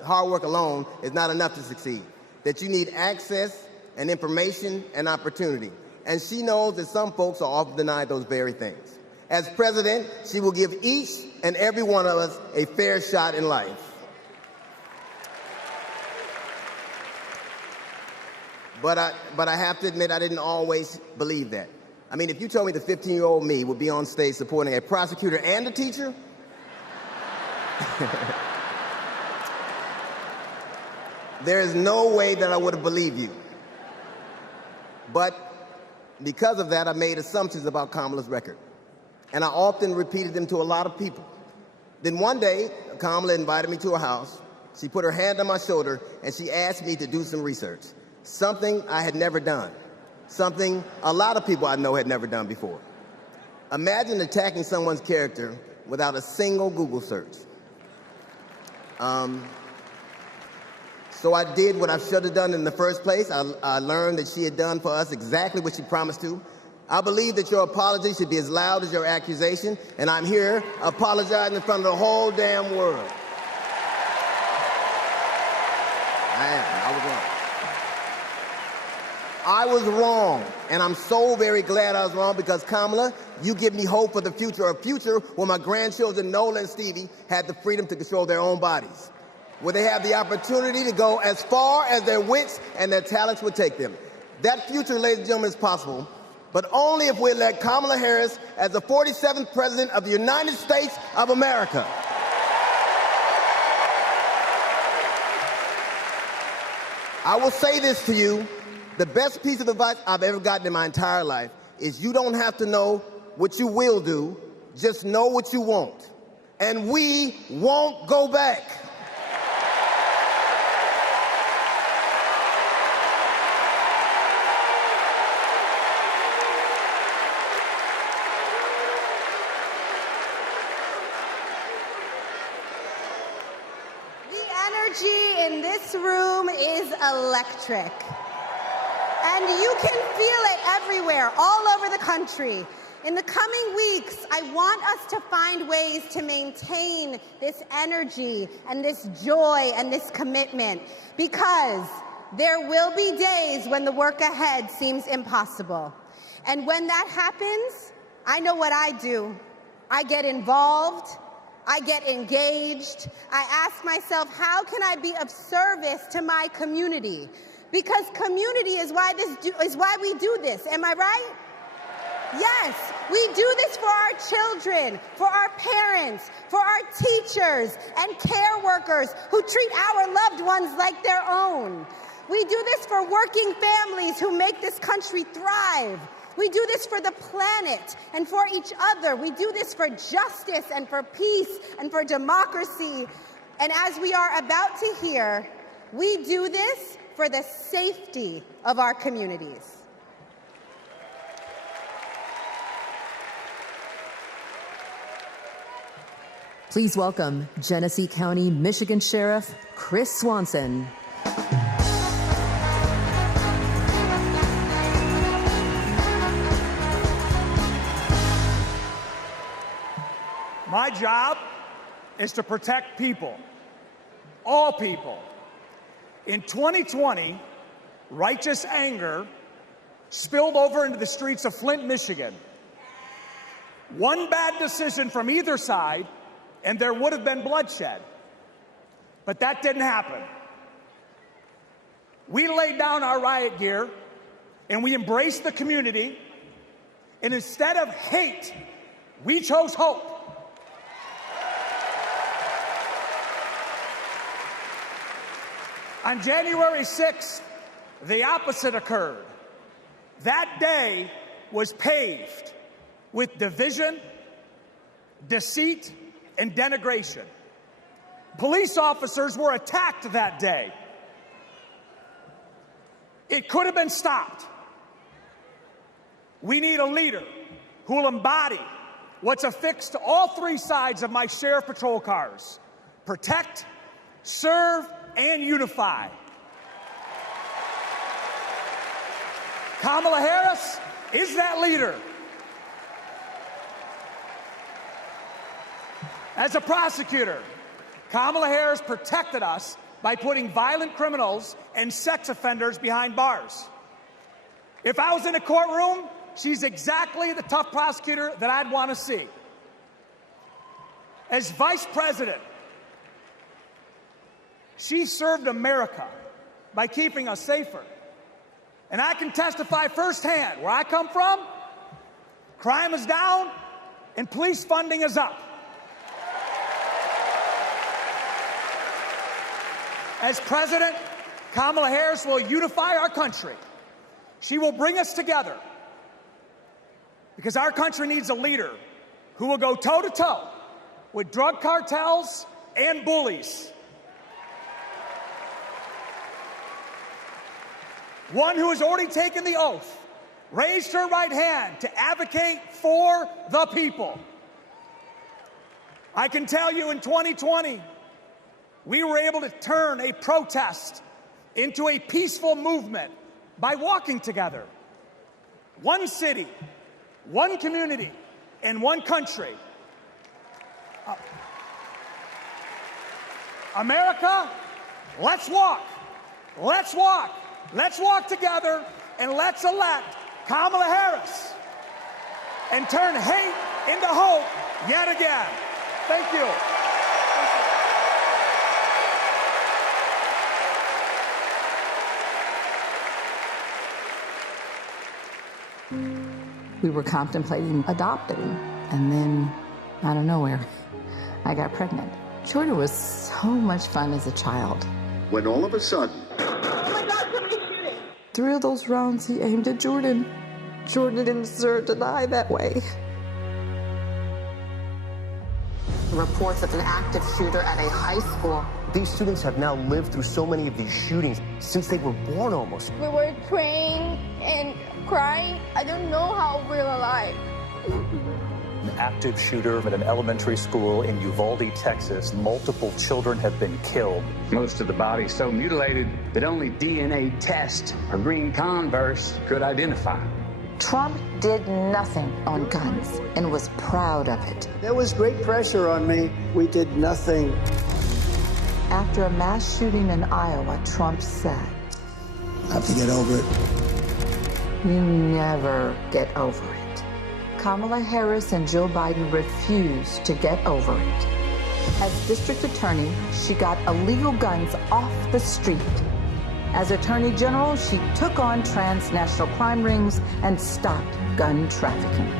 Hard work alone is not enough to succeed, that you need access and information and opportunity. And she knows that some folks are often denied those very things. As president, she will give each and every one of us a fair shot in life. But I have to admit, I didn't always believe that. I mean, if you told me the 15-year-old me would be on stage supporting a prosecutor and a teacher, there is no way that I would have believed you. But because of that, I made assumptions about Kamala's record. And I often repeated them to a lot of people. Then one day, Kamala invited me to her house. She put her hand on my shoulder and she asked me to do some research. Something I had never done. Something a lot of people I know had never done before. Imagine attacking someone's character without a single Google search. So I did what I should have done in the first place. I learned that she had done for us exactly what she promised to. I believe that your apology should be as loud as your accusation, and I'm here apologizing in front of the whole damn world. I was wrong. I was wrong, and I'm so very glad I was wrong because, Kamala, you give me hope for the future, a future where my grandchildren, Nola and Stevie, had the freedom to control their own bodies, where they have the opportunity to go as far as their wits and their talents would take them. That future, ladies and gentlemen, is possible, but only if we elect Kamala Harris as the 47th President of the United States of America. I will say this to you. The best piece of advice I've ever gotten in my entire life is you don't have to know what you will do, just know what you won't. And we won't go back. The energy in this room is electric. And you can feel it everywhere, all over the country. In the coming weeks, I want us to find ways to maintain this energy and this joy and this commitment, because there will be days when the work ahead seems impossible. And when that happens, I know what I do. I get involved. I get engaged. I ask myself, how can I be of service to my community? Because community is why we do this. Am I right? Yes, we do this for our children, for our parents, for our teachers and care workers who treat our loved ones like their own. We do this for working families who make this country thrive. We do this for the planet and for each other. We do this for justice and for peace and for democracy. And as we are about to hear, we do this for the safety of our communities. Please welcome Genesee County, Michigan Sheriff Chris Swanson. My job is to protect people, all people. In 2020, righteous anger spilled over into the streets of Flint, Michigan. One bad decision from either side, and there would have been bloodshed. But that didn't happen. We laid down our riot gear, and we embraced the community, and instead of hate, we chose hope. On January 6th, the opposite occurred. That day was paved with division, deceit, and denigration. Police officers were attacked that day. It could have been stopped. We need a leader who will embody what's affixed to all three sides of my sheriff patrol cars: protect, serve, and unify. Kamala Harris is that leader. As a prosecutor, Kamala Harris protected us by putting violent criminals and sex offenders behind bars. If I was in a courtroom, she's exactly the tough prosecutor that I'd want to see. As vice president, she served America by keeping us safer. And I can testify firsthand, where I come from, crime is down and police funding is up. As president, Kamala Harris will unify our country. She will bring us together because our country needs a leader who will go toe-to-toe with drug cartels and bullies. One who has already taken the oath, raised her right hand to advocate for the people. I can tell you in 2020, we were able to turn a protest into a peaceful movement by walking together. One city, one community, and one country. America, let's walk. Let's walk. Let's walk together and let's elect Kamala Harris and turn hate into hope yet again. Thank you. We were contemplating adopting, and then, out of nowhere, I got pregnant. Jordan was so much fun as a child. When all of a sudden... Oh my God, somebody's shooting! 3 of those rounds he aimed at Jordan. Jordan didn't deserve to die that way. Reports of an active shooter at a high school. These students have now lived through so many of these shootings since they were born almost. We were praying and crying. I don't know how we're alive. An active shooter at an elementary school in Uvalde, Texas. Multiple children have been killed. Most of the body so mutilated that only DNA test or green Converse could identify. Trump did nothing on guns and was proud of it. There was great pressure on me. We did nothing. After a mass shooting in Iowa, Trump said, I have to get over it. You never get over it. Kamala Harris and Joe Biden refused to get over it. As district attorney, she got illegal guns off the street. As Attorney General, she took on transnational crime rings and stopped gun trafficking.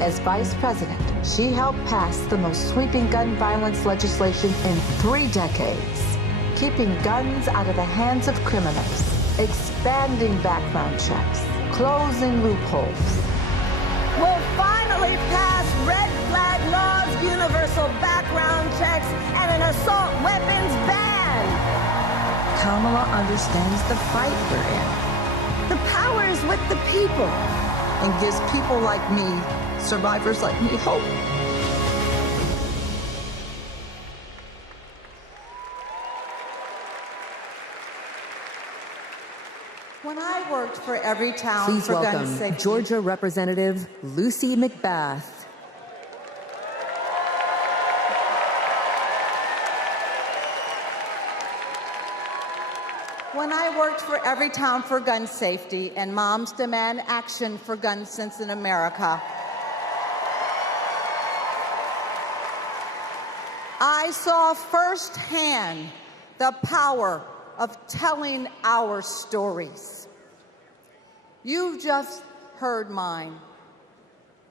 As Vice President, she helped pass the most sweeping gun violence legislation in 3 decades, keeping guns out of the hands of criminals, expanding background checks, closing loopholes. We'll finally pass red flag laws, universal background checks, and an assault weapons ban. Kamala understands the fight we're in. The power is with the people and gives people like me, survivors like me, hope. When I worked for Every Town Please for Gun welcome Safety. Georgia Representative Lucy McBath. When I worked for Every Town for Gun Safety and Moms Demand Action for Gun Sense in America, I saw firsthand the power of telling our stories. You've just heard mine,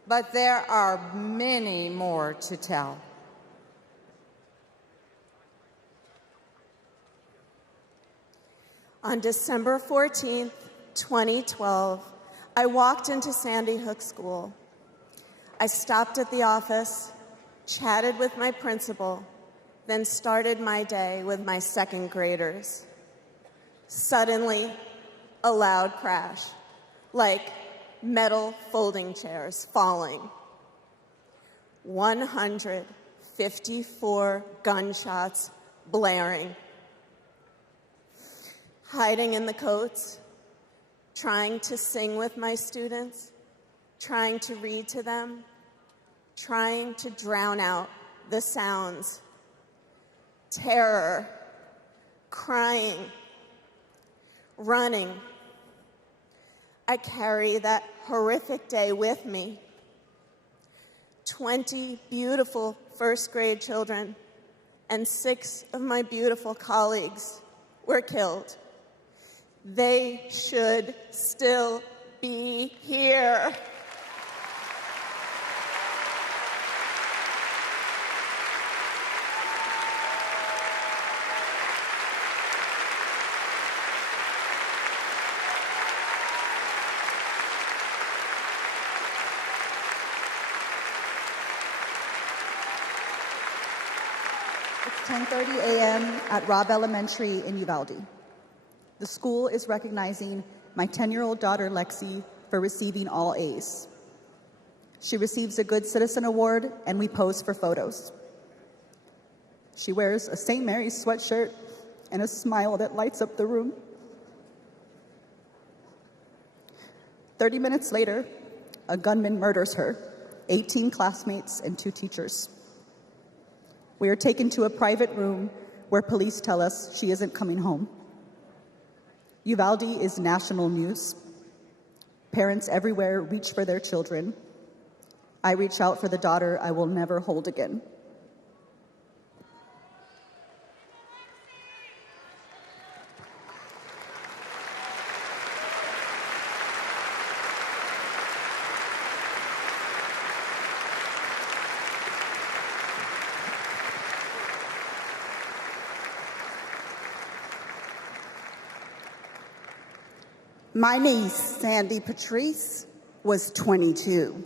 but there are many more to tell. On December 14th, 2012, I walked into Sandy Hook School. I stopped at the office, chatted with my principal, then started my day with my second graders. Suddenly, a loud crash, like metal folding chairs falling. 154 gunshots blaring. Hiding in the coats, trying to sing with my students, trying to read to them, trying to drown out the sounds. Terror, crying, running. I carry that horrific day with me. 20 beautiful first grade children and 6 of my beautiful colleagues were killed. They should still be here. It's 10:30 a.m. at Robb Elementary in Uvalde. The school is recognizing my 10-year-old daughter, Lexi, for receiving all A's. She receives a Good Citizen Award, and we pose for photos. She wears a St. Mary's sweatshirt and a smile that lights up the room. 30 minutes later, a gunman murders her, 18 classmates, and 2 teachers. We are taken to a private room where police tell us she isn't coming home. Uvalde is national news. Parents everywhere reach for their children. I reach out for the daughter I will never hold again. My niece, Sandy Patrice, was 22.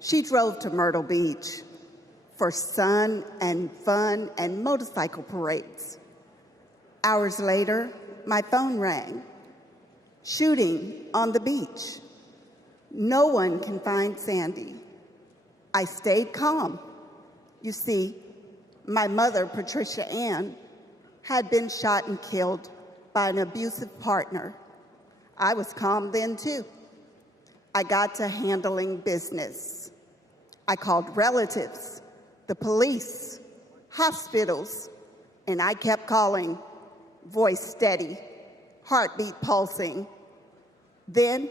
She drove to Myrtle Beach for sun and fun and motorcycle parades. Hours later, my phone rang. Shooting on the beach. No one can find Sandy. I stayed calm. You see, my mother, Patricia Ann, had been shot and killed by an abusive partner. I was calm then, too. I got to handling business. I called relatives, the police, hospitals, and I kept calling, voice steady, heartbeat pulsing. Then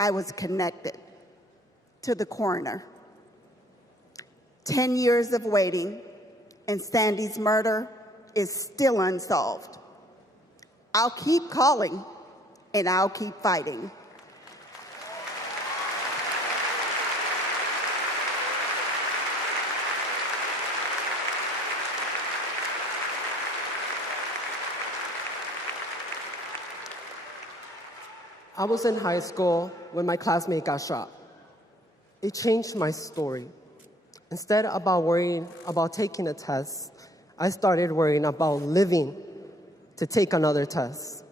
I was connected to the coroner. 10 years of waiting, and Sandy's murder is still unsolved. I'll keep calling, and I'll keep fighting. I was in high school when my classmate got shot. It changed my story. Instead of worrying about taking a test, I started worrying about living to take another test.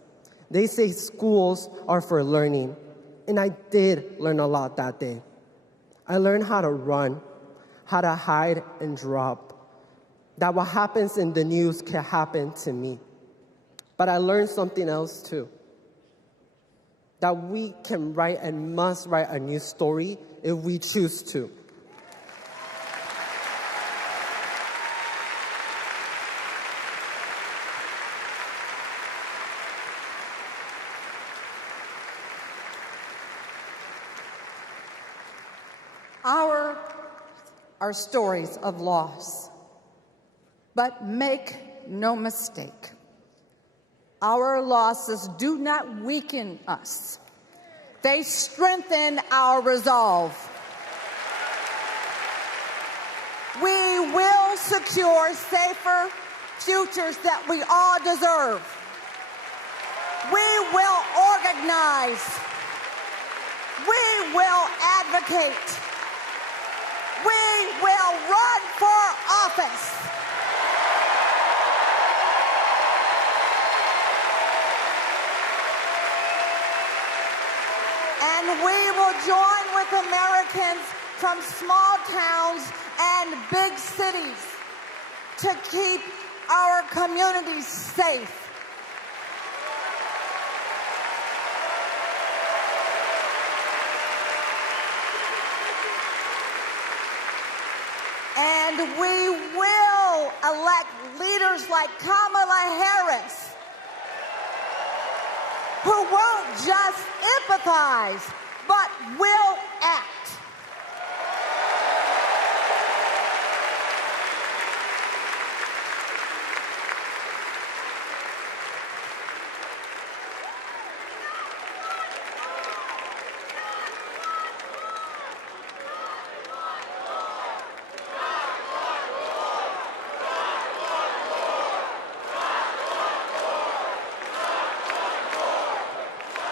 They say schools are for learning, and I did learn a lot that day. I learned how to run, how to hide and drop, that what happens in the news can happen to me. But I learned something else too, that we can write and must write a new story if we choose to. Are stories of loss. But make no mistake, our losses do not weaken us. They strengthen our resolve. We will secure safer futures that we all deserve. We will organize. We will advocate. We will run for office. And we will join with Americans from small towns and big cities to keep our communities safe. And we will elect leaders like Kamala Harris, who won't just empathize, but will act.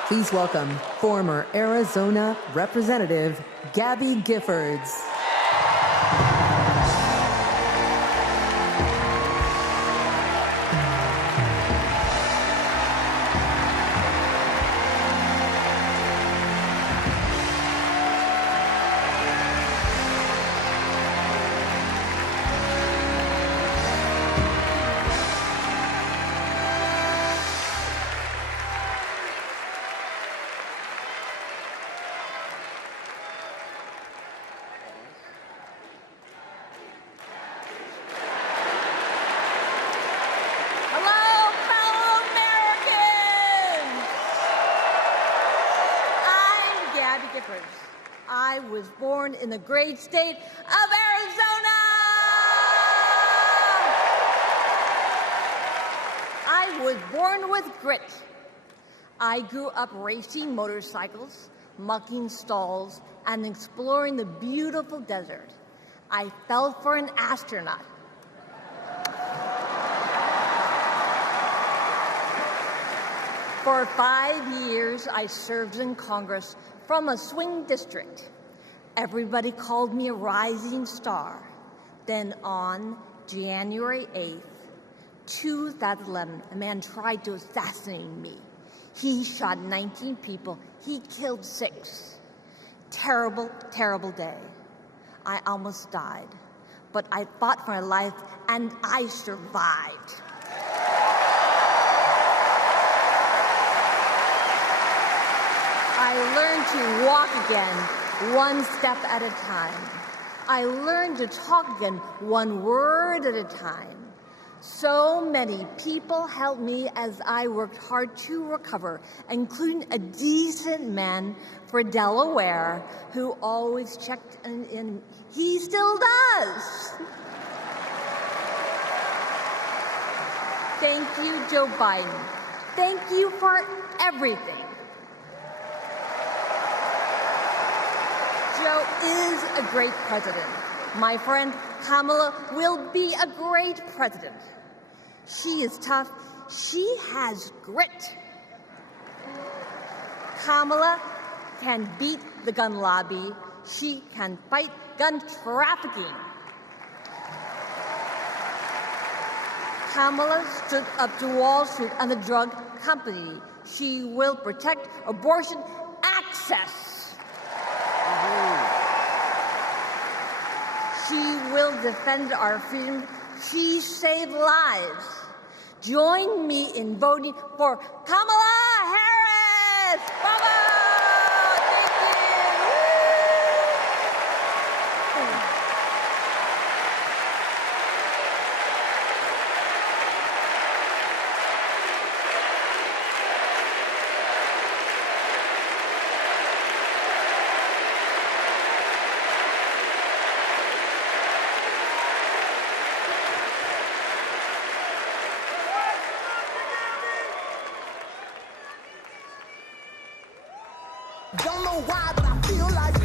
Please welcome former Arizona Representative Gabby Giffords. I was born in the great state of Arizona. I was born with grit. I grew up racing motorcycles, mucking stalls, and exploring the beautiful desert. I fell for an astronaut. For 5 years, I served in Congress from a swing district. Everybody called me a rising star. Then on January 8th, 2011, a man tried to assassinate me. He shot 19 people. He killed 6. Terrible, terrible day. I almost died, but I fought for my life and I survived. I learned to walk again, one step at a time. I learned to talk again, one word at a time. So many people helped me as I worked hard to recover, including a decent man for Delaware who always checked in. He still does. Thank you, Joe Biden. Thank you for everything. Joe is a great president. My friend Kamala will be a great president. She is tough. She has grit. Kamala can beat the gun lobby. She can fight gun trafficking. Kamala stood up to Wall Street and the drug company. She will protect abortion access. She will defend our freedom. She saved lives. Join me in voting for Kamala Harris. Bravo! Don't know why, but I feel like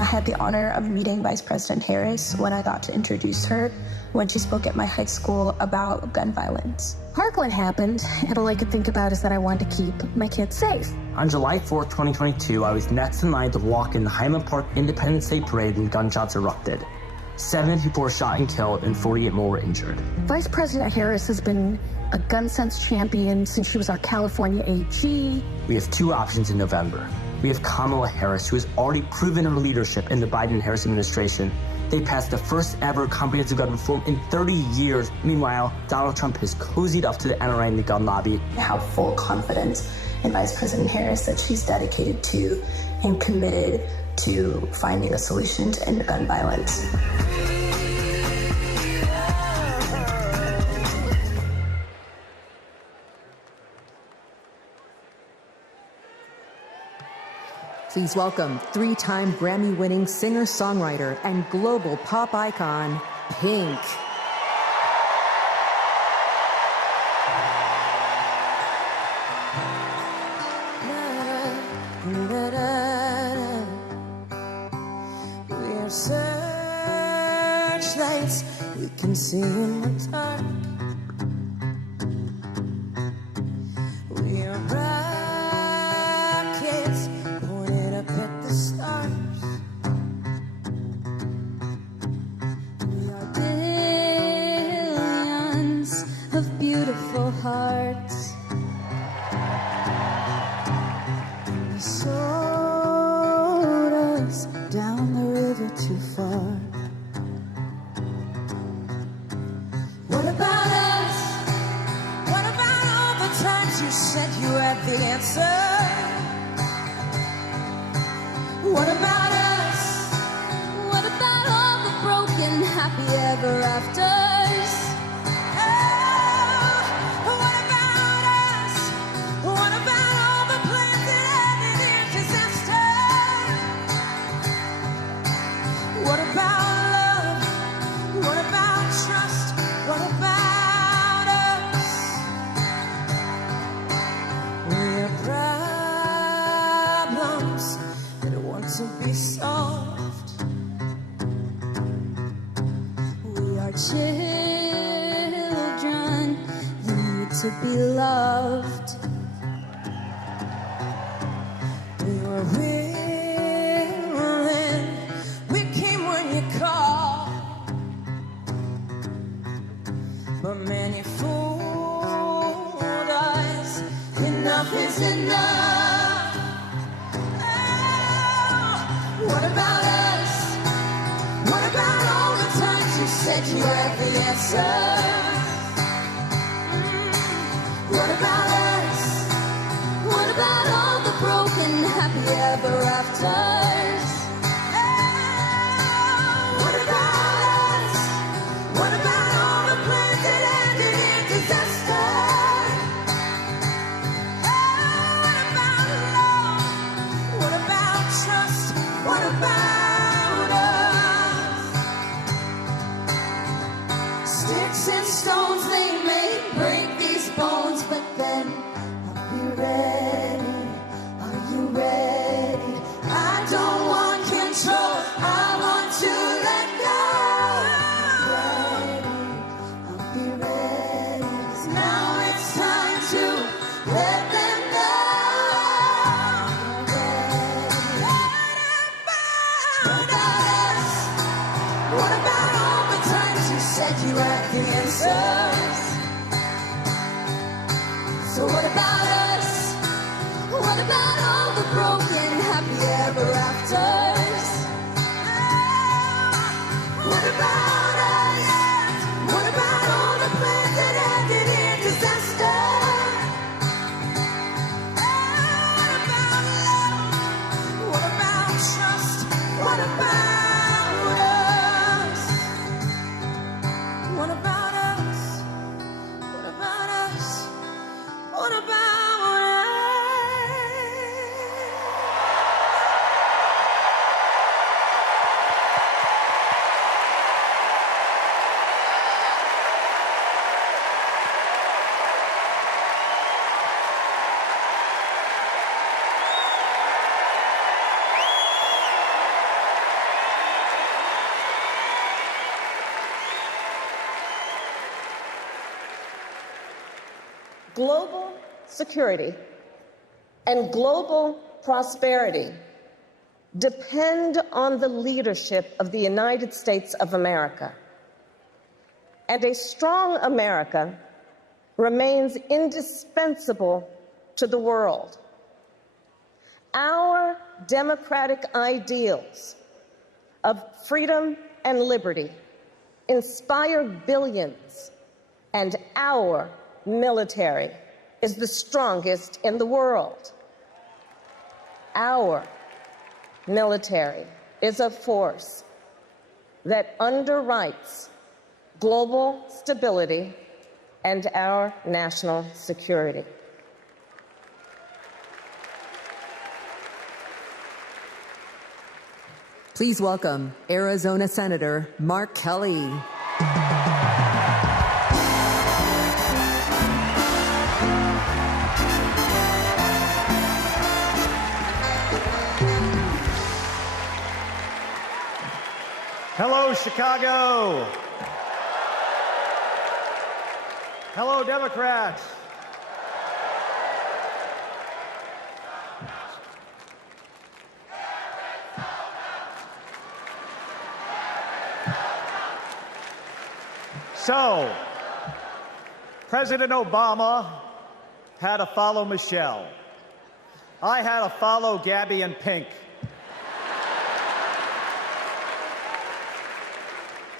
I had the honor of meeting Vice President Harris when I got to introduce her when she spoke at my high school about gun violence. Parkland happened, and all I could think about is that I wanted to keep my kids safe. On July 4th, 2022, I was next in line to walk in the Highland Park Independence Day Parade when gunshots erupted. 7 people were shot and killed, and 48 more were injured. Vice President Harris has been a gun sense champion since she was our California AG. We have 2 options in November. We have Kamala Harris, who has already proven her leadership in the Biden-Harris administration. They passed the first ever comprehensive gun reform in 30 years. Meanwhile, Donald Trump has cozied up to the NRA and the gun lobby. I have full confidence in Vice President Harris that she's dedicated to and committed to finding a solution to end gun violence. Please welcome 3-time Grammy-winning singer-songwriter and global pop icon, Pink. We're searchlights, we can see in the dark. We are rockets pointed up at the stars. We are billions of beautiful hearts. You sold us down the river too far. What about us? What about all the times you said you had the answer? What about us? What about all the broken happy ever afters? Oh, what about us? What about all the plans that ended in disaster? What about love? What about trust? What about us? We're problems that want to be solved. We are children that need to be loved. We were willing, we came when you called. But man, you fooled us. Enough is enough. Oh, what about us? What about all the times you said you had the answer? What about us? What about all the broken happy ever afters? What about us? What about all the plans that ended in disaster? What about love? What about trust? What about us? Sticks and stones, they Let them know. What about us? What about all the times you said you had the answers? So what about us? What about all the broken happy ever afters? What about us? What about all the plans that ended in disaster? What about love? What about trust? What about us? What about us? What about us? What about us? Global security and global prosperity depend on the leadership of the United States of America. And a strong America remains indispensable to the world. Our democratic ideals of freedom and liberty inspire billions, and our military is the strongest in the world. Our military is a force that underwrites global stability and our national security. Please welcome Arizona Senator Mark Kelly. Hello, Chicago. Hello, Democrats. So, President Obama had to follow Michelle. I had to follow Gabby and Pink.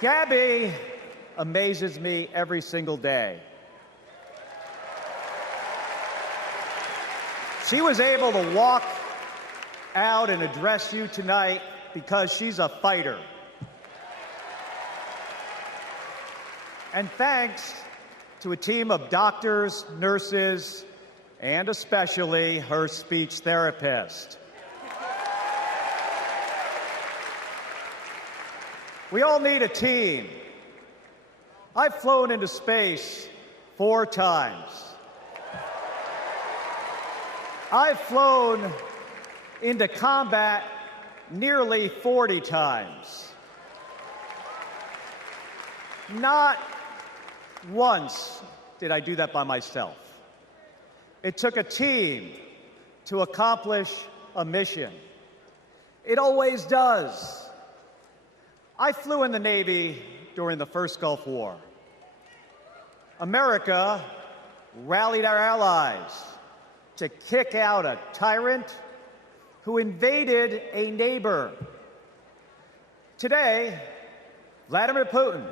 Gabby amazes me every single day. She was able to walk out and address you tonight because she's a fighter. And thanks to a team of doctors, nurses, and especially her speech therapist. We all need a team. I've flown into space 4 times. I've flown into combat nearly 40 times. Not once did I do that by myself. It took a team to accomplish a mission. It always does. I flew in the Navy during the first Gulf War. America rallied our allies to kick out a tyrant who invaded a neighbor. Today, Vladimir Putin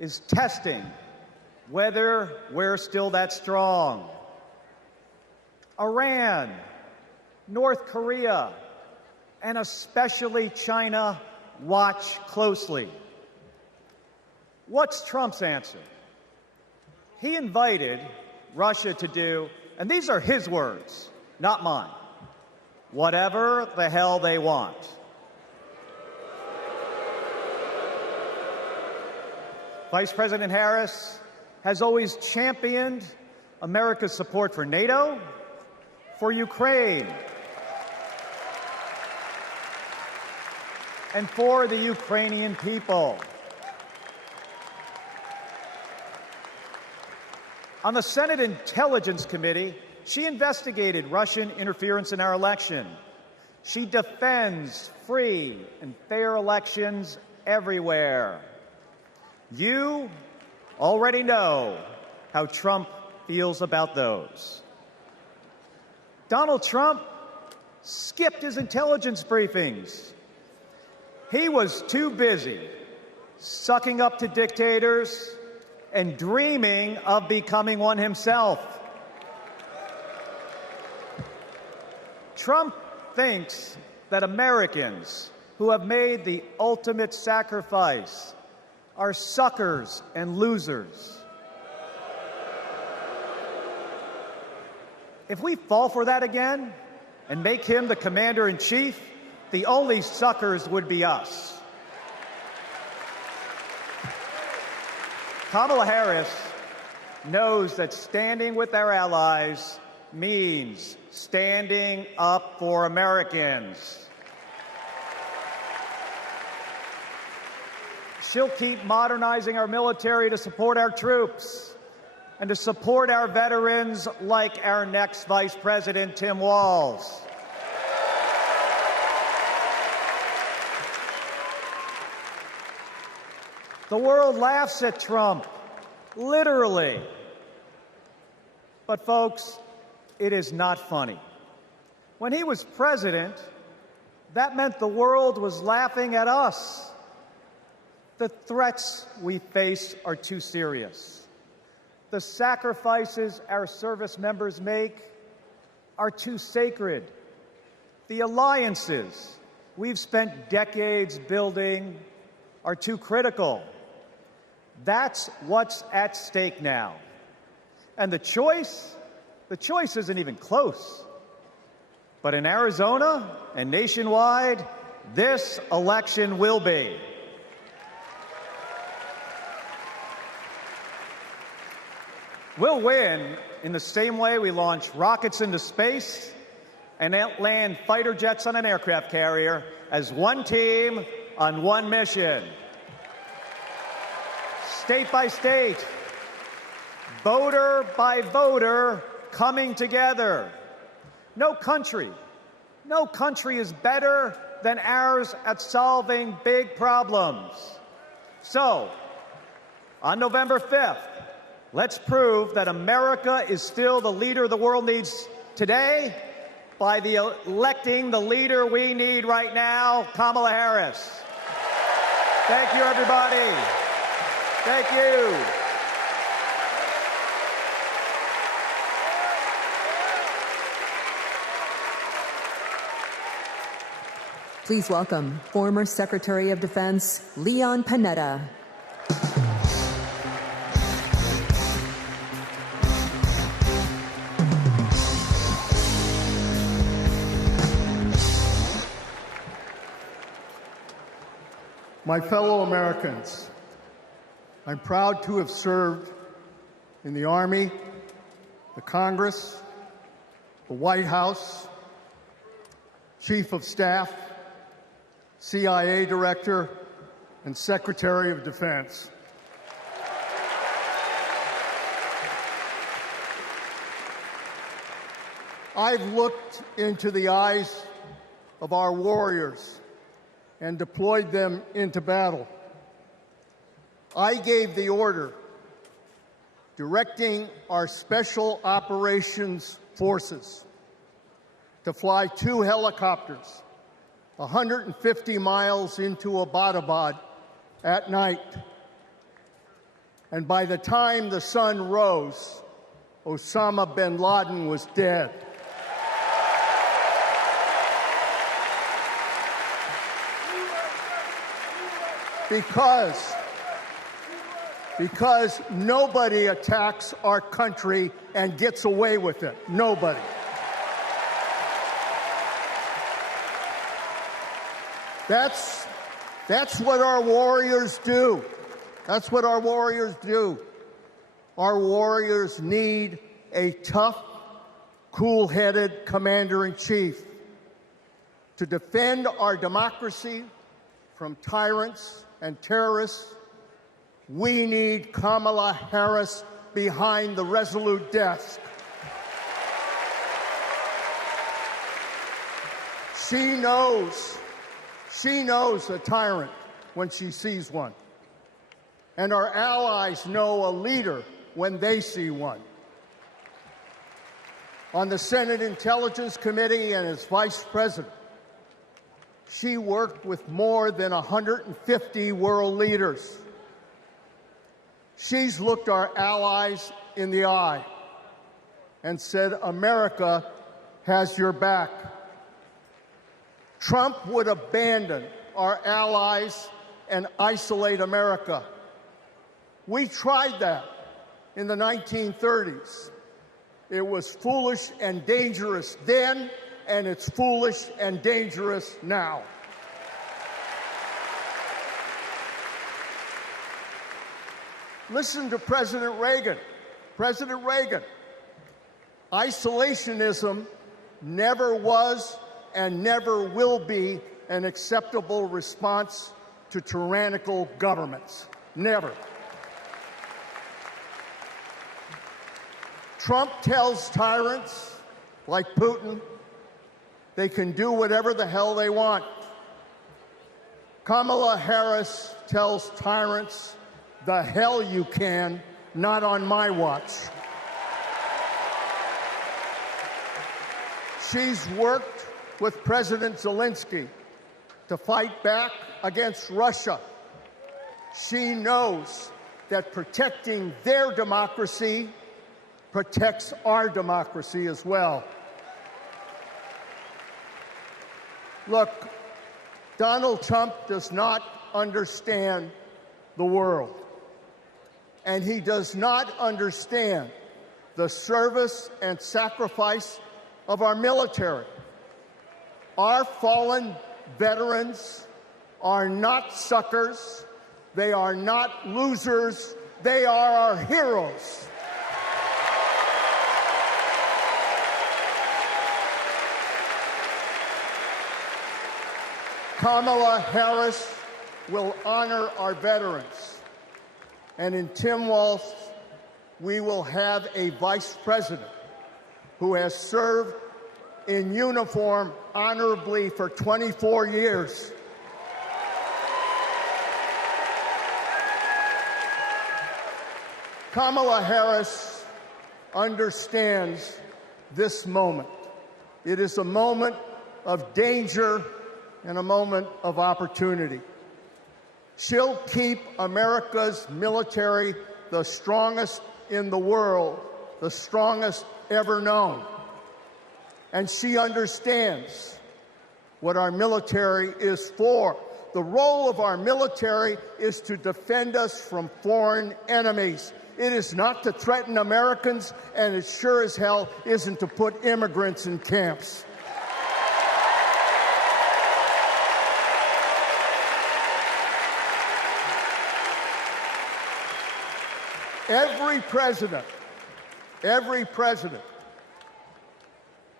is testing whether we're still that strong. Iran, North Korea, and especially China watch closely. What's Trump's answer? He invited Russia to do, and these are his words, not mine, whatever the hell they want. Vice President Harris has always championed America's support for NATO, for Ukraine, and for the Ukrainian people. On the Senate Intelligence Committee, She investigated Russian interference in our election. She defends free and fair elections everywhere. You already know how Trump feels about those. Donald Trump skipped his intelligence briefings. He was too busy sucking up to dictators and dreaming of becoming one himself. Trump thinks that Americans who have made the ultimate sacrifice are suckers and losers. If we fall for that again and make him the commander-in-chief, the only suckers would be us. Kamala Harris knows that standing with our allies means standing up for Americans. She'll keep modernizing our military to support our troops and to support our veterans like our next Vice President, Tim Walz. The world laughs at Trump, literally. But folks, it is not funny. When he was president, that meant the world was laughing at us. The threats we face are too serious. The sacrifices our service members make are too sacred. The alliances we've spent decades building are too critical. That's what's at stake now. And the choice isn't even close. But in Arizona and nationwide, this election will be. We'll win in the same way we launch rockets into space and land fighter jets on an aircraft carrier as one team on one mission. State by state, voter by voter, coming together. No country is better than ours at solving big problems. So, on November 5th, let's prove that America is still the leader the world needs today by electing the leader we need right now, Kamala Harris. Thank you, everybody. Thank you. Please welcome former Secretary of Defense Leon Panetta. My fellow Americans, I'm proud to have served in the Army, the Congress, the White House, Chief of Staff, CIA Director, and Secretary of Defense. I've looked into the eyes of our warriors and deployed them into battle. I gave the order directing our Special Operations Forces to fly 2 helicopters 150 miles into Abbottabad at night. And by the time the sun rose, Osama bin Laden was dead. Because nobody attacks our country and gets away with it. Nobody. That's what our warriors do. That's what our warriors do. Our warriors need a tough, cool-headed commander-in-chief to defend our democracy from tyrants and terrorists. We need Kamala Harris behind the resolute desk. She knows a tyrant when she sees one. And our allies know a leader when they see one. On the Senate Intelligence Committee and as vice president, she worked with more than 150 world leaders. She's looked our allies in the eye and said, America has your back. Trump would abandon our allies and isolate America. We tried that in the 1930s. It was foolish and dangerous then, and it's foolish and dangerous now. Listen to President Reagan. President Reagan. Isolationism never was and never will be an acceptable response to tyrannical governments. Never. Trump tells tyrants like Putin they can do whatever the hell they want. Kamala Harris tells tyrants, the hell you can, not on my watch. She's worked with President Zelensky to fight back against Russia. She knows that protecting their democracy protects our democracy as well. Look, Donald Trump does not understand the world, and he does not understand the service and sacrifice of our military. Our fallen veterans are not suckers. They are not losers. They are our heroes. Kamala Harris will honor our veterans. And in Tim Walz, we will have a vice president who has served in uniform honorably for 24 years. Kamala Harris understands this moment. It is a moment of danger and a moment of opportunity. She'll keep America's military the strongest in the world, the strongest ever known. And she understands what our military is for. The role of our military is to defend us from foreign enemies. It is not to threaten Americans, and it sure as hell isn't to put immigrants in camps. Every president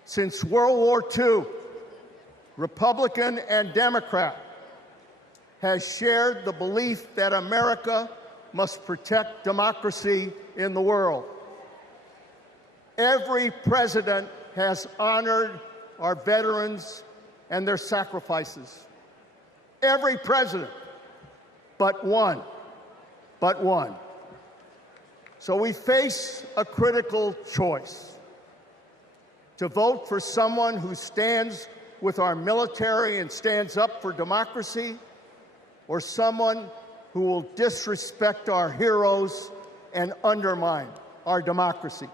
since World War II, Republican and Democrat, has shared the belief that America must protect democracy in the world. Every president has honored our veterans and their sacrifices. Every president, but one. So we face a critical choice: to vote for someone who stands with our military and stands up for democracy, or someone who will disrespect our heroes and undermine our democracy.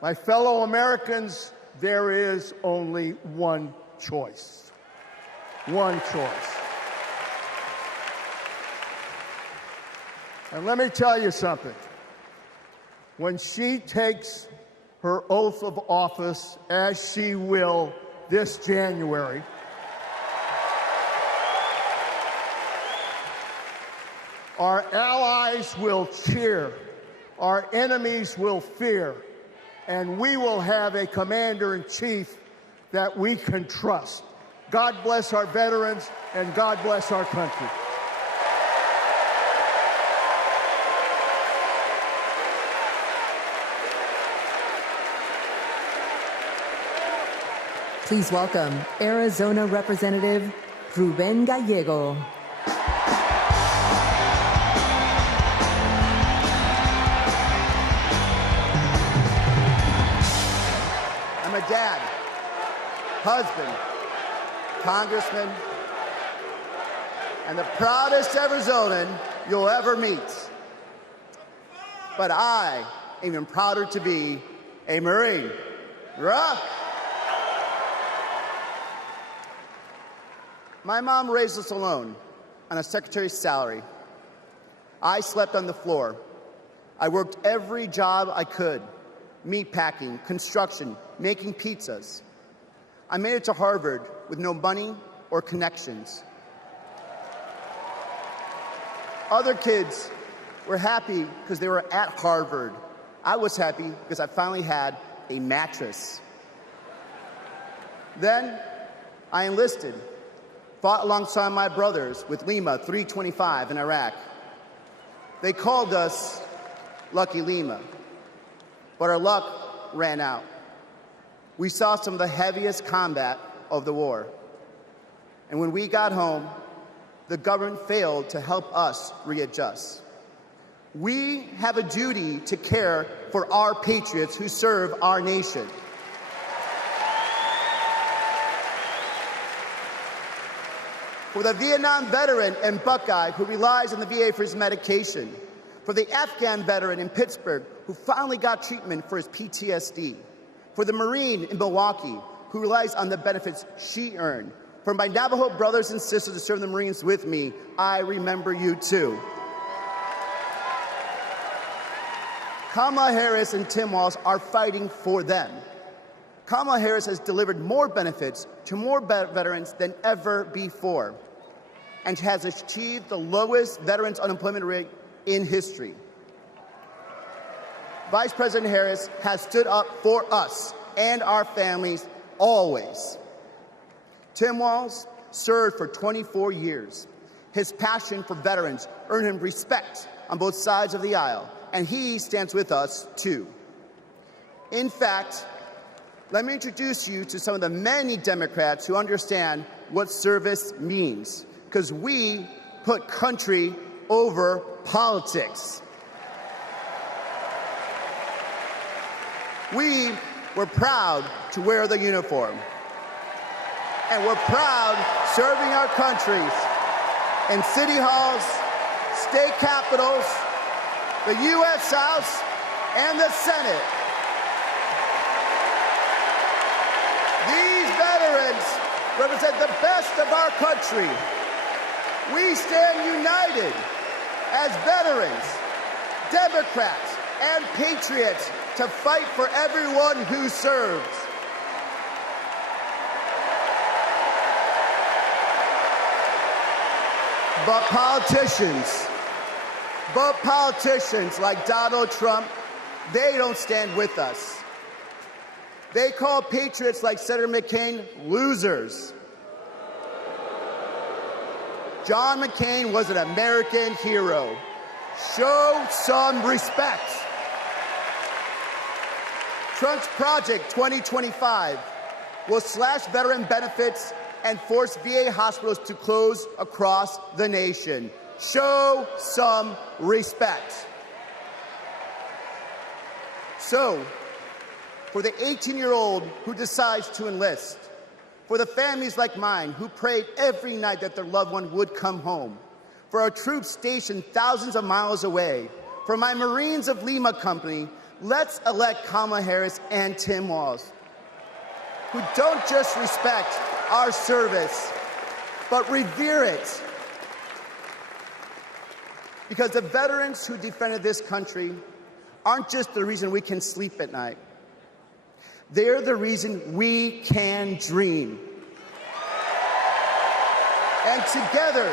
My fellow Americans, there is only one choice. One choice. And let me tell you something. When she takes her oath of office, as she will this January, our allies will cheer, our enemies will fear, and we will have a commander-in-chief that we can trust. God bless our veterans, and God bless our country. Please welcome Arizona Representative Ruben Gallego. I'm a dad, husband, congressman, and the proudest Arizonan you'll ever meet. But I am even prouder to be a Marine. Rah! My mom raised us alone on a secretary's salary. I slept on the floor. I worked every job I could: meat packing, construction, making pizzas. I made it to Harvard with no money or connections. Other kids were happy because they were at Harvard. I was happy because I finally had a mattress. Then I enlisted, fought alongside my brothers with Lima 325 in Iraq. They called us Lucky Lima, but our luck ran out. We saw some of the heaviest combat of the war. And when we got home, the government failed to help us readjust. We have a duty to care for our patriots who serve our nation. For the Vietnam veteran in Buckeye who relies on the VA for his medication. For the Afghan veteran in Pittsburgh who finally got treatment for his PTSD. For the Marine in Milwaukee who relies on the benefits she earned. For my Navajo brothers and sisters who serve the Marines with me, I remember you too. Kamala Harris and Tim Walz are fighting for them. Kamala Harris has delivered more benefits to more veterans than ever before and has achieved the lowest veterans unemployment rate in history. Vice President Harris has stood up for us and our families always. Tim Walz served for 24 years. His passion for veterans earned him respect on both sides of the aisle, and he stands with us too. In fact, let me introduce you to some of the many Democrats who understand what service means, because we put country over politics. We were proud to wear the uniform. And we're proud serving our countries in city halls, state capitals, the U.S. House, and the Senate. These veterans represent the best of our country. We stand united as veterans, Democrats, and patriots to fight for everyone who serves. But politicians like Donald Trump, they don't stand with us. They call patriots like Senator McCain losers. John McCain was an American hero. Show some respect. Trump's Project 2025 will slash veteran benefits and force VA hospitals to close across the nation. Show some respect. So, for the 18-year-old who decides to enlist, for the families like mine who prayed every night that their loved one would come home, for our troops stationed thousands of miles away, for my Marines of Lima Company, let's elect Kamala Harris and Tim Walz, who don't just respect our service, but revere it. Because the veterans who defended this country aren't just the reason we can sleep at night. They're the reason we can dream. And together,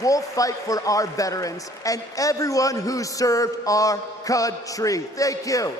we'll fight for our veterans and everyone who served our country. Thank you.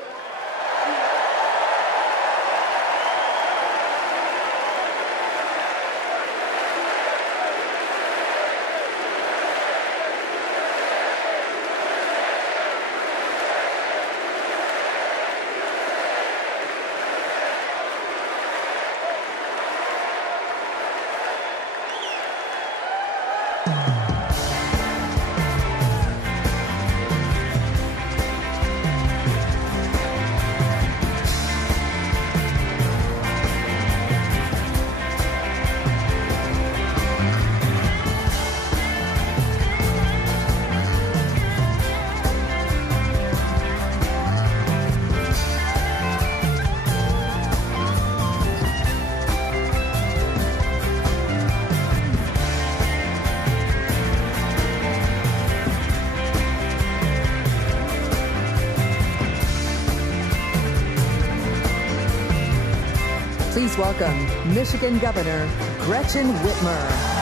Please welcome Michigan Governor Gretchen Whitmer.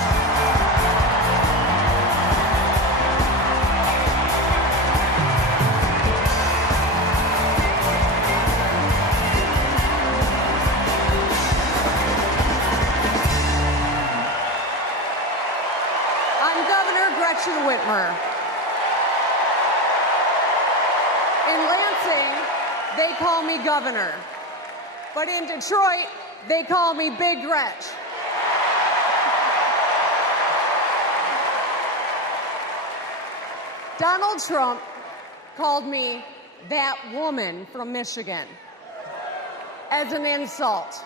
Whitmer. In Lansing, they call me governor. But in Detroit, they call me Big Gretch. Donald Trump called me that woman from Michigan as an insult.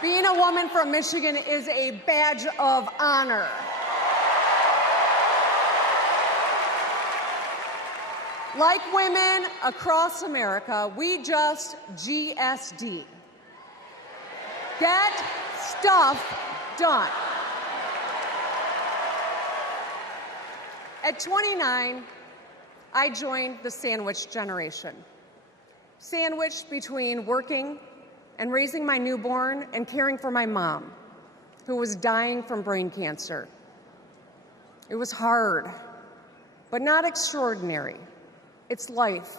Being a woman from Michigan is a badge of honor. Like women across America, we just GSD. Get stuff done. At 29, I joined the sandwich generation. Sandwiched between working and raising my newborn and caring for my mom, who was dying from brain cancer. It was hard, but not extraordinary. It's life.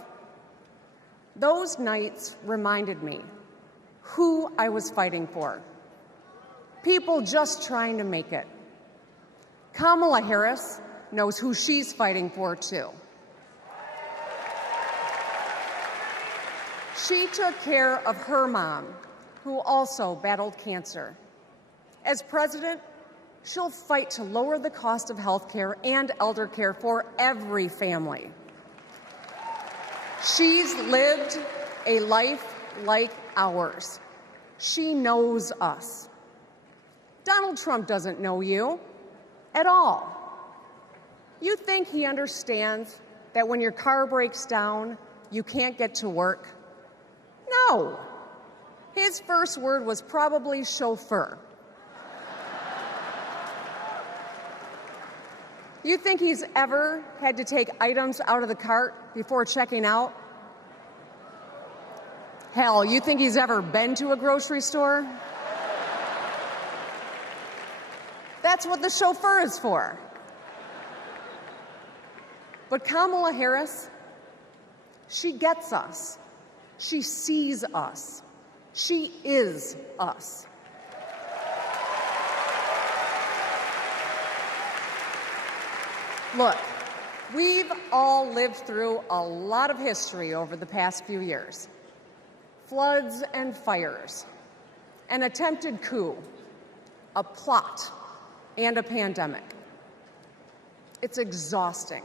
Those nights reminded me who I was fighting for. People just trying to make it. Kamala Harris knows who she's fighting for, too. She took care of her mom, who also battled cancer. As president, she'll fight to lower the cost of health care and elder care for every family. She's lived a life like ours. She knows us. Donald Trump doesn't know you at all. You think he understands that when your car breaks down, you can't get to work? No. His first word was probably chauffeur. You think he's ever had to take items out of the cart before checking out? Hell, you think he's ever been to a grocery store? That's what the chauffeur is for. But Kamala Harris, she gets us. She sees us. She is us. Look, we've all lived through a lot of history over the past few years. Floods and fires, an attempted coup, a plot, and a pandemic. It's exhausting.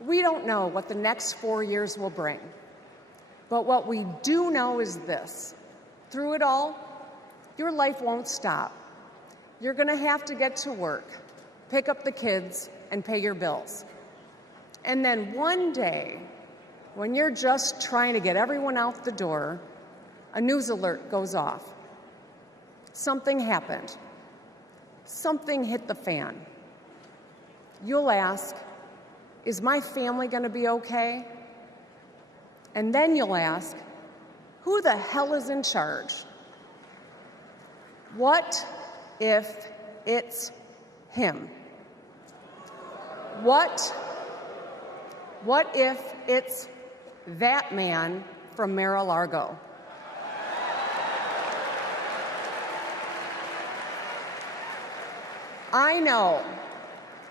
We don't know what the next 4 years will bring. But what we do know is this. Through it all, your life won't stop. You're going to have to get to work, pick up the kids, and pay your bills. And then one day, when you're just trying to get everyone out the door, a news alert goes off. Something happened. Something hit the fan. You'll ask, is my family going to be okay? And then you'll ask, who the hell is in charge? What if it's him? What if it's that man from Mar-a-Lago? I know,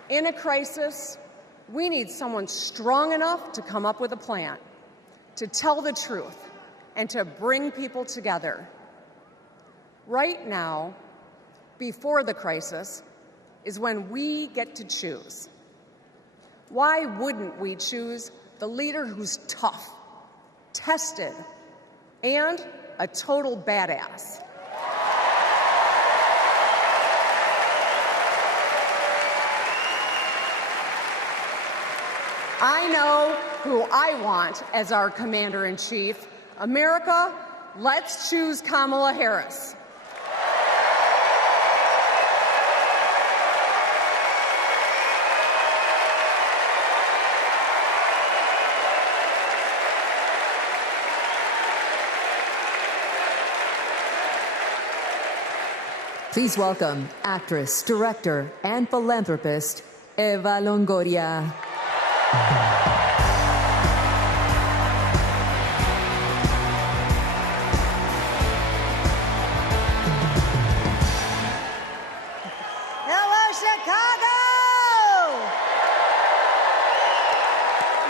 in a crisis, we need someone strong enough to come up with a plan, to tell the truth, and to bring people together. Right now, before the crisis, is when we get to choose. Why wouldn't we choose the leader who's tough, tested, and a total badass? I know who I want as our commander-in-chief. America, let's choose Kamala Harris. Please welcome actress, director, and philanthropist, Eva Longoria. Hello, Chicago!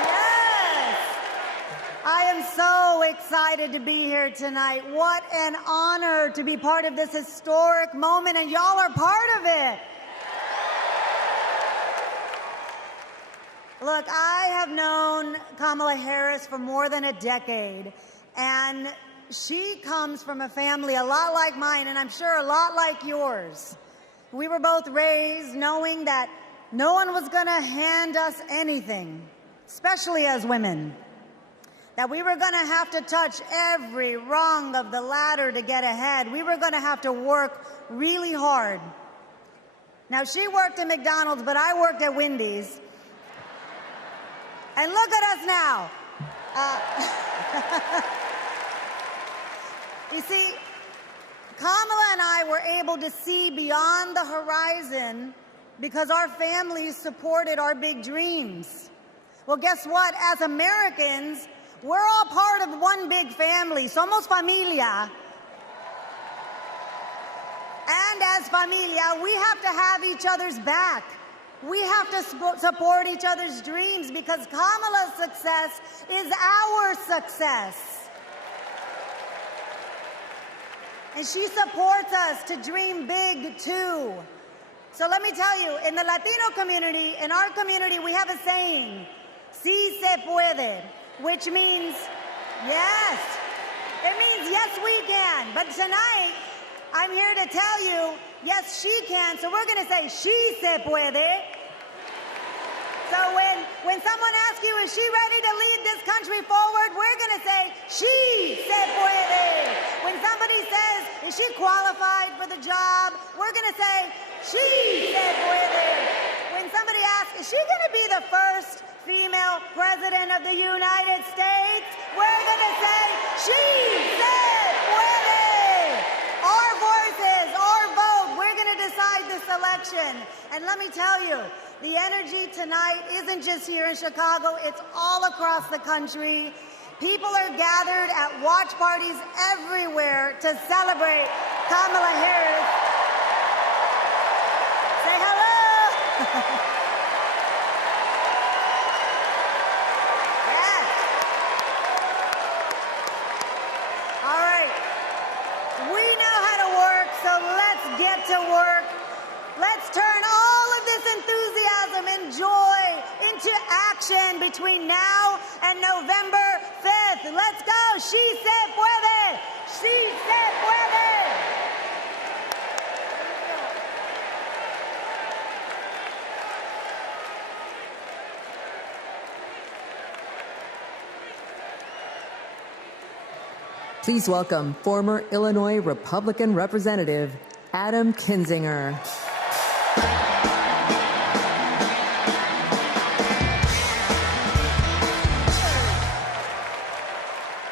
Yes! I am so excited to be here tonight. What an honor to be part of this historic moment, and y'all are part of it. Look, I have known Kamala Harris for more than a decade, and she comes from a family a lot like mine, and I'm sure a lot like yours. We were both raised knowing that no one was going to hand us anything, especially as women. That we were going to have to touch every rung of the ladder to get ahead. We were going to have to work really hard. Now, she worked at McDonald's, but I worked at Wendy's. And look at us now. You see, Kamala and I were able to see beyond the horizon because our families supported our big dreams. Well, guess what? As Americans, we're all part of one big family. Somos familia. And as familia, we have to have each other's back. We have to support each other's dreams because Kamala's success is our success. And she supports us to dream big, too. So let me tell you, in the Latino community, in our community, we have a saying, sí se puede, which means yes. It means yes, we can. But tonight, I'm here to tell you, yes, she can. So we're going to say, she se puede. So when someone asks you, is she ready to lead this country forward, we're going to say, she se puede. When somebody says, is she qualified for the job, we're going to say, she se puede. When somebody asks, is she going to be the first female president of the United States, we're going to say, she se puede. Our voices, our vote, we're going to decide this election. And let me tell you, the energy tonight isn't just here in Chicago, it's all across the country. People are gathered at watch parties everywhere to celebrate Kamala Harris. Say hello. Yes. All right. We know how to work, so let's get to work. Let's turn all of this enthusiasm and joy into action between now and November 5th. Let's go. She se puede. She se puede. Please welcome former Illinois Republican Representative Adam Kinzinger.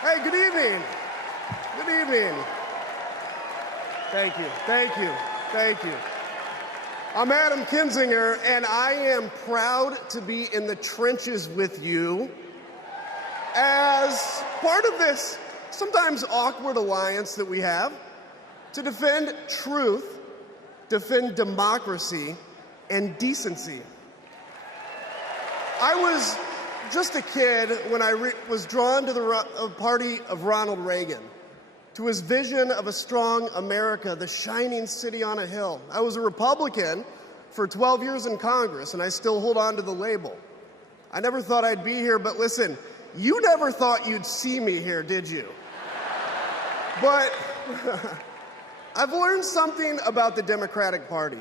Hey, good evening. Good evening. Thank you, thank you, thank you. I'm Adam Kinzinger, and I am proud to be in the trenches with you as part of this sometimes awkward alliance that we have to defend truth, defend democracy, and decency. I was just a kid when I was drawn to the party of Ronald Reagan, to his vision of a strong America, the shining city on a hill. I was a Republican for 12 years in Congress, and I still hold on to the label. I never thought I'd be here, but listen, you never thought you'd see me here, did you? But I've learned something about the Democratic Party,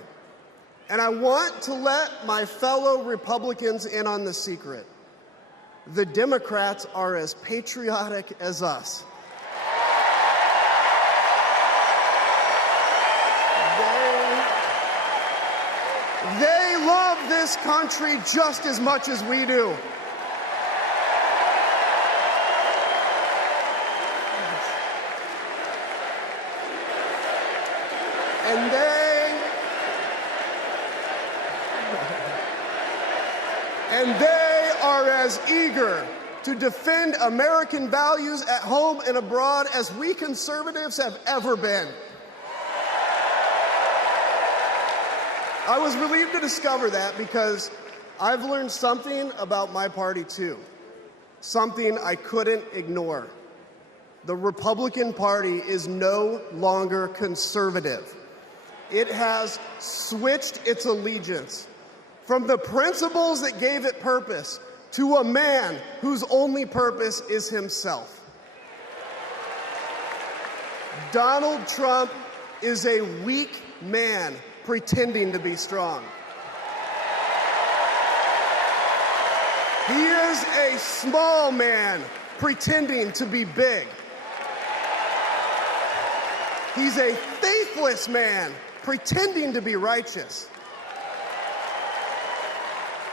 and I want to let my fellow Republicans in on the secret. The Democrats are as patriotic as us. They love this country just as much as we do. And as eager to defend American values at home and abroad as we conservatives have ever been. I was relieved to discover that because I've learned something about my party too, something I couldn't ignore. The Republican Party is no longer conservative. It has switched its allegiance from the principles that gave it purpose to a man whose only purpose is himself. Donald Trump is a weak man pretending to be strong. He is a small man pretending to be big. He's a faithless man pretending to be righteous.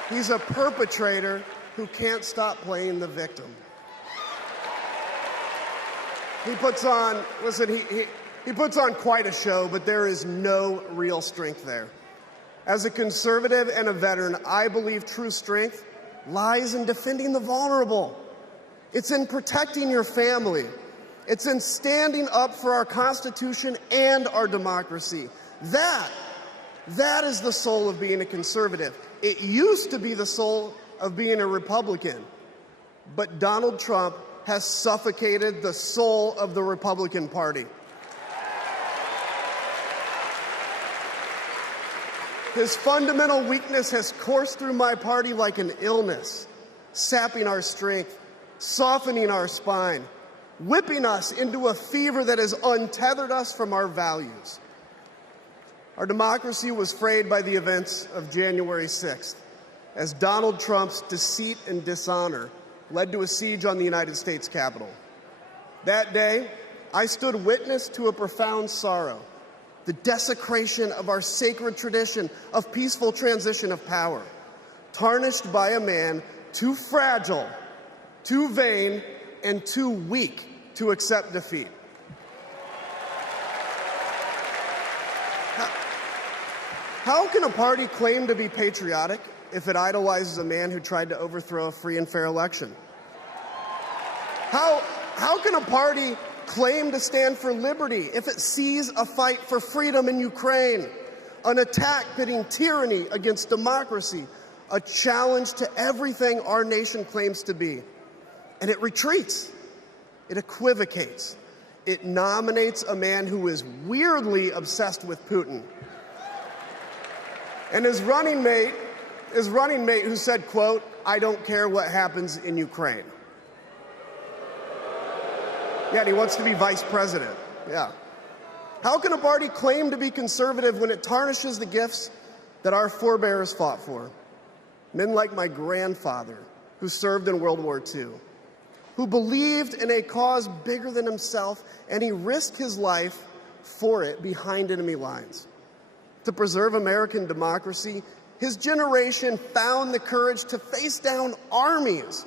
He's a perpetrator who can't stop playing the victim. He puts on, listen, he puts on quite a show, but there is no real strength there. As a conservative and a veteran, I believe true strength lies in defending the vulnerable. It's in protecting your family. It's in standing up for our Constitution and our democracy. That is the soul of being a conservative. It used to be the soul of being a Republican, but Donald Trump has suffocated the soul of the Republican Party. His fundamental weakness has coursed through my party like an illness, sapping our strength, softening our spine, whipping us into a fever that has untethered us from our values. Our democracy was frayed by the events of January 6th, as Donald Trump's deceit and dishonor led to a siege on the United States Capitol. That day, I stood witness to a profound sorrow, the desecration of our sacred tradition of peaceful transition of power, tarnished by a man too fragile, too vain, and too weak to accept defeat. How can a party claim to be patriotic if it idolizes a man who tried to overthrow a free and fair election? How can a party claim to stand for liberty if it sees a fight for freedom in Ukraine, an attack pitting tyranny against democracy, a challenge to everything our nation claims to be, and it retreats, it equivocates, it nominates a man who is weirdly obsessed with Putin, and his running mate who said, quote, "I don't care what happens in Ukraine." Yeah, and he wants to be vice president. Yeah. How can a party claim to be conservative when it tarnishes the gifts that our forebears fought for? Men like my grandfather, who served in World War II, who believed in a cause bigger than himself, and he risked his life for it behind enemy lines. To preserve American democracy, his generation found the courage to face down armies.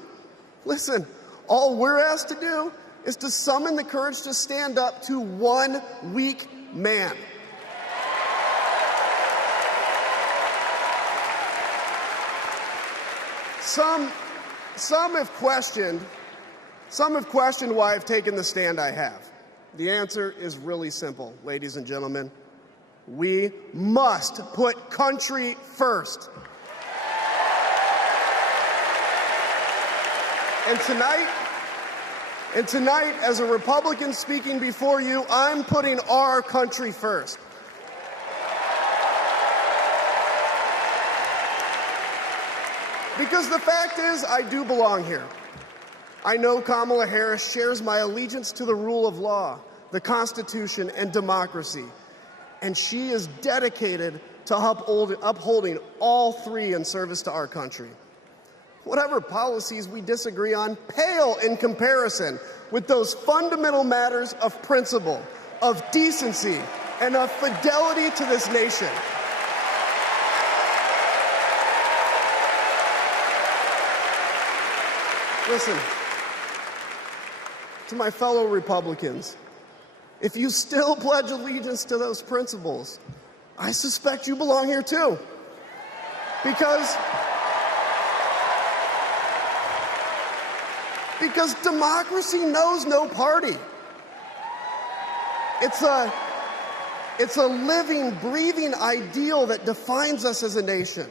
Listen, all we're asked to do is to summon the courage to stand up to one weak man. Some have questioned why I've taken the stand I have. The answer is really simple, ladies and gentlemen. We must put country first. And tonight, as a Republican speaking before you, I'm putting our country first. Because the fact is, I do belong here. I know Kamala Harris shares my allegiance to the rule of law, the Constitution, and democracy. And she is dedicated to upholding all three in service to our country. Whatever policies we disagree on pale in comparison with those fundamental matters of principle, of decency, and of fidelity to this nation. Listen, to my fellow Republicans, if you still pledge allegiance to those principles, I suspect you belong here too. Because Because democracy knows no party. It's a living, breathing ideal that defines us as a nation.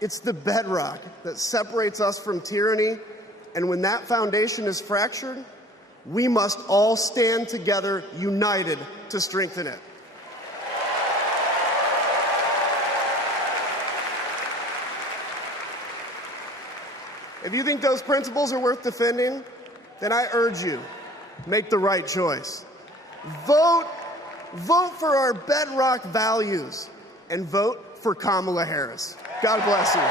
It's the bedrock that separates us from tyranny, and when that foundation is fractured, we must all stand together, united, to strengthen it. If you think those principles are worth defending, then I urge you, make the right choice. Vote for our bedrock values and vote for Kamala Harris. God bless you.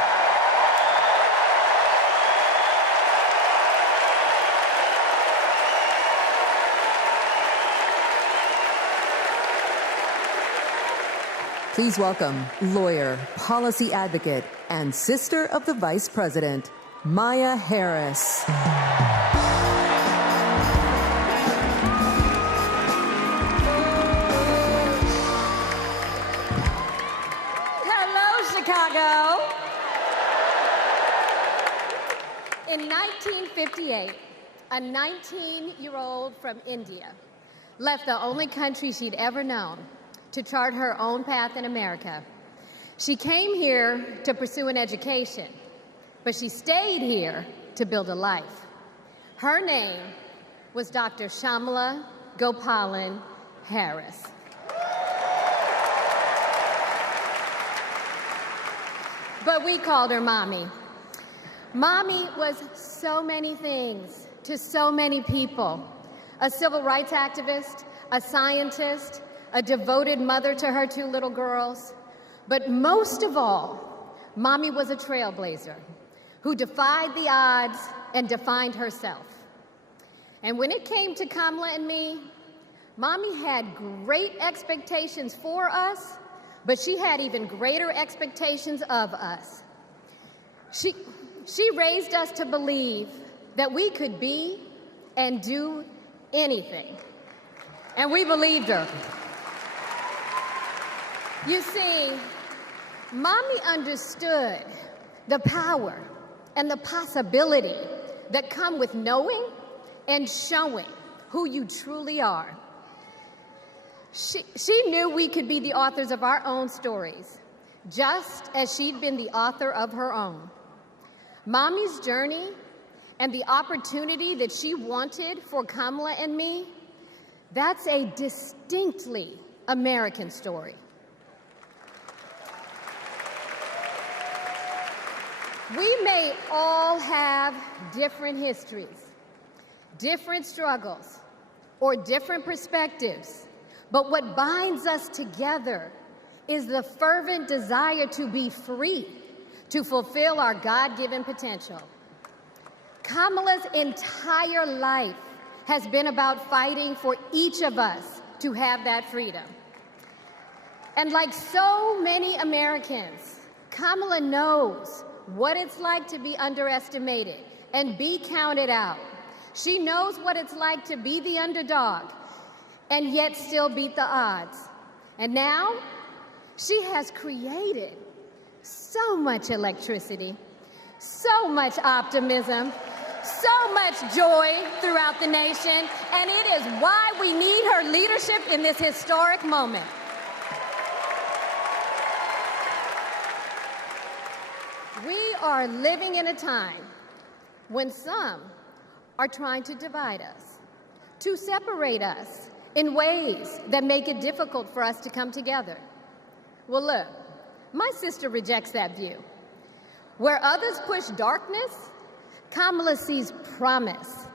Please welcome lawyer, policy advocate, and sister of the Vice President, Maya Harris. Hello, Chicago. In 1958, a 19-year-old from India left the only country she'd ever known to chart her own path in America. She came here to pursue an education, but she stayed here to build a life. Her name was Dr. Kamala Gopalan Harris. But we called her Mommy. Mommy was so many things to so many people. A civil rights activist, a scientist, a devoted mother to her 2 little girls. But most of all, Mommy was a trailblazer who defied the odds and defined herself. And when it came to Kamala and me, Mommy had great expectations for us, but she had even greater expectations of us. She raised us to believe that we could be and do anything. And we believed her. You see, Mommy understood the power and the possibility that come with knowing and showing who you truly are. She knew we could be the authors of our own stories, just as she'd been the author of her own. Mommy's journey and the opportunity that she wanted for Kamala and me, that's a distinctly American story. We may all have different histories, different struggles, or different perspectives, but what binds us together is the fervent desire to be free, to fulfill our God-given potential. Kamala's entire life has been about fighting for each of us to have that freedom. And like so many Americans, Kamala knows what it's like to be underestimated and be counted out. She knows what it's like to be the underdog and yet still beat the odds. And now, she has created so much electricity, so much optimism, so much joy throughout the nation, and it is why we need her leadership in this historic moment. We are living in a time when some are trying to divide us, to separate us in ways that make it difficult for us to come together. Well, look, my sister rejects that view. Where others push darkness, Kamala sees promise.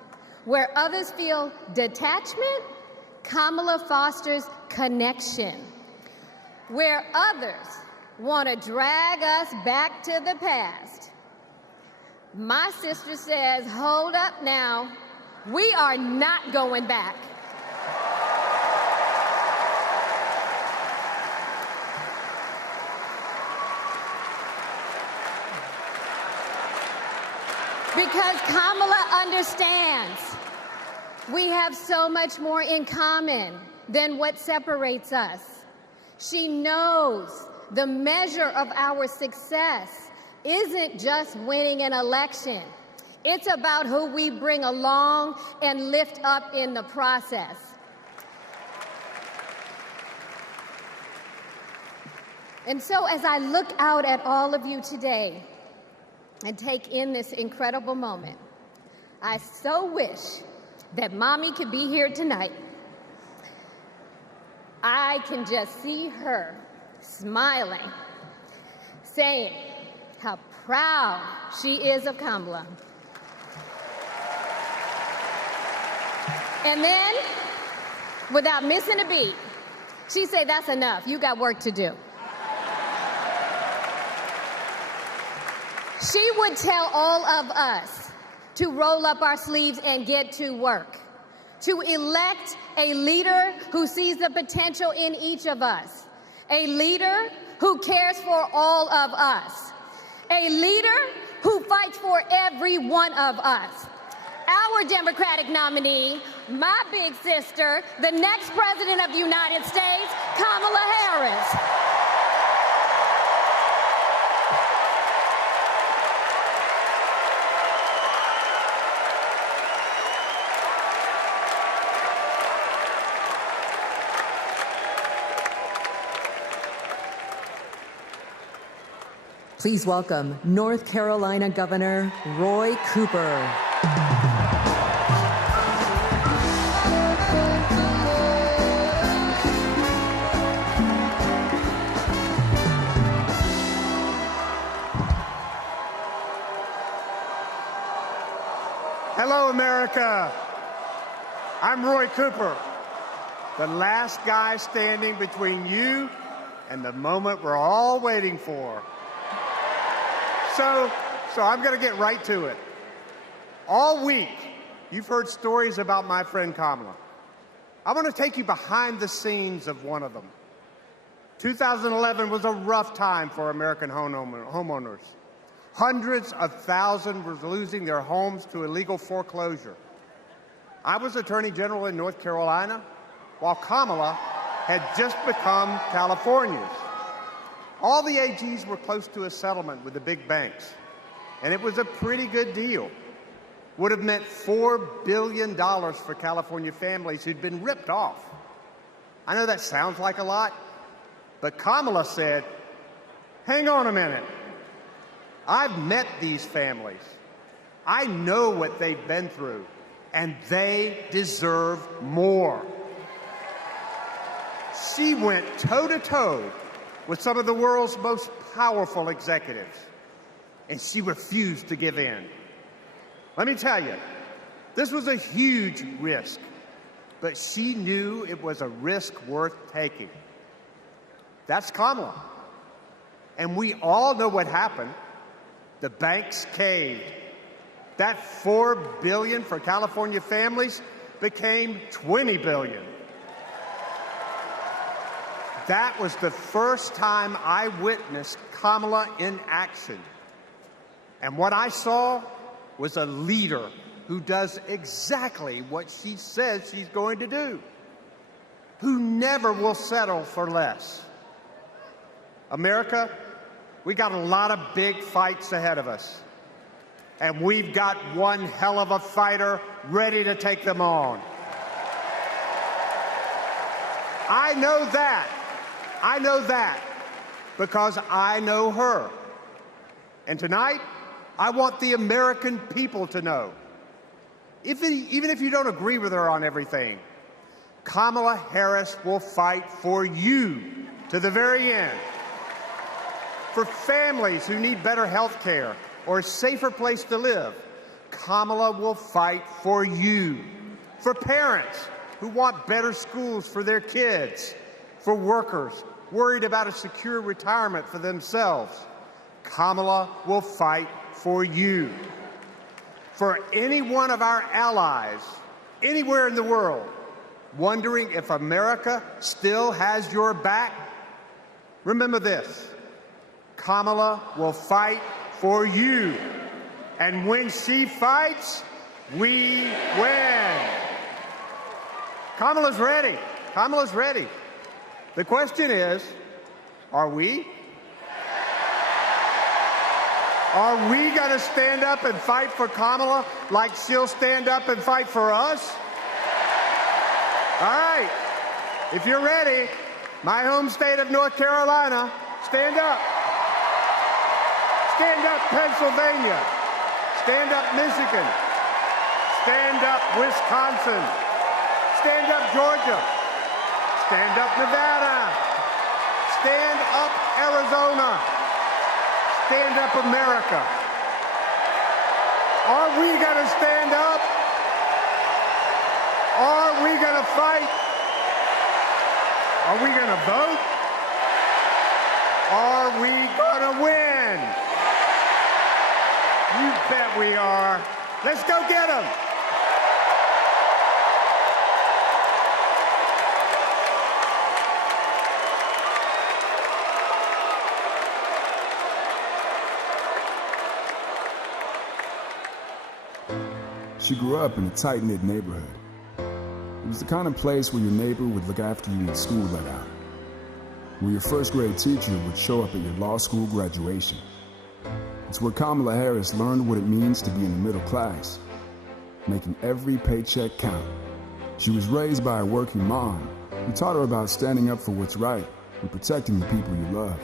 Where others feel detachment, Kamala fosters connection. Where others want to drag us back to the past, my sister says, hold up now, we are not going back. Because Kamala understands we have so much more in common than what separates us. She knows the measure of our success isn't just winning an election. It's about who we bring along and lift up in the process. And so as I look out at all of you today and take in this incredible moment, I so wish that Mommy could be here tonight. I can just see her smiling, saying how proud she is of Kamala. And then, without missing a beat, she said, "That's enough. You got work to do." She would tell all of us to roll up our sleeves and get to work, to elect a leader who sees the potential in each of us, a leader who cares for all of us, a leader who fights for every one of us. Our Democratic nominee, my big sister, the next President of the United States, Kamala Harris. Please welcome North Carolina Governor Roy Cooper. Hello, America. I'm Roy Cooper, the last guy standing between you and the moment we're all waiting for. So I'm going to get right to it. All week, you've heard stories about my friend Kamala. I want to take you behind the scenes of one of them. 2011 was a rough time for American homeowners. Hundreds of thousands were losing their homes to illegal foreclosure. I was Attorney General in North Carolina, while Kamala had just become California's. All the AGs were close to a settlement with the big banks, and it was a pretty good deal. Would have meant $4 billion for California families who'd been ripped off. I know that sounds like a lot, but Kamala said, hang on a minute. I've met these families. I know what they've been through, and they deserve more. She went toe-to-toe with some of the world's most powerful executives, and she refused to give in. Let me tell you, this was a huge risk, but she knew it was a risk worth taking. That's Kamala. And we all know what happened. The banks caved. That $4 billion for California families became $20 billion. That was the first time I witnessed Kamala in action. And what I saw was a leader who does exactly what she says she's going to do, who never will settle for less. America, we got a lot of big fights ahead of us, and we've got one hell of a fighter ready to take them on. I know that because I know her. And tonight, I want the American people to know, even if you don't agree with her on everything, Kamala Harris will fight for you to the very end. For families who need better health care or a safer place to live, Kamala will fight for you. For parents who want better schools for their kids, for workers worried about a secure retirement for themselves, Kamala will fight for you. For any one of our allies anywhere in the world wondering if America still has your back, remember this: Kamala will fight for you. And when she fights, we win. Kamala's ready. Kamala's ready. The question is, are we? Are we going to stand up and fight for Kamala like she'll stand up and fight for us? All right. If you're ready, my home state of North Carolina, stand up. Stand up, Pennsylvania. Stand up, Michigan. Stand up, Wisconsin. Stand up, Georgia. Stand up, Nevada. Stand up, Arizona. Stand up, America. Are we going to stand up? Are we going to fight? Are we going to vote? Are we going to win? You bet we are. Let's go get them. She grew up in a tight-knit neighborhood. It was the kind of place where your neighbor would look after you when school let out, where your first grade teacher would show up at your law school graduation. It's where Kamala Harris learned what it means to be in the middle class, making every paycheck count. She was raised by a working mom who taught her about standing up for what's right and protecting the people you love.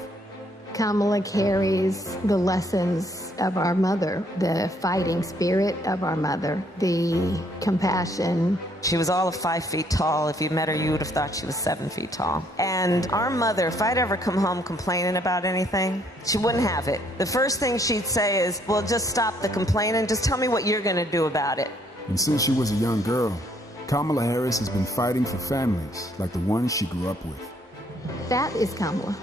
Kamala carries the lessons of our mother, the fighting spirit of our mother, the compassion. She was all of 5 feet tall. If you met her, you would have thought she was 7 feet tall. And our mother, if I'd ever come home complaining about anything, she wouldn't have it. The first thing she'd say is, well, just stop the complaining. Just tell me what you're going to do about it. And since she was a young girl, Kamala Harris has been fighting for families like the ones she grew up with. That is Kamala.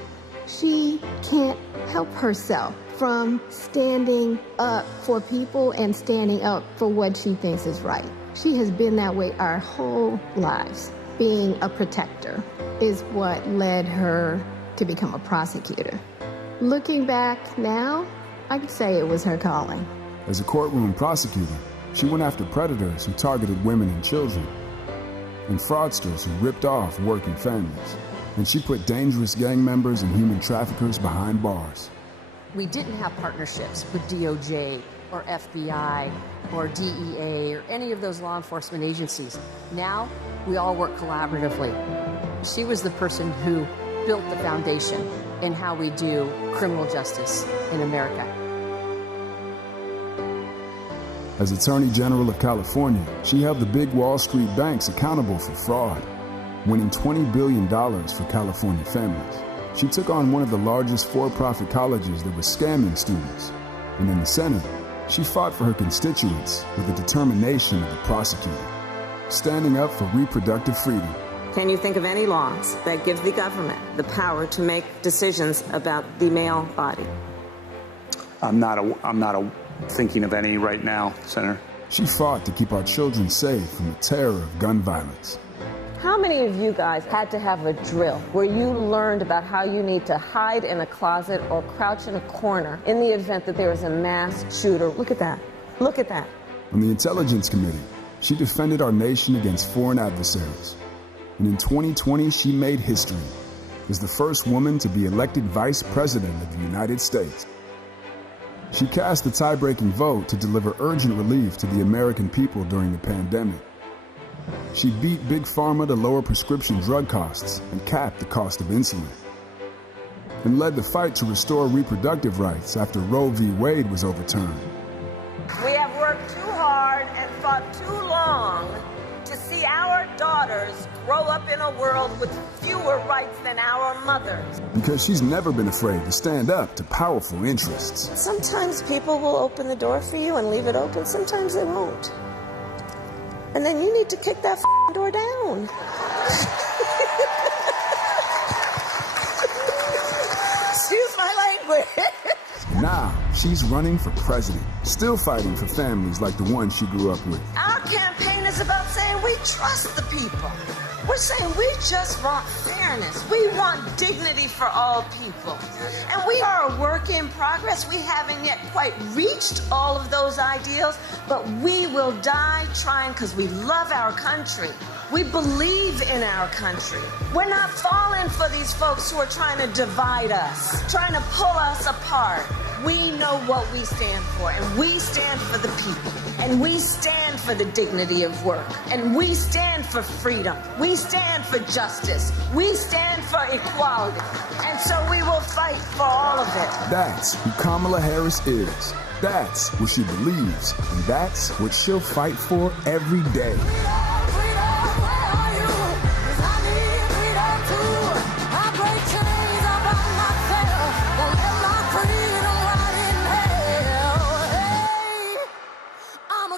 She can't help herself from standing up for people and standing up for what she thinks is right. She has been that way our whole lives. Being a protector is what led her to become a prosecutor. Looking back now, I could say it was her calling. As a courtroom prosecutor, she went after predators who targeted women and children, and fraudsters who ripped off working families. And she put dangerous gang members and human traffickers behind bars. We didn't have partnerships with DOJ or FBI or DEA or any of those law enforcement agencies. Now, we all work collaboratively. She was the person who built the foundation in how we do criminal justice in America. As Attorney General of California, she held the big Wall Street banks accountable for fraud, winning $20 billion for California families. She took on one of the largest for-profit colleges that was scamming students. And in the Senate, she fought for her constituents with the determination of the prosecutor, standing up for reproductive freedom. Can you think of any laws that give the government the power to make decisions about the male body? I'm not thinking of any right now, Senator. She fought to keep our children safe from the terror of gun violence. How many of you guys had to have a drill where you learned about how you need to hide in a closet or crouch in a corner in the event that there is a mass shooter? Look at that. Look at that. On the Intelligence Committee, she defended our nation against foreign adversaries. And in 2020, she made history as the first woman to be elected Vice President of the United States. She cast the tie-breaking vote to deliver urgent relief to the American people during the pandemic. She beat Big Pharma to lower prescription drug costs and cap the cost of insulin, and led the fight to restore reproductive rights after Roe v. Wade was overturned. We have worked too hard and fought too long to see our daughters grow up in a world with fewer rights than our mothers. Because she's never been afraid to stand up to powerful interests. Sometimes people will open the door for you and leave it open, sometimes they won't. And then you need to kick that door down. Excuse my language. Now, she's running for president, still fighting for families like the one she grew up with. Our campaign is about saying we trust the people. We're saying we just want fairness. We want dignity for all people. And we are a work in progress. We haven't yet quite reached all of those ideals, but we will die trying because we love our country. We believe in our country. We're not falling for these folks who are trying to divide us, trying to pull us apart. We know what we stand for, and we stand for the people, and we stand for the dignity of work, and we stand for freedom. We stand for justice. We stand for equality, and so we will fight for all of it. That's who Kamala Harris is. That's what she believes, and that's what she'll fight for every day.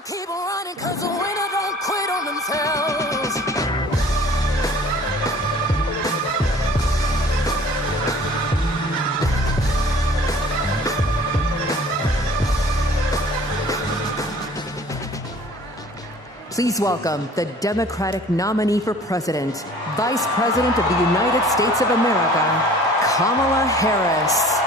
Keep running, cause the winner don't quit on themselves. Please welcome the Democratic nominee for president, Vice President of the United States of America, Kamala Harris.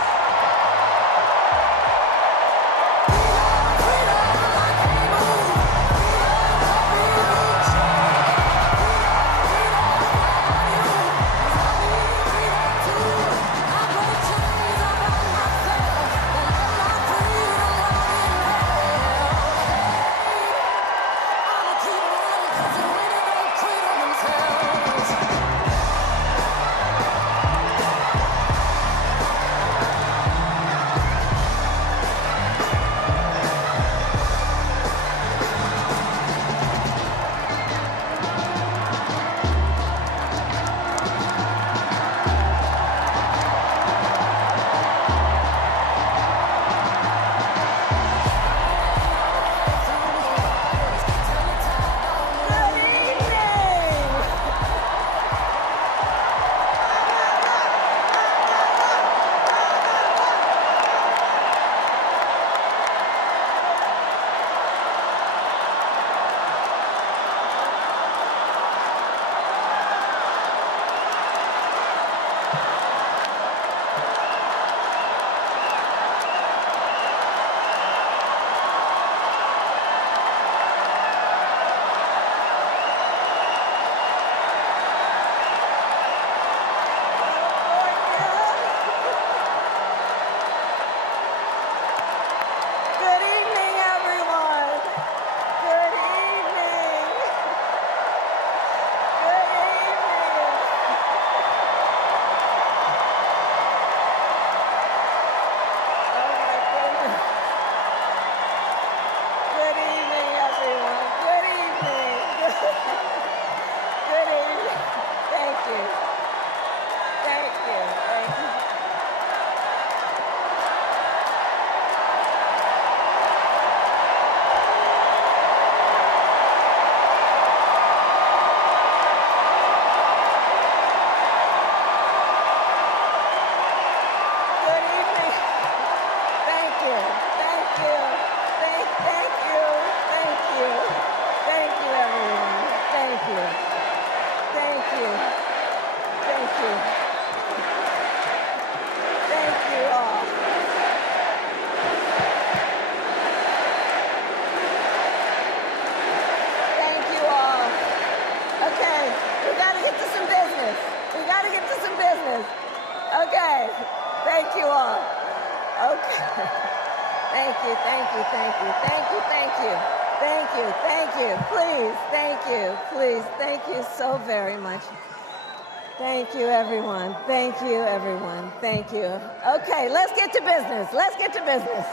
Thank you, everyone. Thank you, everyone. Thank you. Okay, let's get to business. Let's get to business.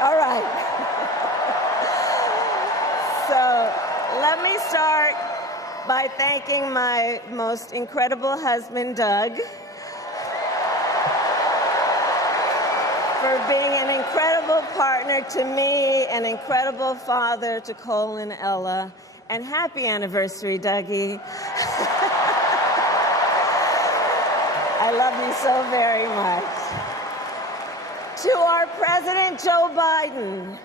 All right. So let me start by thanking my most incredible husband, Doug, for being an incredible partner to me, an incredible father to Cole and Ella, and happy anniversary, Dougie. I love you so very much. To our President Joe Biden,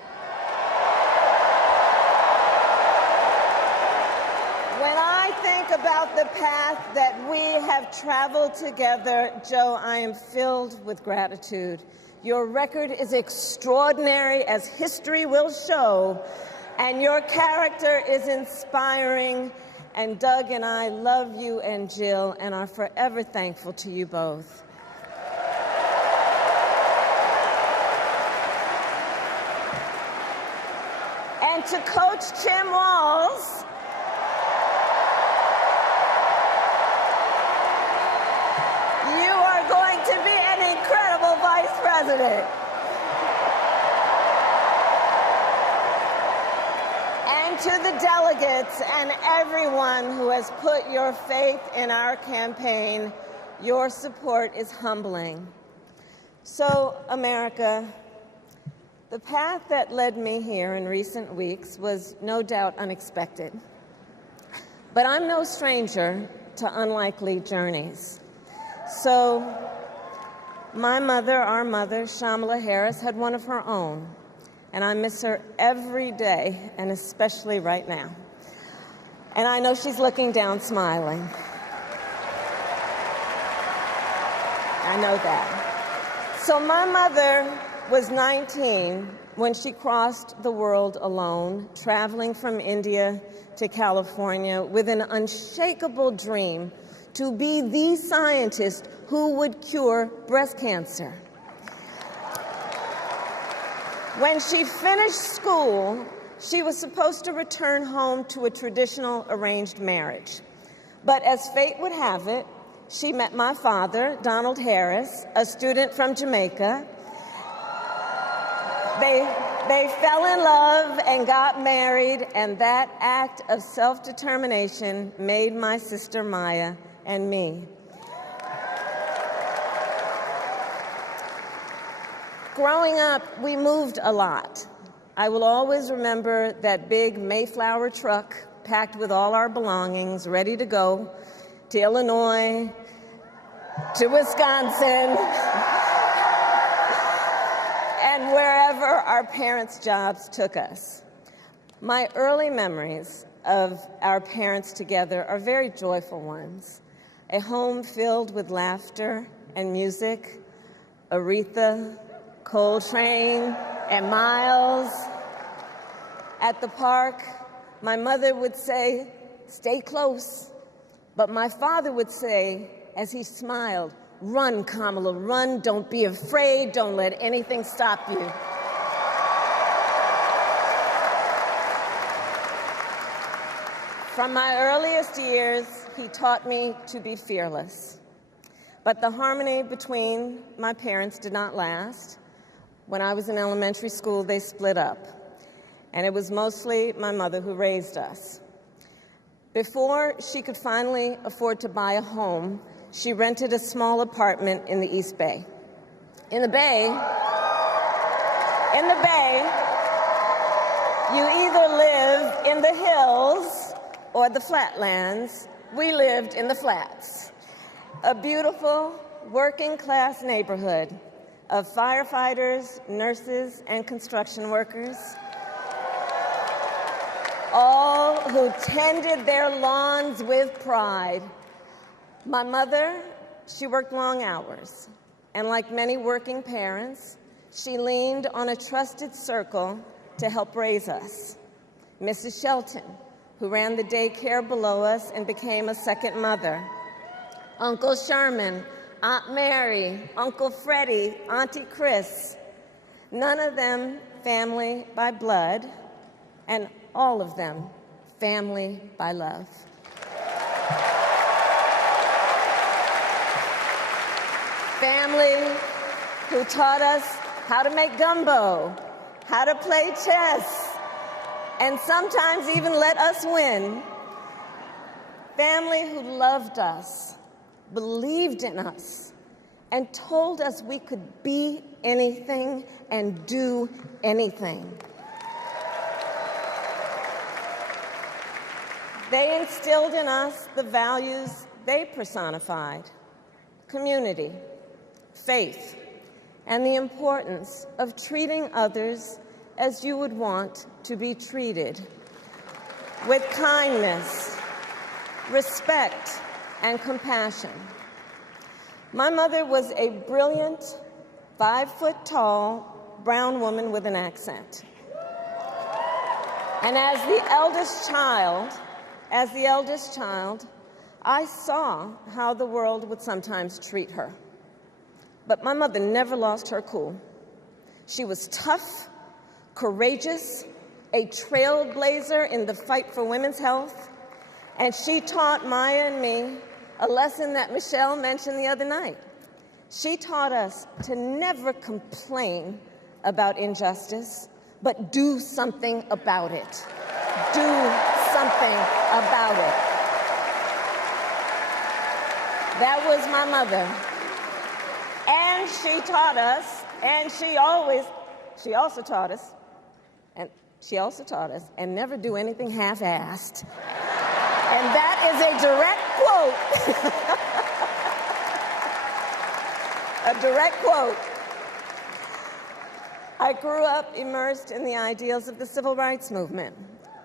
when I think about the path that we have traveled together, Joe, I am filled with gratitude. Your record is extraordinary, as history will show, and your character is inspiring. And Doug and I love you and Jill and are forever thankful to you both. And to Coach Tim Walz, you are going to be an incredible vice president. And to the delegates and everyone who has put your faith in our campaign, your support is humbling. So, America, the path that led me here in recent weeks was no doubt unexpected. But I'm no stranger to unlikely journeys. So, my mother, our mother, Kamala Harris, had one of her own. And I miss her every day, and especially right now. And I know she's looking down smiling. I know that. So my mother was 19 when she crossed the world alone, traveling from India to California with an unshakable dream to be the scientist who would cure breast cancer. When she finished school, she was supposed to return home to a traditional arranged marriage. But as fate would have it, she met my father, Donald Harris, a student from Jamaica. They fell in love and got married, and that act of self-determination made my sister Maya and me. Growing up, we moved a lot. I will always remember that big Mayflower truck packed with all our belongings, ready to go to Illinois, to Wisconsin, and wherever our parents' jobs took us. My early memories of our parents together are very joyful ones. A home filled with laughter and music, Aretha, Coltrane, and Miles. At the park, my mother would say, "Stay close." But my father would say, as he smiled, "Run, Kamala, run. Don't be afraid. Don't let anything stop you." From my earliest years, he taught me to be fearless. But the harmony between my parents did not last. When I was in elementary school, they split up, and it was mostly my mother who raised us. Before she could finally afford to buy a home, she rented a small apartment in the East Bay. In the Bay, you either live in the hills or the flatlands. We lived in the flats, a beautiful working-class neighborhood of firefighters, nurses, and construction workers, all who tended their lawns with pride. My mother, she worked long hours, and like many working parents, she leaned on a trusted circle to help raise us. Mrs. Shelton, who ran the daycare below us and became a second mother. Uncle Sherman, Aunt Mary, Uncle Freddie, Auntie Chris, none of them family by blood, and all of them family by love. Family who taught us how to make gumbo, how to play chess, and sometimes even let us win. Family who loved us, believed in us, and told us we could be anything and do anything. They instilled in us the values they personified: community, faith, and the importance of treating others as you would want to be treated, with kindness, respect, and compassion. My mother was a brilliant, 5-foot-tall, brown woman with an accent. And as the eldest child, I saw how the world would sometimes treat her. But my mother never lost her cool. She was tough, courageous, a trailblazer in the fight for women's health, and she taught Maya and me a lesson that Michelle mentioned the other night. She taught us to never complain about injustice, but do something about it. Do something about it. That was my mother. And she taught us, and she also taught us, and never do anything half-assed. And that is a direct quote. A direct quote. I grew up immersed in the ideals of the civil rights movement.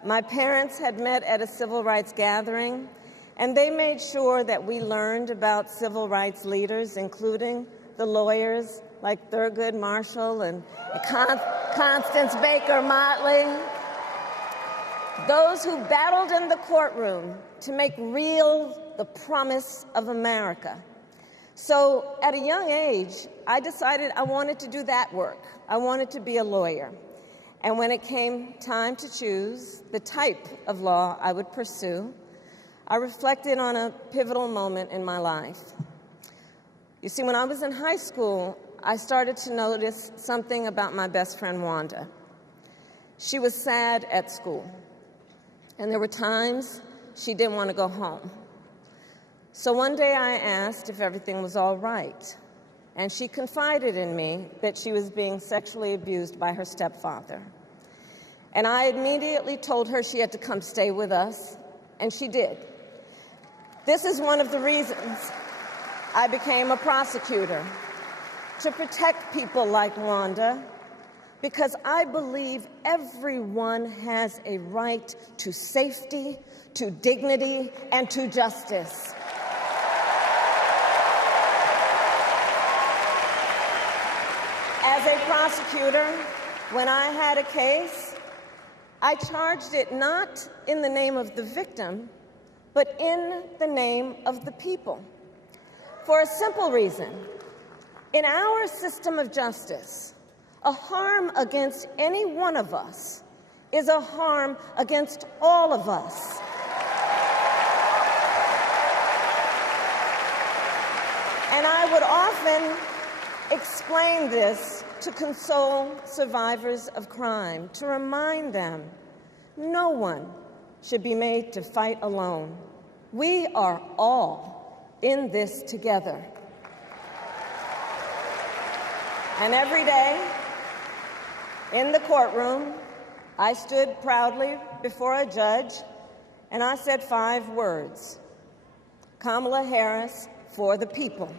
My parents had met at a civil rights gathering, and they made sure that we learned about civil rights leaders, including the lawyers like Thurgood Marshall and Constance Baker Motley, those who battled in the courtroom to make real the promise of America. So at a young age, I decided I wanted to do that work. I wanted to be a lawyer. And when it came time to choose the type of law I would pursue, I reflected on a pivotal moment in my life. You see, when I was in high school, I started to notice something about my best friend, Wanda. She was sad at school, and there were times she didn't want to go home. So one day I asked if everything was all right, and she confided in me that she was being sexually abused by her stepfather. And I immediately told her she had to come stay with us, and she did. This is one of the reasons I became a prosecutor, to protect people like Wanda, because I believe everyone has a right to safety, to dignity, and to justice. As a prosecutor, when I had a case, I charged it not in the name of the victim, but in the name of the people. For a simple reason. In our system of justice, a harm against any one of us is a harm against all of us. And I would often explain this to console survivors of crime, to remind them no one should be made to fight alone. We are all in this together. And every day in the courtroom, I stood proudly before a judge and I said 5 words: Kamala Harris for the people.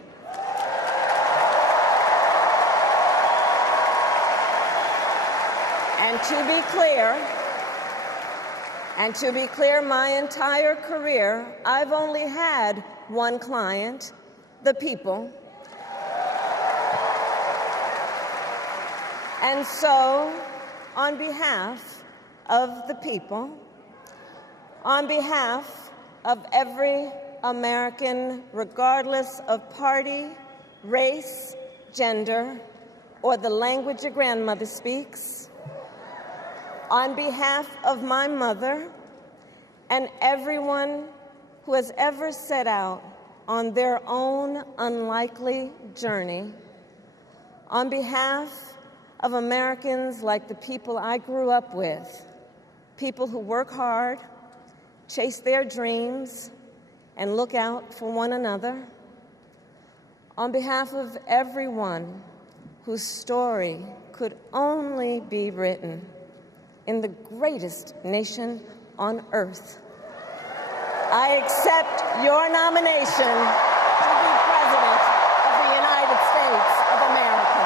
And to be clear, my entire career, I've only had one client, the people. And so, on behalf of the people, on behalf of every American, regardless of party, race, gender, or the language your grandmother speaks, on behalf of my mother and everyone who has ever set out on their own unlikely journey, on behalf of Americans like the people I grew up with, people who work hard, chase their dreams, and look out for one another, on behalf of everyone whose story could only be written in the greatest nation on earth, I accept your nomination to be President of the United States of America.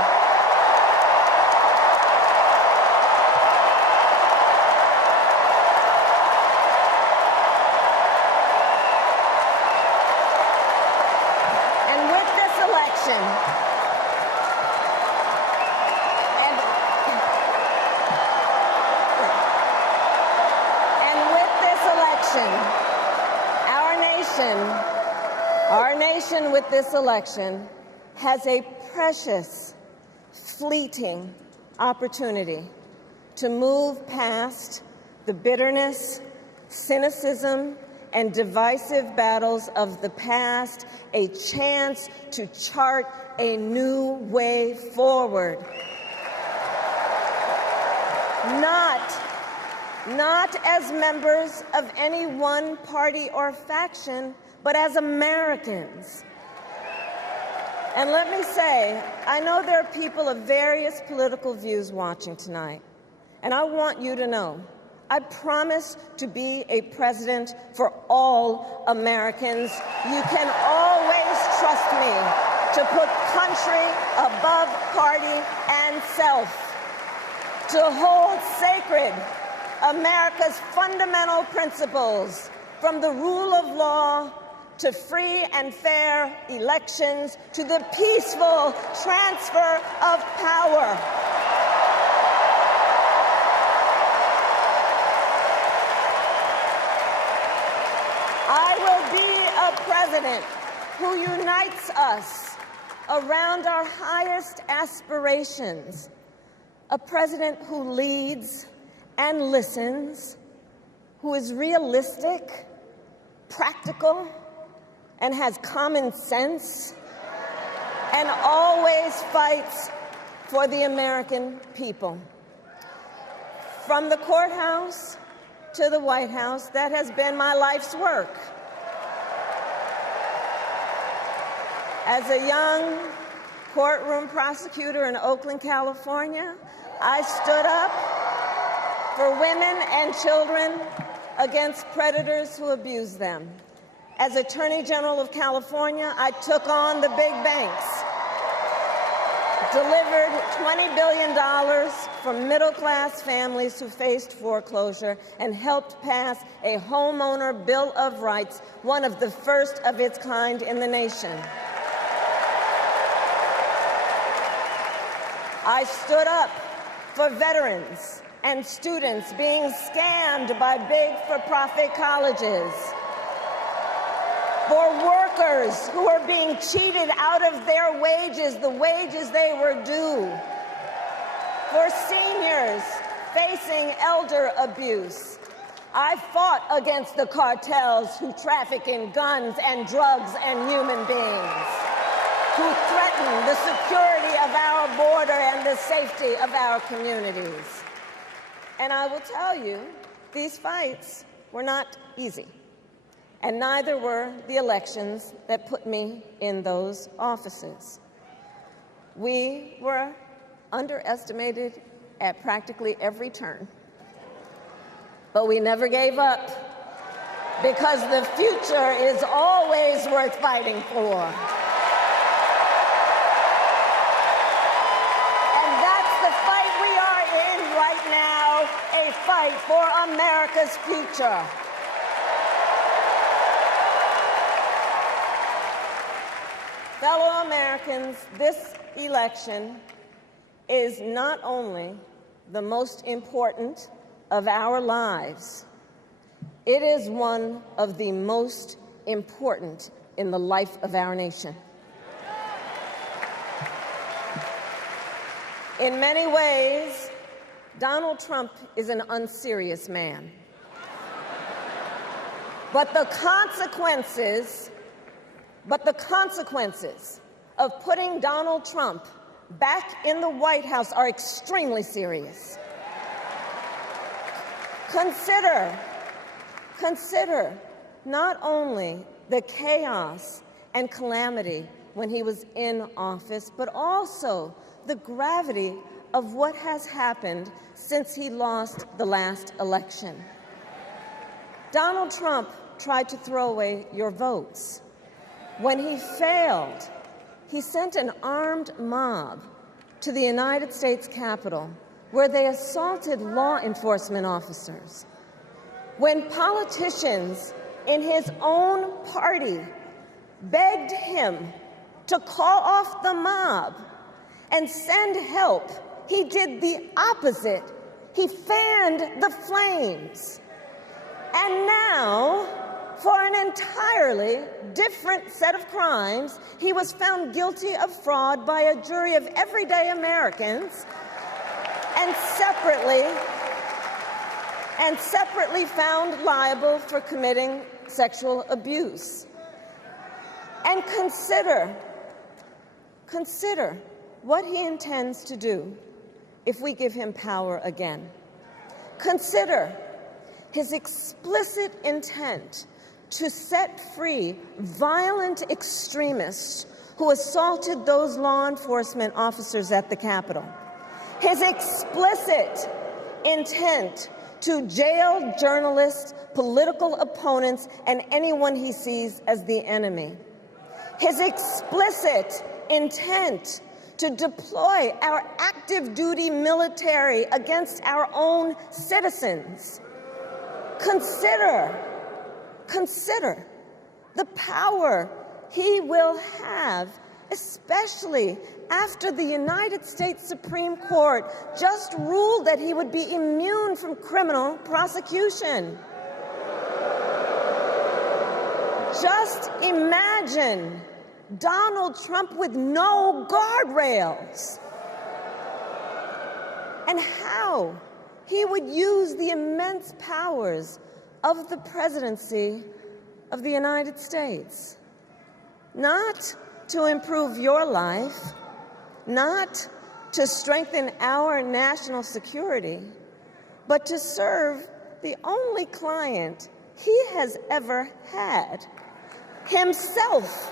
And with this election, our nation with this election has a precious, fleeting opportunity to move past the bitterness, cynicism, and divisive battles of the past, a chance to chart a new way forward. Not as members of any one party or faction, but as Americans. And let me say, I know there are people of various political views watching tonight, and I want you to know, I promise to be a president for all Americans. You can always trust me to put country above party and self, to hold sacred America's fundamental principles, from the rule of law to free and fair elections to the peaceful transfer of power. I will be a president who unites us around our highest aspirations, a president who leads and listens, who is realistic, practical, and has common sense, and always fights for the American people. From the courthouse to the White House, that has been my life's work. As a young courtroom prosecutor in Oakland, California, I stood up for women and children against predators who abuse them. As Attorney General of California, I took on the big banks, delivered $20 billion from middle-class families who faced foreclosure, and helped pass a homeowner Bill of Rights, one of the first of its kind in the nation. I stood up for veterans and students being scammed by big for-profit colleges, for workers who are being cheated out of their wages, the wages they were due, for seniors facing elder abuse. I fought against the cartels who traffic in guns and drugs and human beings, who threaten the security of our border and the safety of our communities. And I will tell you, these fights were not easy, and neither were the elections that put me in those offices. We were underestimated at practically every turn, but we never gave up, because the future is always worth fighting for. Fight for America's future. Fellow Americans, this election is not only the most important of our lives, it is one of the most important in the life of our nation. In many ways, Donald Trump is an unserious man. But the consequences of putting Donald Trump back in the White House are extremely serious. Consider not only the chaos and calamity when he was in office, but also the gravity of what has happened since he lost the last election. Donald Trump tried to throw away your votes. When he failed, he sent an armed mob to the United States Capitol, where they assaulted law enforcement officers. When politicians in his own party begged him to call off the mob and send help, he did the opposite. He fanned the flames. And now, for an entirely different set of crimes, he was found guilty of fraud by a jury of everyday Americans, and separately and separately found liable for committing sexual abuse. And consider what he intends to do if we give him power again. Consider his explicit intent to set free violent extremists who assaulted those law enforcement officers at the Capitol. His explicit intent to jail journalists, political opponents, and anyone he sees as the enemy. His explicit intent to deploy our active duty military against our own citizens. Consider the power he will have, especially after the United States Supreme Court just ruled that he would be immune from criminal prosecution. Just imagine Donald Trump with no guardrails, and how he would use the immense powers of the presidency of the United States, not to improve your life, not to strengthen our national security, but to serve the only client he has ever had, himself.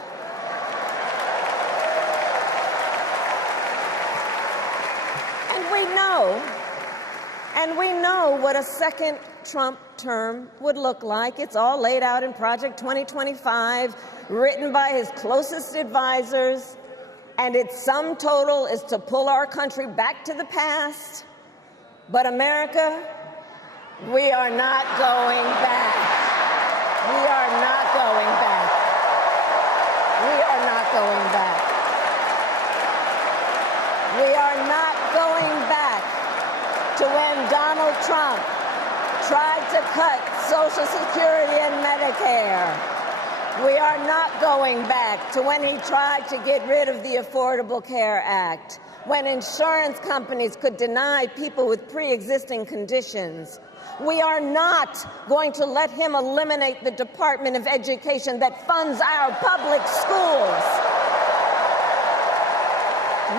And we know what a second Trump term would look like. It's all laid out in Project 2025, written by his closest advisors, and its sum total is to pull our country back to the past. But America, we are not going back. We are not going back. We are not going back. We are not going back to when Donald Trump tried to cut Social Security and Medicare. We are not going back to when he tried to get rid of the Affordable Care Act, when insurance companies could deny people with pre-existing conditions. We are not going to let him eliminate the Department of Education that funds our public schools.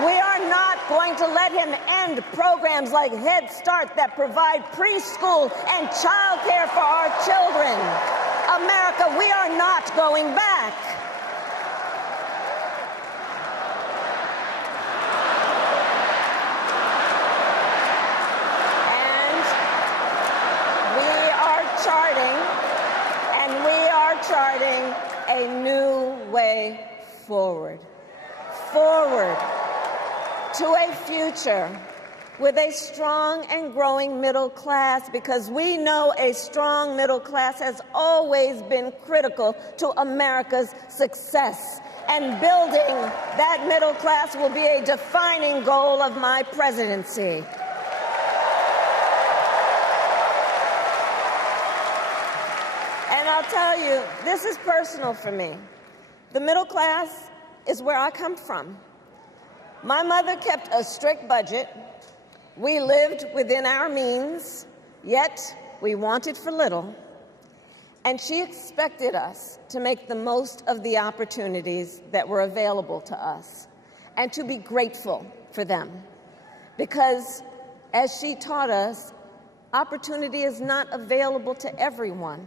We are not going to let him end programs like Head Start that provide preschool and childcare for our children. America, we are not going back. And we are charting a new way forward. Forward to a future with a strong and growing middle class, because we know a strong middle class has always been critical to America's success. And building that middle class will be a defining goal of my presidency. And I'll tell you, this is personal for me. The middle class is where I come from. My mother kept a strict budget. We lived within our means, yet we wanted for little. And she expected us to make the most of the opportunities that were available to us and to be grateful for them. Because, as she taught us, opportunity is not available to everyone.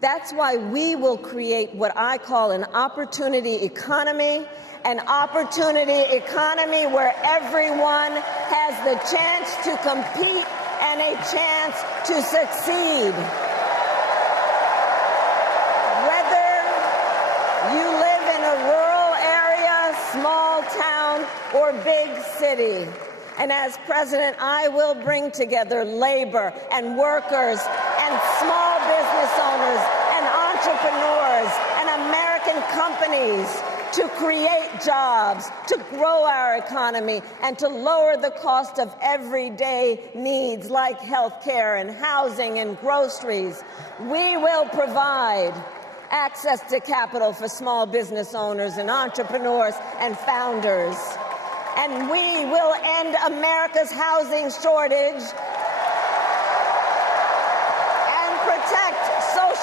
That's why we will create what I call an opportunity economy, an opportunity economy where everyone has the chance to compete and a chance to succeed. Whether you live in a rural area, small town, or big city. And as president, I will bring together labor and workers and small business owners and entrepreneurs and American companies to create jobs, to grow our economy, and to lower the cost of everyday needs like health care and housing and groceries. We will provide access to capital for small business owners and entrepreneurs and founders. And we will end America's housing shortage.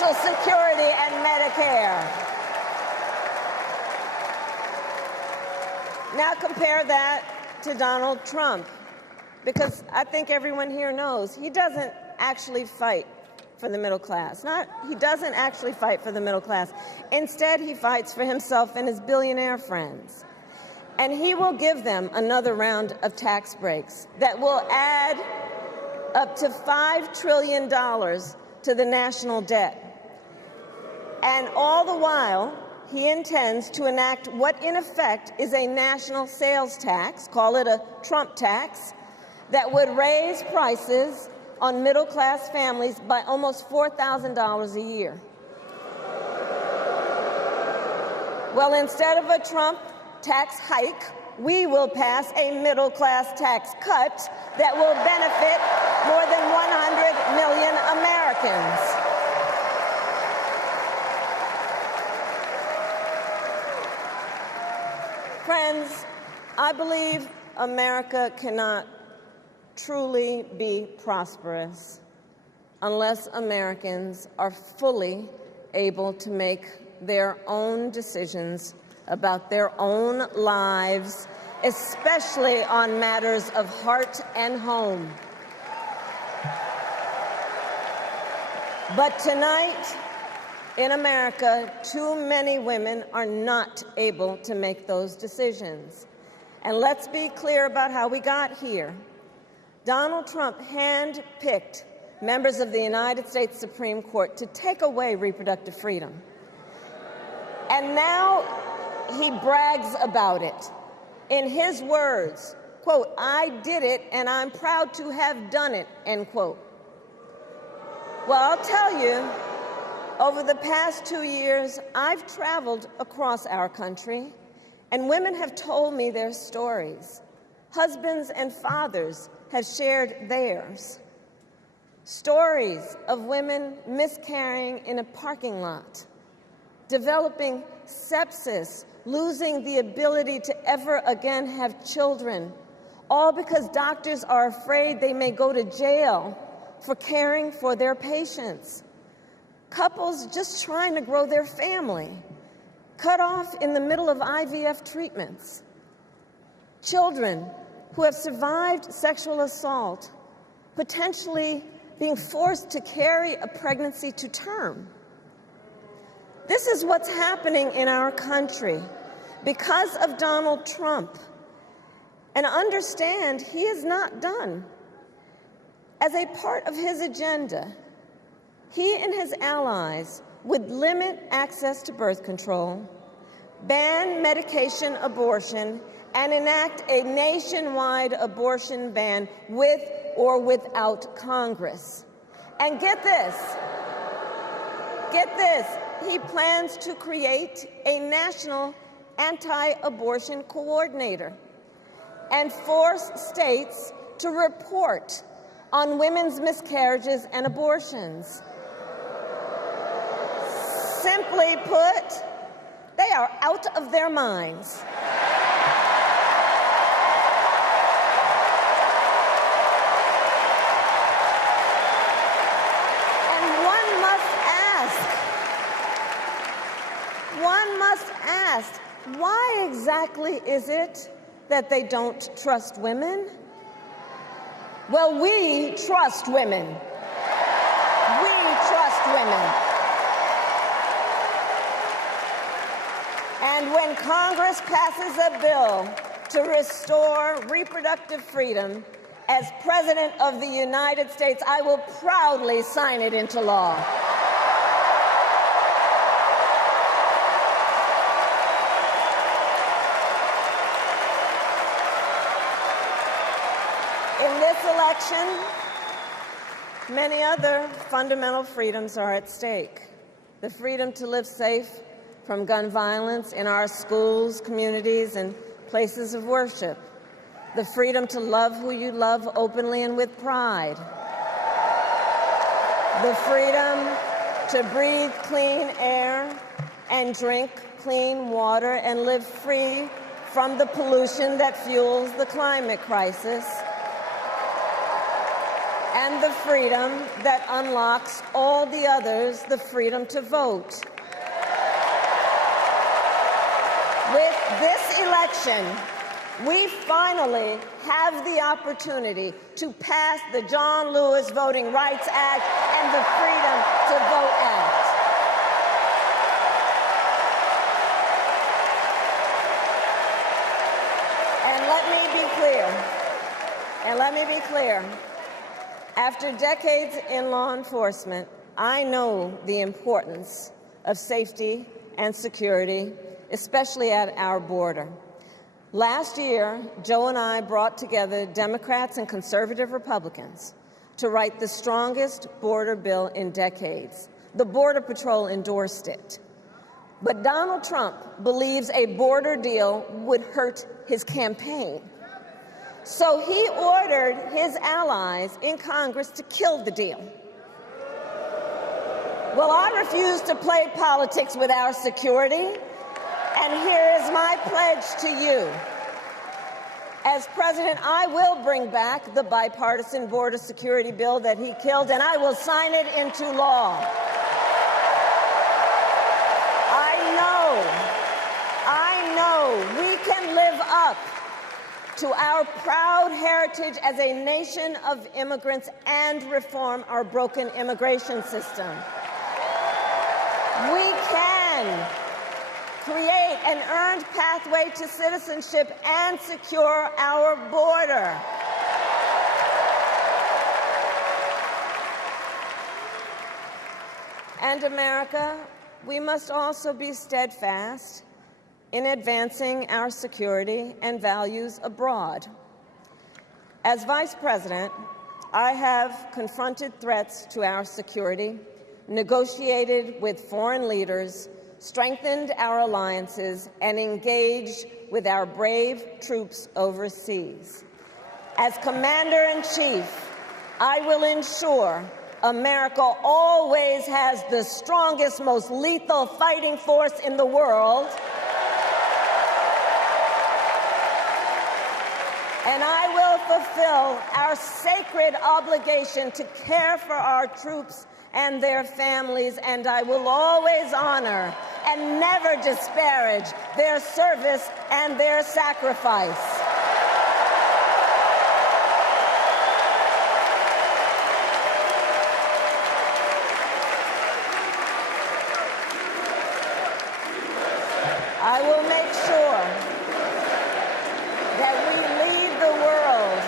Social Security and Medicare. Now compare that to Donald Trump, because I think everyone here knows he doesn't actually fight for the middle class. He doesn't actually fight for the middle class. Instead, he fights for himself and his billionaire friends. And he will give them another round of tax breaks that will add up to $5 trillion to the national debt. And all the while, he intends to enact what in effect is a national sales tax, call it a Trump tax, that would raise prices on middle-class families by almost $4,000 a year. Well, instead of a Trump tax hike, we will pass a middle-class tax cut that will benefit more than 100 million Americans. Friends, I believe America cannot truly be prosperous unless Americans are fully able to make their own decisions about their own lives, especially on matters of heart and home. But tonight, in America, too many women are not able to make those decisions. And let's be clear about how we got here. Donald Trump handpicked members of the United States Supreme Court to take away reproductive freedom. And now he brags about it. In his words, quote, "I did it and I'm proud to have done it," end quote. Well, I'll tell you, over the past 2 years, I've traveled across our country, and women have told me their stories. Husbands and fathers have shared theirs. Stories of women miscarrying in a parking lot, developing sepsis, losing the ability to ever again have children, all because doctors are afraid they may go to jail for caring for their patients. Couples just trying to grow their family, cut off in the middle of IVF treatments. Children who have survived sexual assault, potentially being forced to carry a pregnancy to term. This is what's happening in our country because of Donald Trump. And understand, he is not done. As a part of his agenda, he and his allies would limit access to birth control, ban medication abortion, and enact a nationwide abortion ban with or without Congress. And get this, he plans to create a national anti-abortion coordinator and force states to report on women's miscarriages and abortions. Simply put, they are out of their minds. One must ask, why exactly is it that they don't trust women? Well, we trust women. We trust women. And when Congress passes a bill to restore reproductive freedom, as President of the United States, I will proudly sign it into law. In this election, many other fundamental freedoms are at stake. The freedom to live safe from gun violence in our schools, communities, and places of worship. The freedom to love who you love openly and with pride. The freedom to breathe clean air and drink clean water and live free from the pollution that fuels the climate crisis. and the freedom that unlocks all the others the freedom to vote. With this election, we finally have the opportunity to pass the John Lewis Voting Rights Act and the Freedom to Vote Act. And let me be clear, after decades in law enforcement, I know the importance of safety and security, especially at our border. Last year, Joe and I brought together Democrats and conservative Republicans to write the strongest border bill in decades. The Border Patrol endorsed it. But Donald Trump believes a border deal would hurt his campaign. So he ordered his allies in Congress to kill the deal. Well, I refuse to play politics with our security. And here is my pledge to you. As president, I will bring back the bipartisan border security bill that he killed, and I will sign it into law. I know we can live up to our proud heritage as a nation of immigrants and reform our broken immigration system. We can create an earned pathway to citizenship and secure our border. And America, we must also be steadfast in advancing our security and values abroad. As Vice President, I have confronted threats to our security, negotiated with foreign leaders, strengthened our alliances, and engaged with our brave troops overseas. As Commander-in-Chief, I will ensure America always has the strongest, most lethal fighting force in the world, and I will fulfill our sacred obligation to care for our troops and their families, and I will always honor and never disparage their service and their sacrifice. I will make sure that we lead the world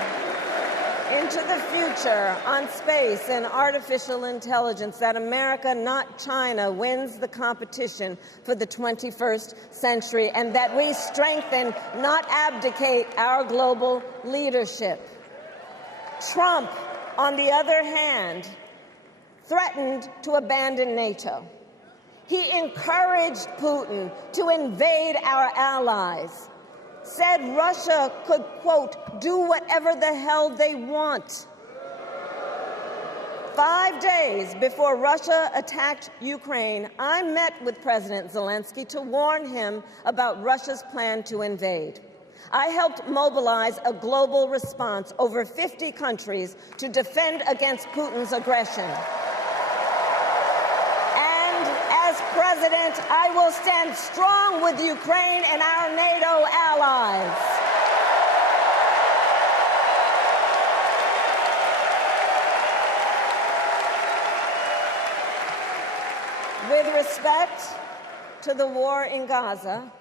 into the future on space and artificial intelligence, that America, not China, wins the competition for the 21st century, and that we strengthen, not abdicate, our global leadership. Trump, on the other hand, threatened to abandon NATO. He encouraged Putin to invade our allies, said Russia could, quote, do whatever the hell they want. 5 days before Russia attacked Ukraine, I met with President Zelensky to warn him about Russia's plan to invade. I helped mobilize a global response, over 50 countries, to defend against Putin's aggression. As president, I will stand strong with Ukraine and our NATO allies. With respect to the war in Gaza,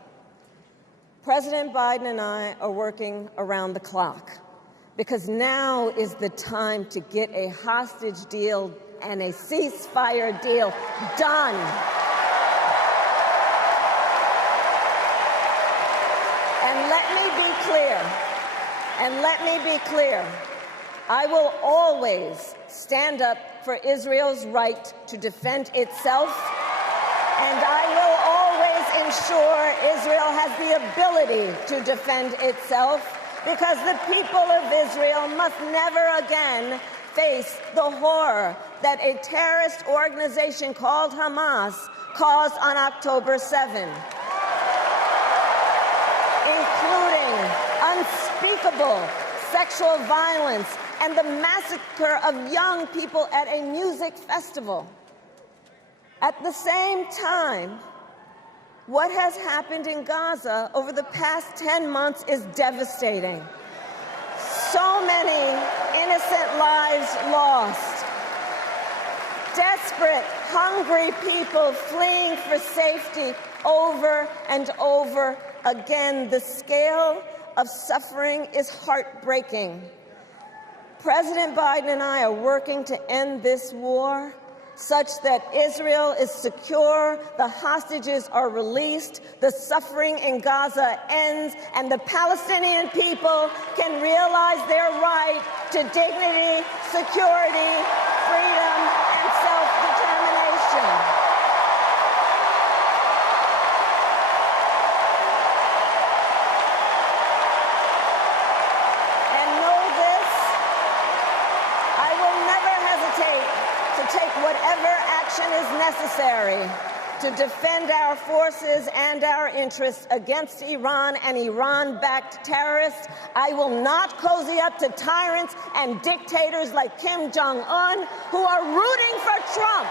President Biden and I are working around the clock, because now is the time to get a hostage deal and a ceasefire deal done. And let me be clear, I will always stand up for Israel's right to defend itself, and I will always ensure Israel has the ability to defend itself, because the people of Israel must never again face the horror that a terrorist organization called Hamas caused on October 7, including unspeakable sexual violence and the massacre of young people at a music festival. At the same time, what has happened in Gaza over the past 10 months is devastating. So many innocent lives lost. Desperate, hungry people fleeing for safety over and over again. The scale of suffering is heartbreaking. President Biden and I are working to end this war such that Israel is secure, the hostages are released, the suffering in Gaza ends, and the Palestinian people can realize their right to dignity, security, freedom, and self-determination. And know this, I will never hesitate to take whatever action is necessary to defend our forces and our interests against Iran and Iran-backed terrorists. I will not cozy up to tyrants and dictators like Kim Jong-un who are rooting for Trump,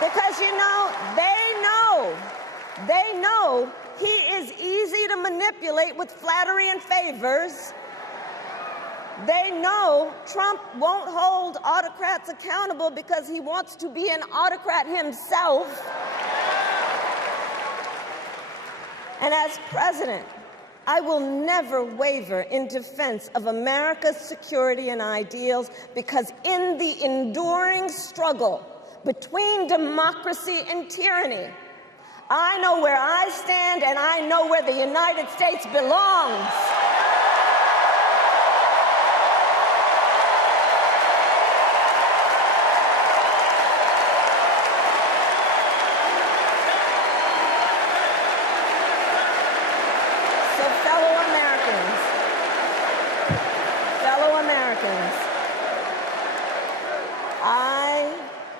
Because, you know, they know he is easy to manipulate with flattery and favors. They know Trump won't hold autocrats accountable because he wants to be an autocrat himself. And as president, I will never waver in defense of America's security and ideals, because in the enduring struggle between democracy and tyranny, I know where I stand and I know where the United States belongs.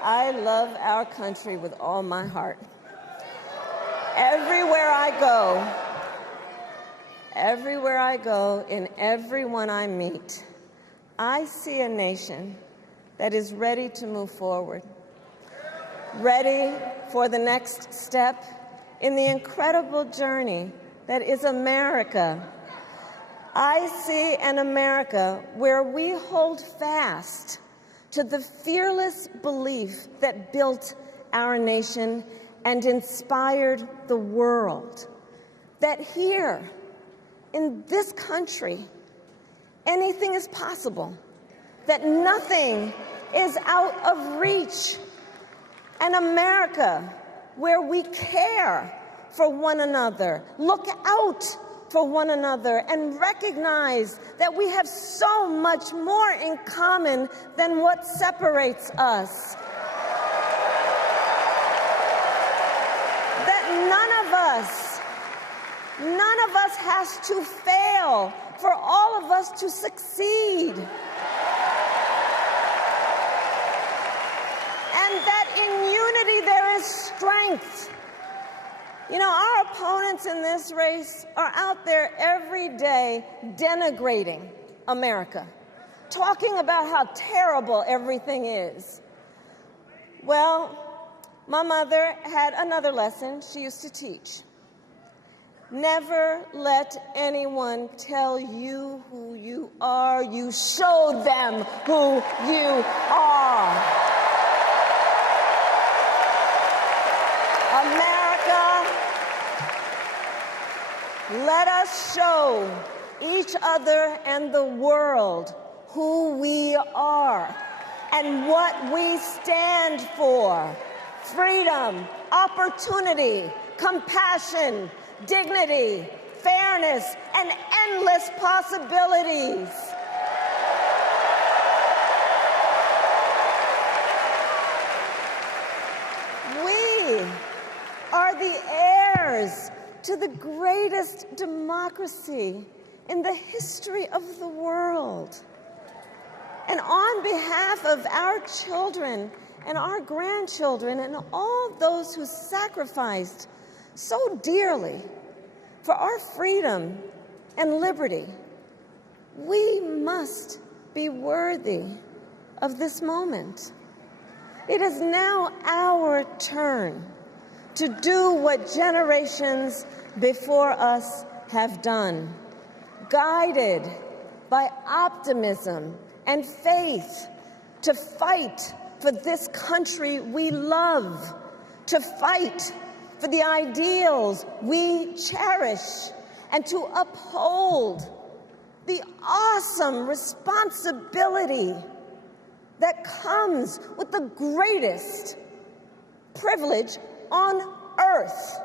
I love our country with all my heart. Everywhere I go, in everyone I meet, I see a nation that is ready to move forward, ready for the next step in the incredible journey that is America. I see an America where we hold fast to the fearless belief that built our nation and inspired the world, that here in this country, anything is possible, that nothing is out of reach. An America where we care for one another, look out for one another, and recognize that we have so much more in common than what separates us. That none of us has to fail for all of us to succeed. And that in unity there is strength. You know, our opponents in this race are out there every day denigrating America, talking about how terrible everything is. Well, my mother had another lesson she used to teach. Never let anyone tell you who you are. You show them who you are. America, let us show each other and the world who we are and what we stand for. Freedom, opportunity, compassion, dignity, fairness, and endless possibilities. We are the heirs to the greatest democracy in the history of the world. And on behalf of our children and our grandchildren and all those who sacrificed so dearly For our freedom and liberty, we must be worthy of this moment. It is now our turn to do what generations before us have done, guided by optimism and faith, to fight for this country we love, to fight for the ideals we cherish, and to uphold the awesome responsibility that comes with the greatest privilege on earth,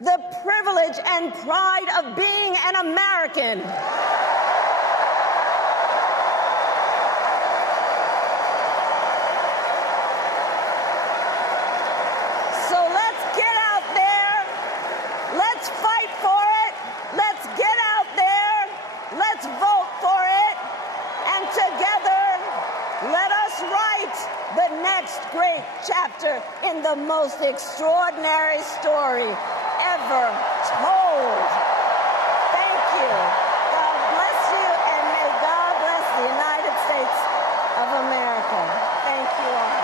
the privilege and pride of being an American. So let's get out there, let's fight for it, let's get out there, let's vote for it, and together let us write the next great chapter in the most extraordinary story ever told. Thank you. God bless you, and may God bless the United States of America. Thank you all.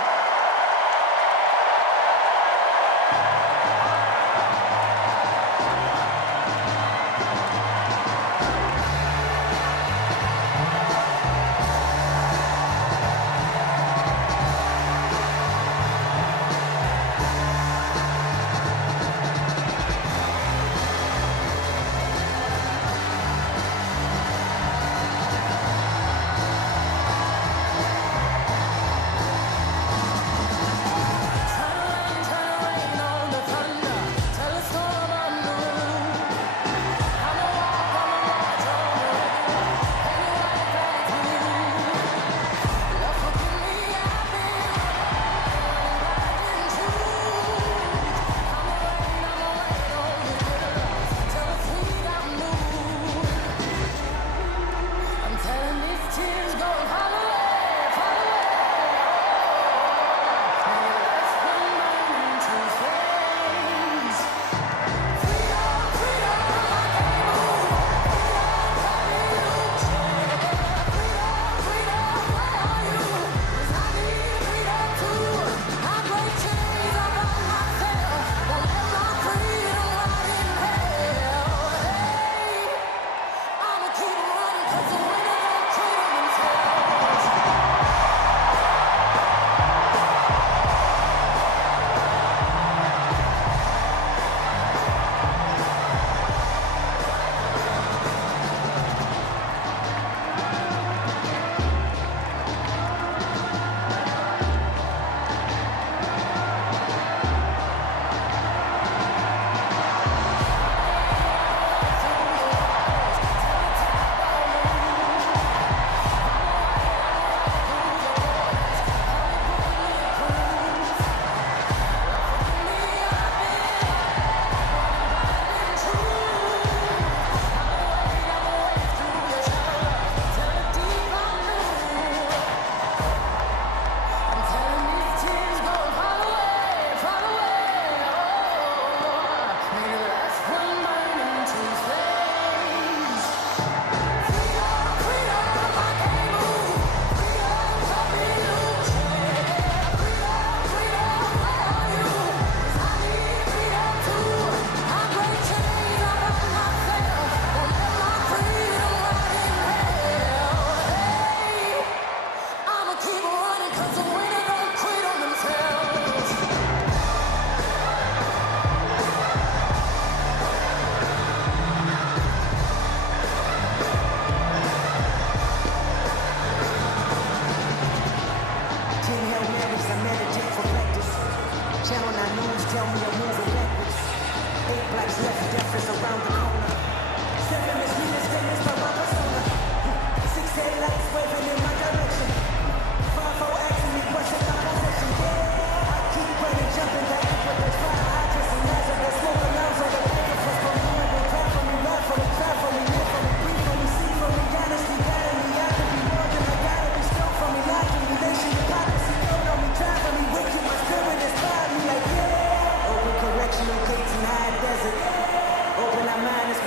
Open our mind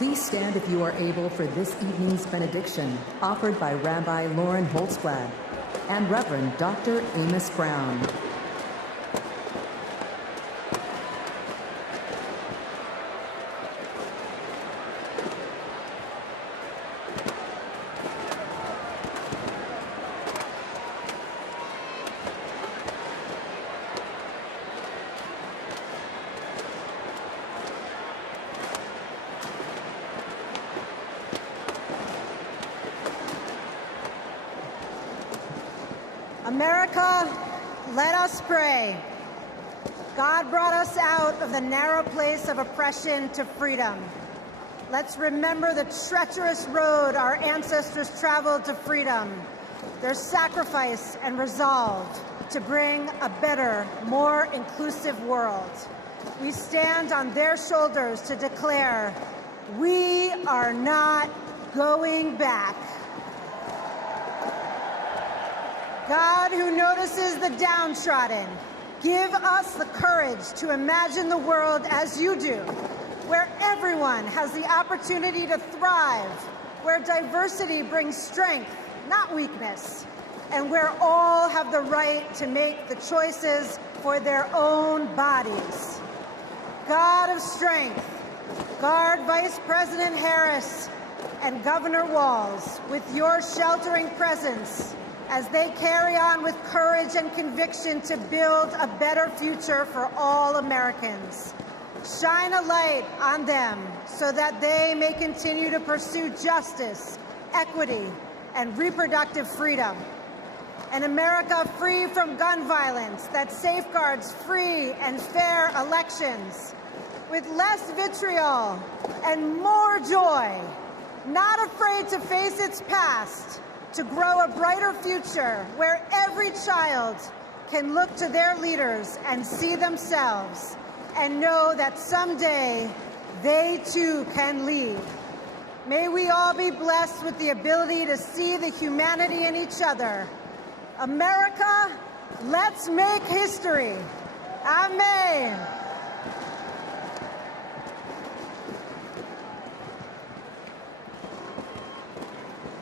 Please stand if you are able for this evening's benediction, offered by Rabbi Lauren Holtzblad and Reverend Dr. Amos Brown. America, let us pray. God brought us out of the narrow place of oppression to freedom. Let's remember the treacherous road our ancestors traveled to freedom, their sacrifice and resolve to bring a better, more inclusive world. We stand on their shoulders to declare, we are not going back. God, who notices the downtrodden, give us the courage to imagine the world as you do, where everyone has the opportunity to thrive, where diversity brings strength, not weakness, and where all have the right to make the choices for their own bodies. God of strength, guard Vice President Harris and Governor Walz with your sheltering presence as they carry on with courage and conviction to build a better future for all Americans. Shine a light on them so that they may continue to pursue justice, equity, and reproductive freedom. An America free from gun violence that safeguards free and fair elections, with less vitriol and more joy, not afraid to face its past, to grow a brighter future where every child can look to their leaders and see themselves and know that someday they too can lead. May we all be blessed with the ability to see the humanity in each other. America, let's make history. Amen.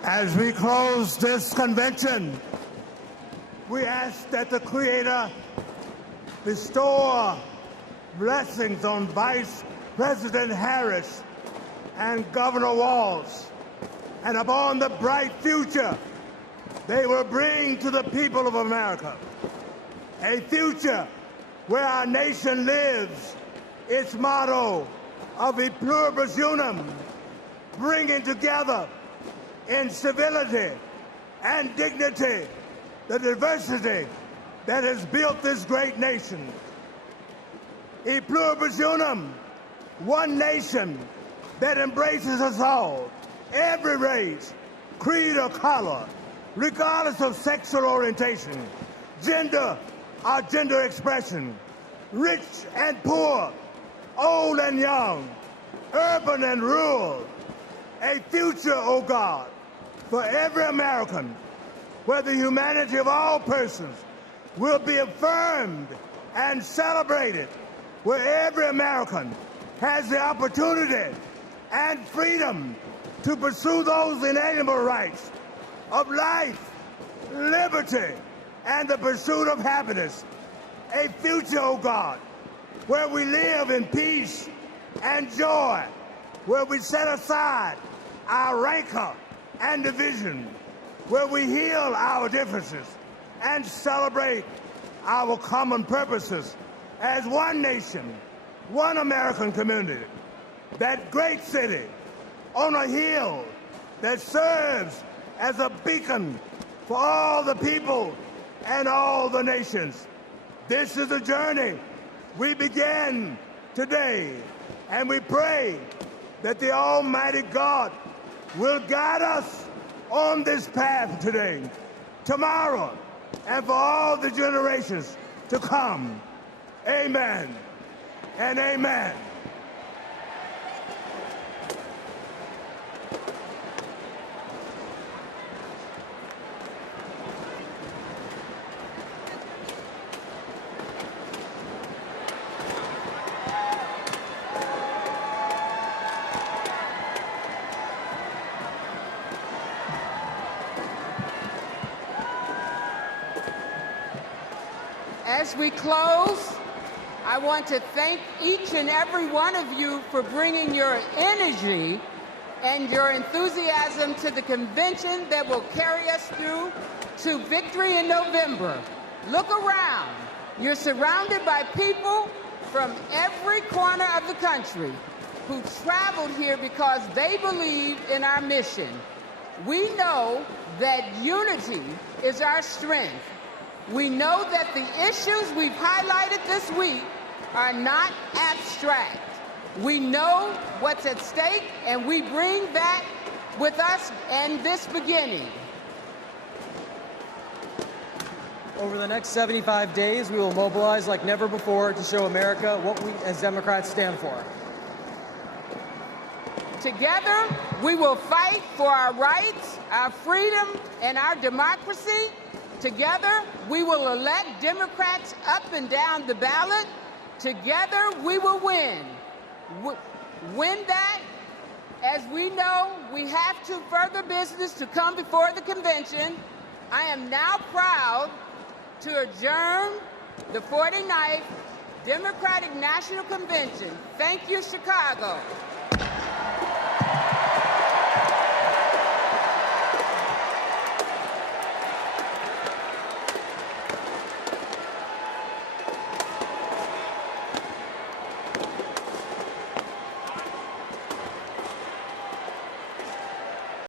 As we close this convention, we ask that the Creator bestow blessings on Vice President Harris and Governor Walz, and upon the bright future they will bring to the people of America. A future where our nation lives its motto of e pluribus unum, bringing together in civility and dignity the diversity that has built this great nation. E pluribus unum, one nation that embraces us all, every race, creed, or color, regardless of sexual orientation, gender or gender expression, rich and poor, old and young, urban and rural. A future, oh God, for every American, where the humanity of all persons will be affirmed and celebrated, where every American has the opportunity and freedom to pursue those inalienable rights of life, liberty, and the pursuit of happiness. A future, oh God, where we live in peace and joy, where we set aside our rancor and division, where we heal our differences and celebrate our common purposes as one nation, one American community, that great city on a hill that serves as a beacon for all the people and all the nations. This is a journey we begin today, and we pray that the Almighty God will guide us on this path today, tomorrow, and for all the generations to come. Amen and amen. As we close, I want to thank each and every one of you for bringing your energy and your enthusiasm to the convention that will carry us through to victory in November. Look around. You're surrounded by people from every corner of the country who traveled here because they believe in our mission. We know that unity is our strength. We know that the issues we've highlighted this week are not abstract. We know what's at stake, and we bring that with us in this beginning. Over the next 75 days, we will mobilize like never before to show America what we as Democrats stand for. Together, we will fight for our rights, our freedom, and our democracy. Together, we will elect Democrats up and down the ballot. Together, we will win. Win that, as we know, we have to further business to come before the convention. I am now proud to adjourn the 49th Democratic National Convention. Thank you, Chicago.